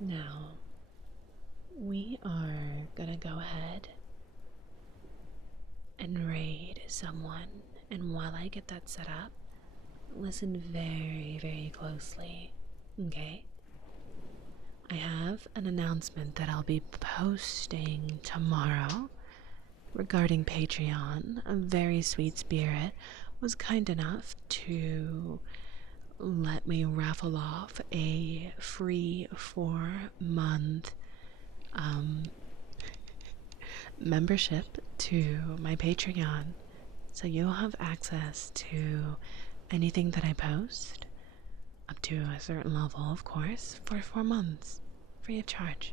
Now, we are gonna go ahead and raid someone, and while I get that set up, listen very, very closely, okay? I have an announcement that I'll be posting tomorrow regarding Patreon. A very sweet spirit was kind enough to let me raffle off a free 4-month membership to my Patreon. So you'll have access to anything that I post, up to a certain level, of course, for 4 months, free of charge.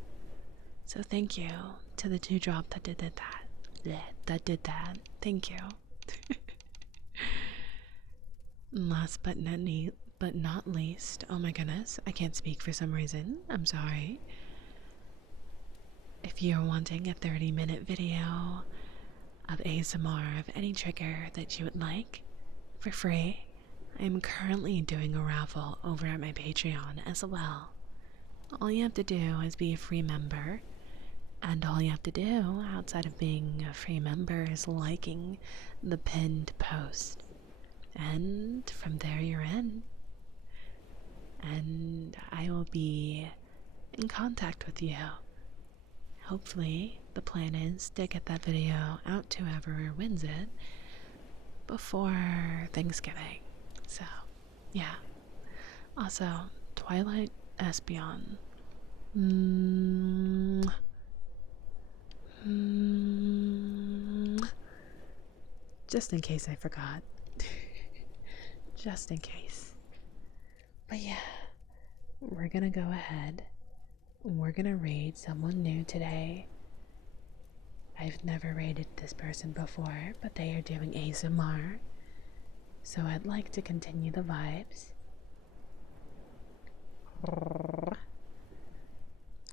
So thank you to the dewdrop that did that. Thank you. Last but not least, oh my goodness, I can't speak for some reason. I'm sorry. If you're wanting a 30-minute video of ASMR of any trigger that you would like for free, I'm currently doing a raffle over at my Patreon as well. All you have to do is be a free member, and all you have to do outside of being a free member is liking the pinned post. And from there you're in. And I will be in contact with you. Hopefully, the plan is to get that video out to whoever wins it before Thanksgiving. So, yeah. Also, Twilight Espion. Just in case I forgot. Just in case. But yeah, we're gonna go ahead. We're gonna raid someone new today. I've never raided this person before, but they are doing ASMR. So I'd like to continue the vibes.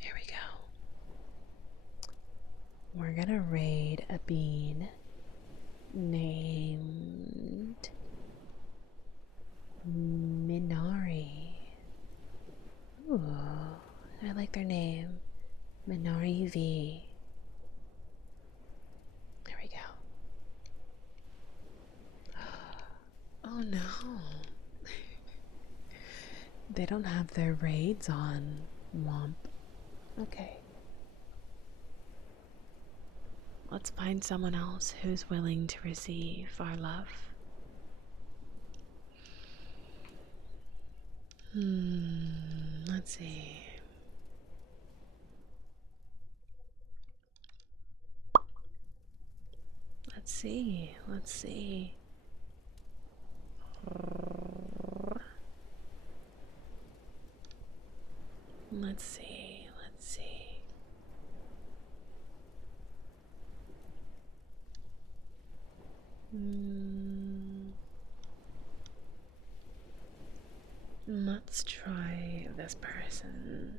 Here we go. We're gonna raid a bean named Minari. Ooh, I like their name. Minari V. There we go. Oh no. They don't have their raids on. Womp. Okay. Let's find someone else who's willing to receive our love. Let's see. Let's see. Let's see. Let's see. Let's see. Let's try this person.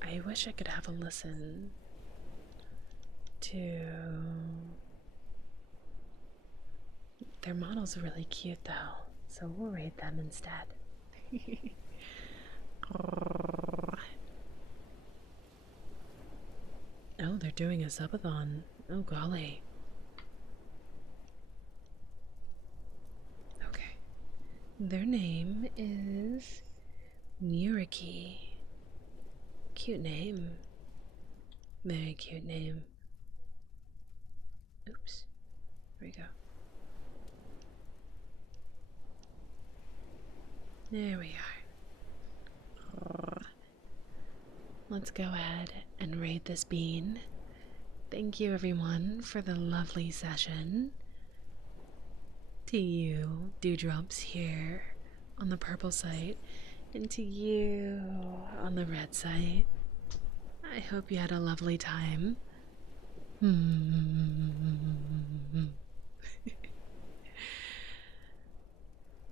I wish I could have a listen to their model's really cute though, so we'll rate them instead. Oh, they're doing a subathon. Oh golly. Okay. Their name is Muriki. Cute name. Very cute name. Oops. Here we go. There we are. Let's go ahead and raid this bean. Thank you everyone for the lovely session. To you, dewdrops here on the purple site, and to you on the red site. I hope you had a lovely time.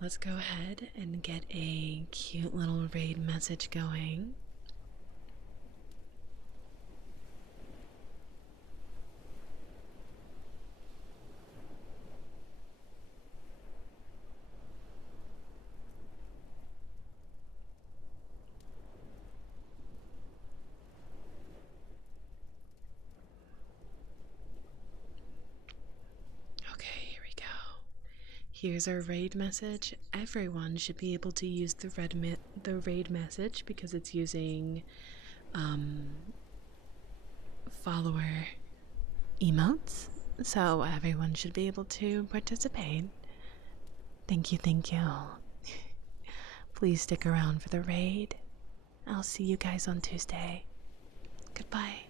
Let's go ahead and get a cute little raid message going. Here's our raid message. Everyone should be able to use the raid message because it's using follower emotes. So everyone should be able to participate. Thank you, thank you. Please stick around for the raid. I'll see you guys on Tuesday. Goodbye.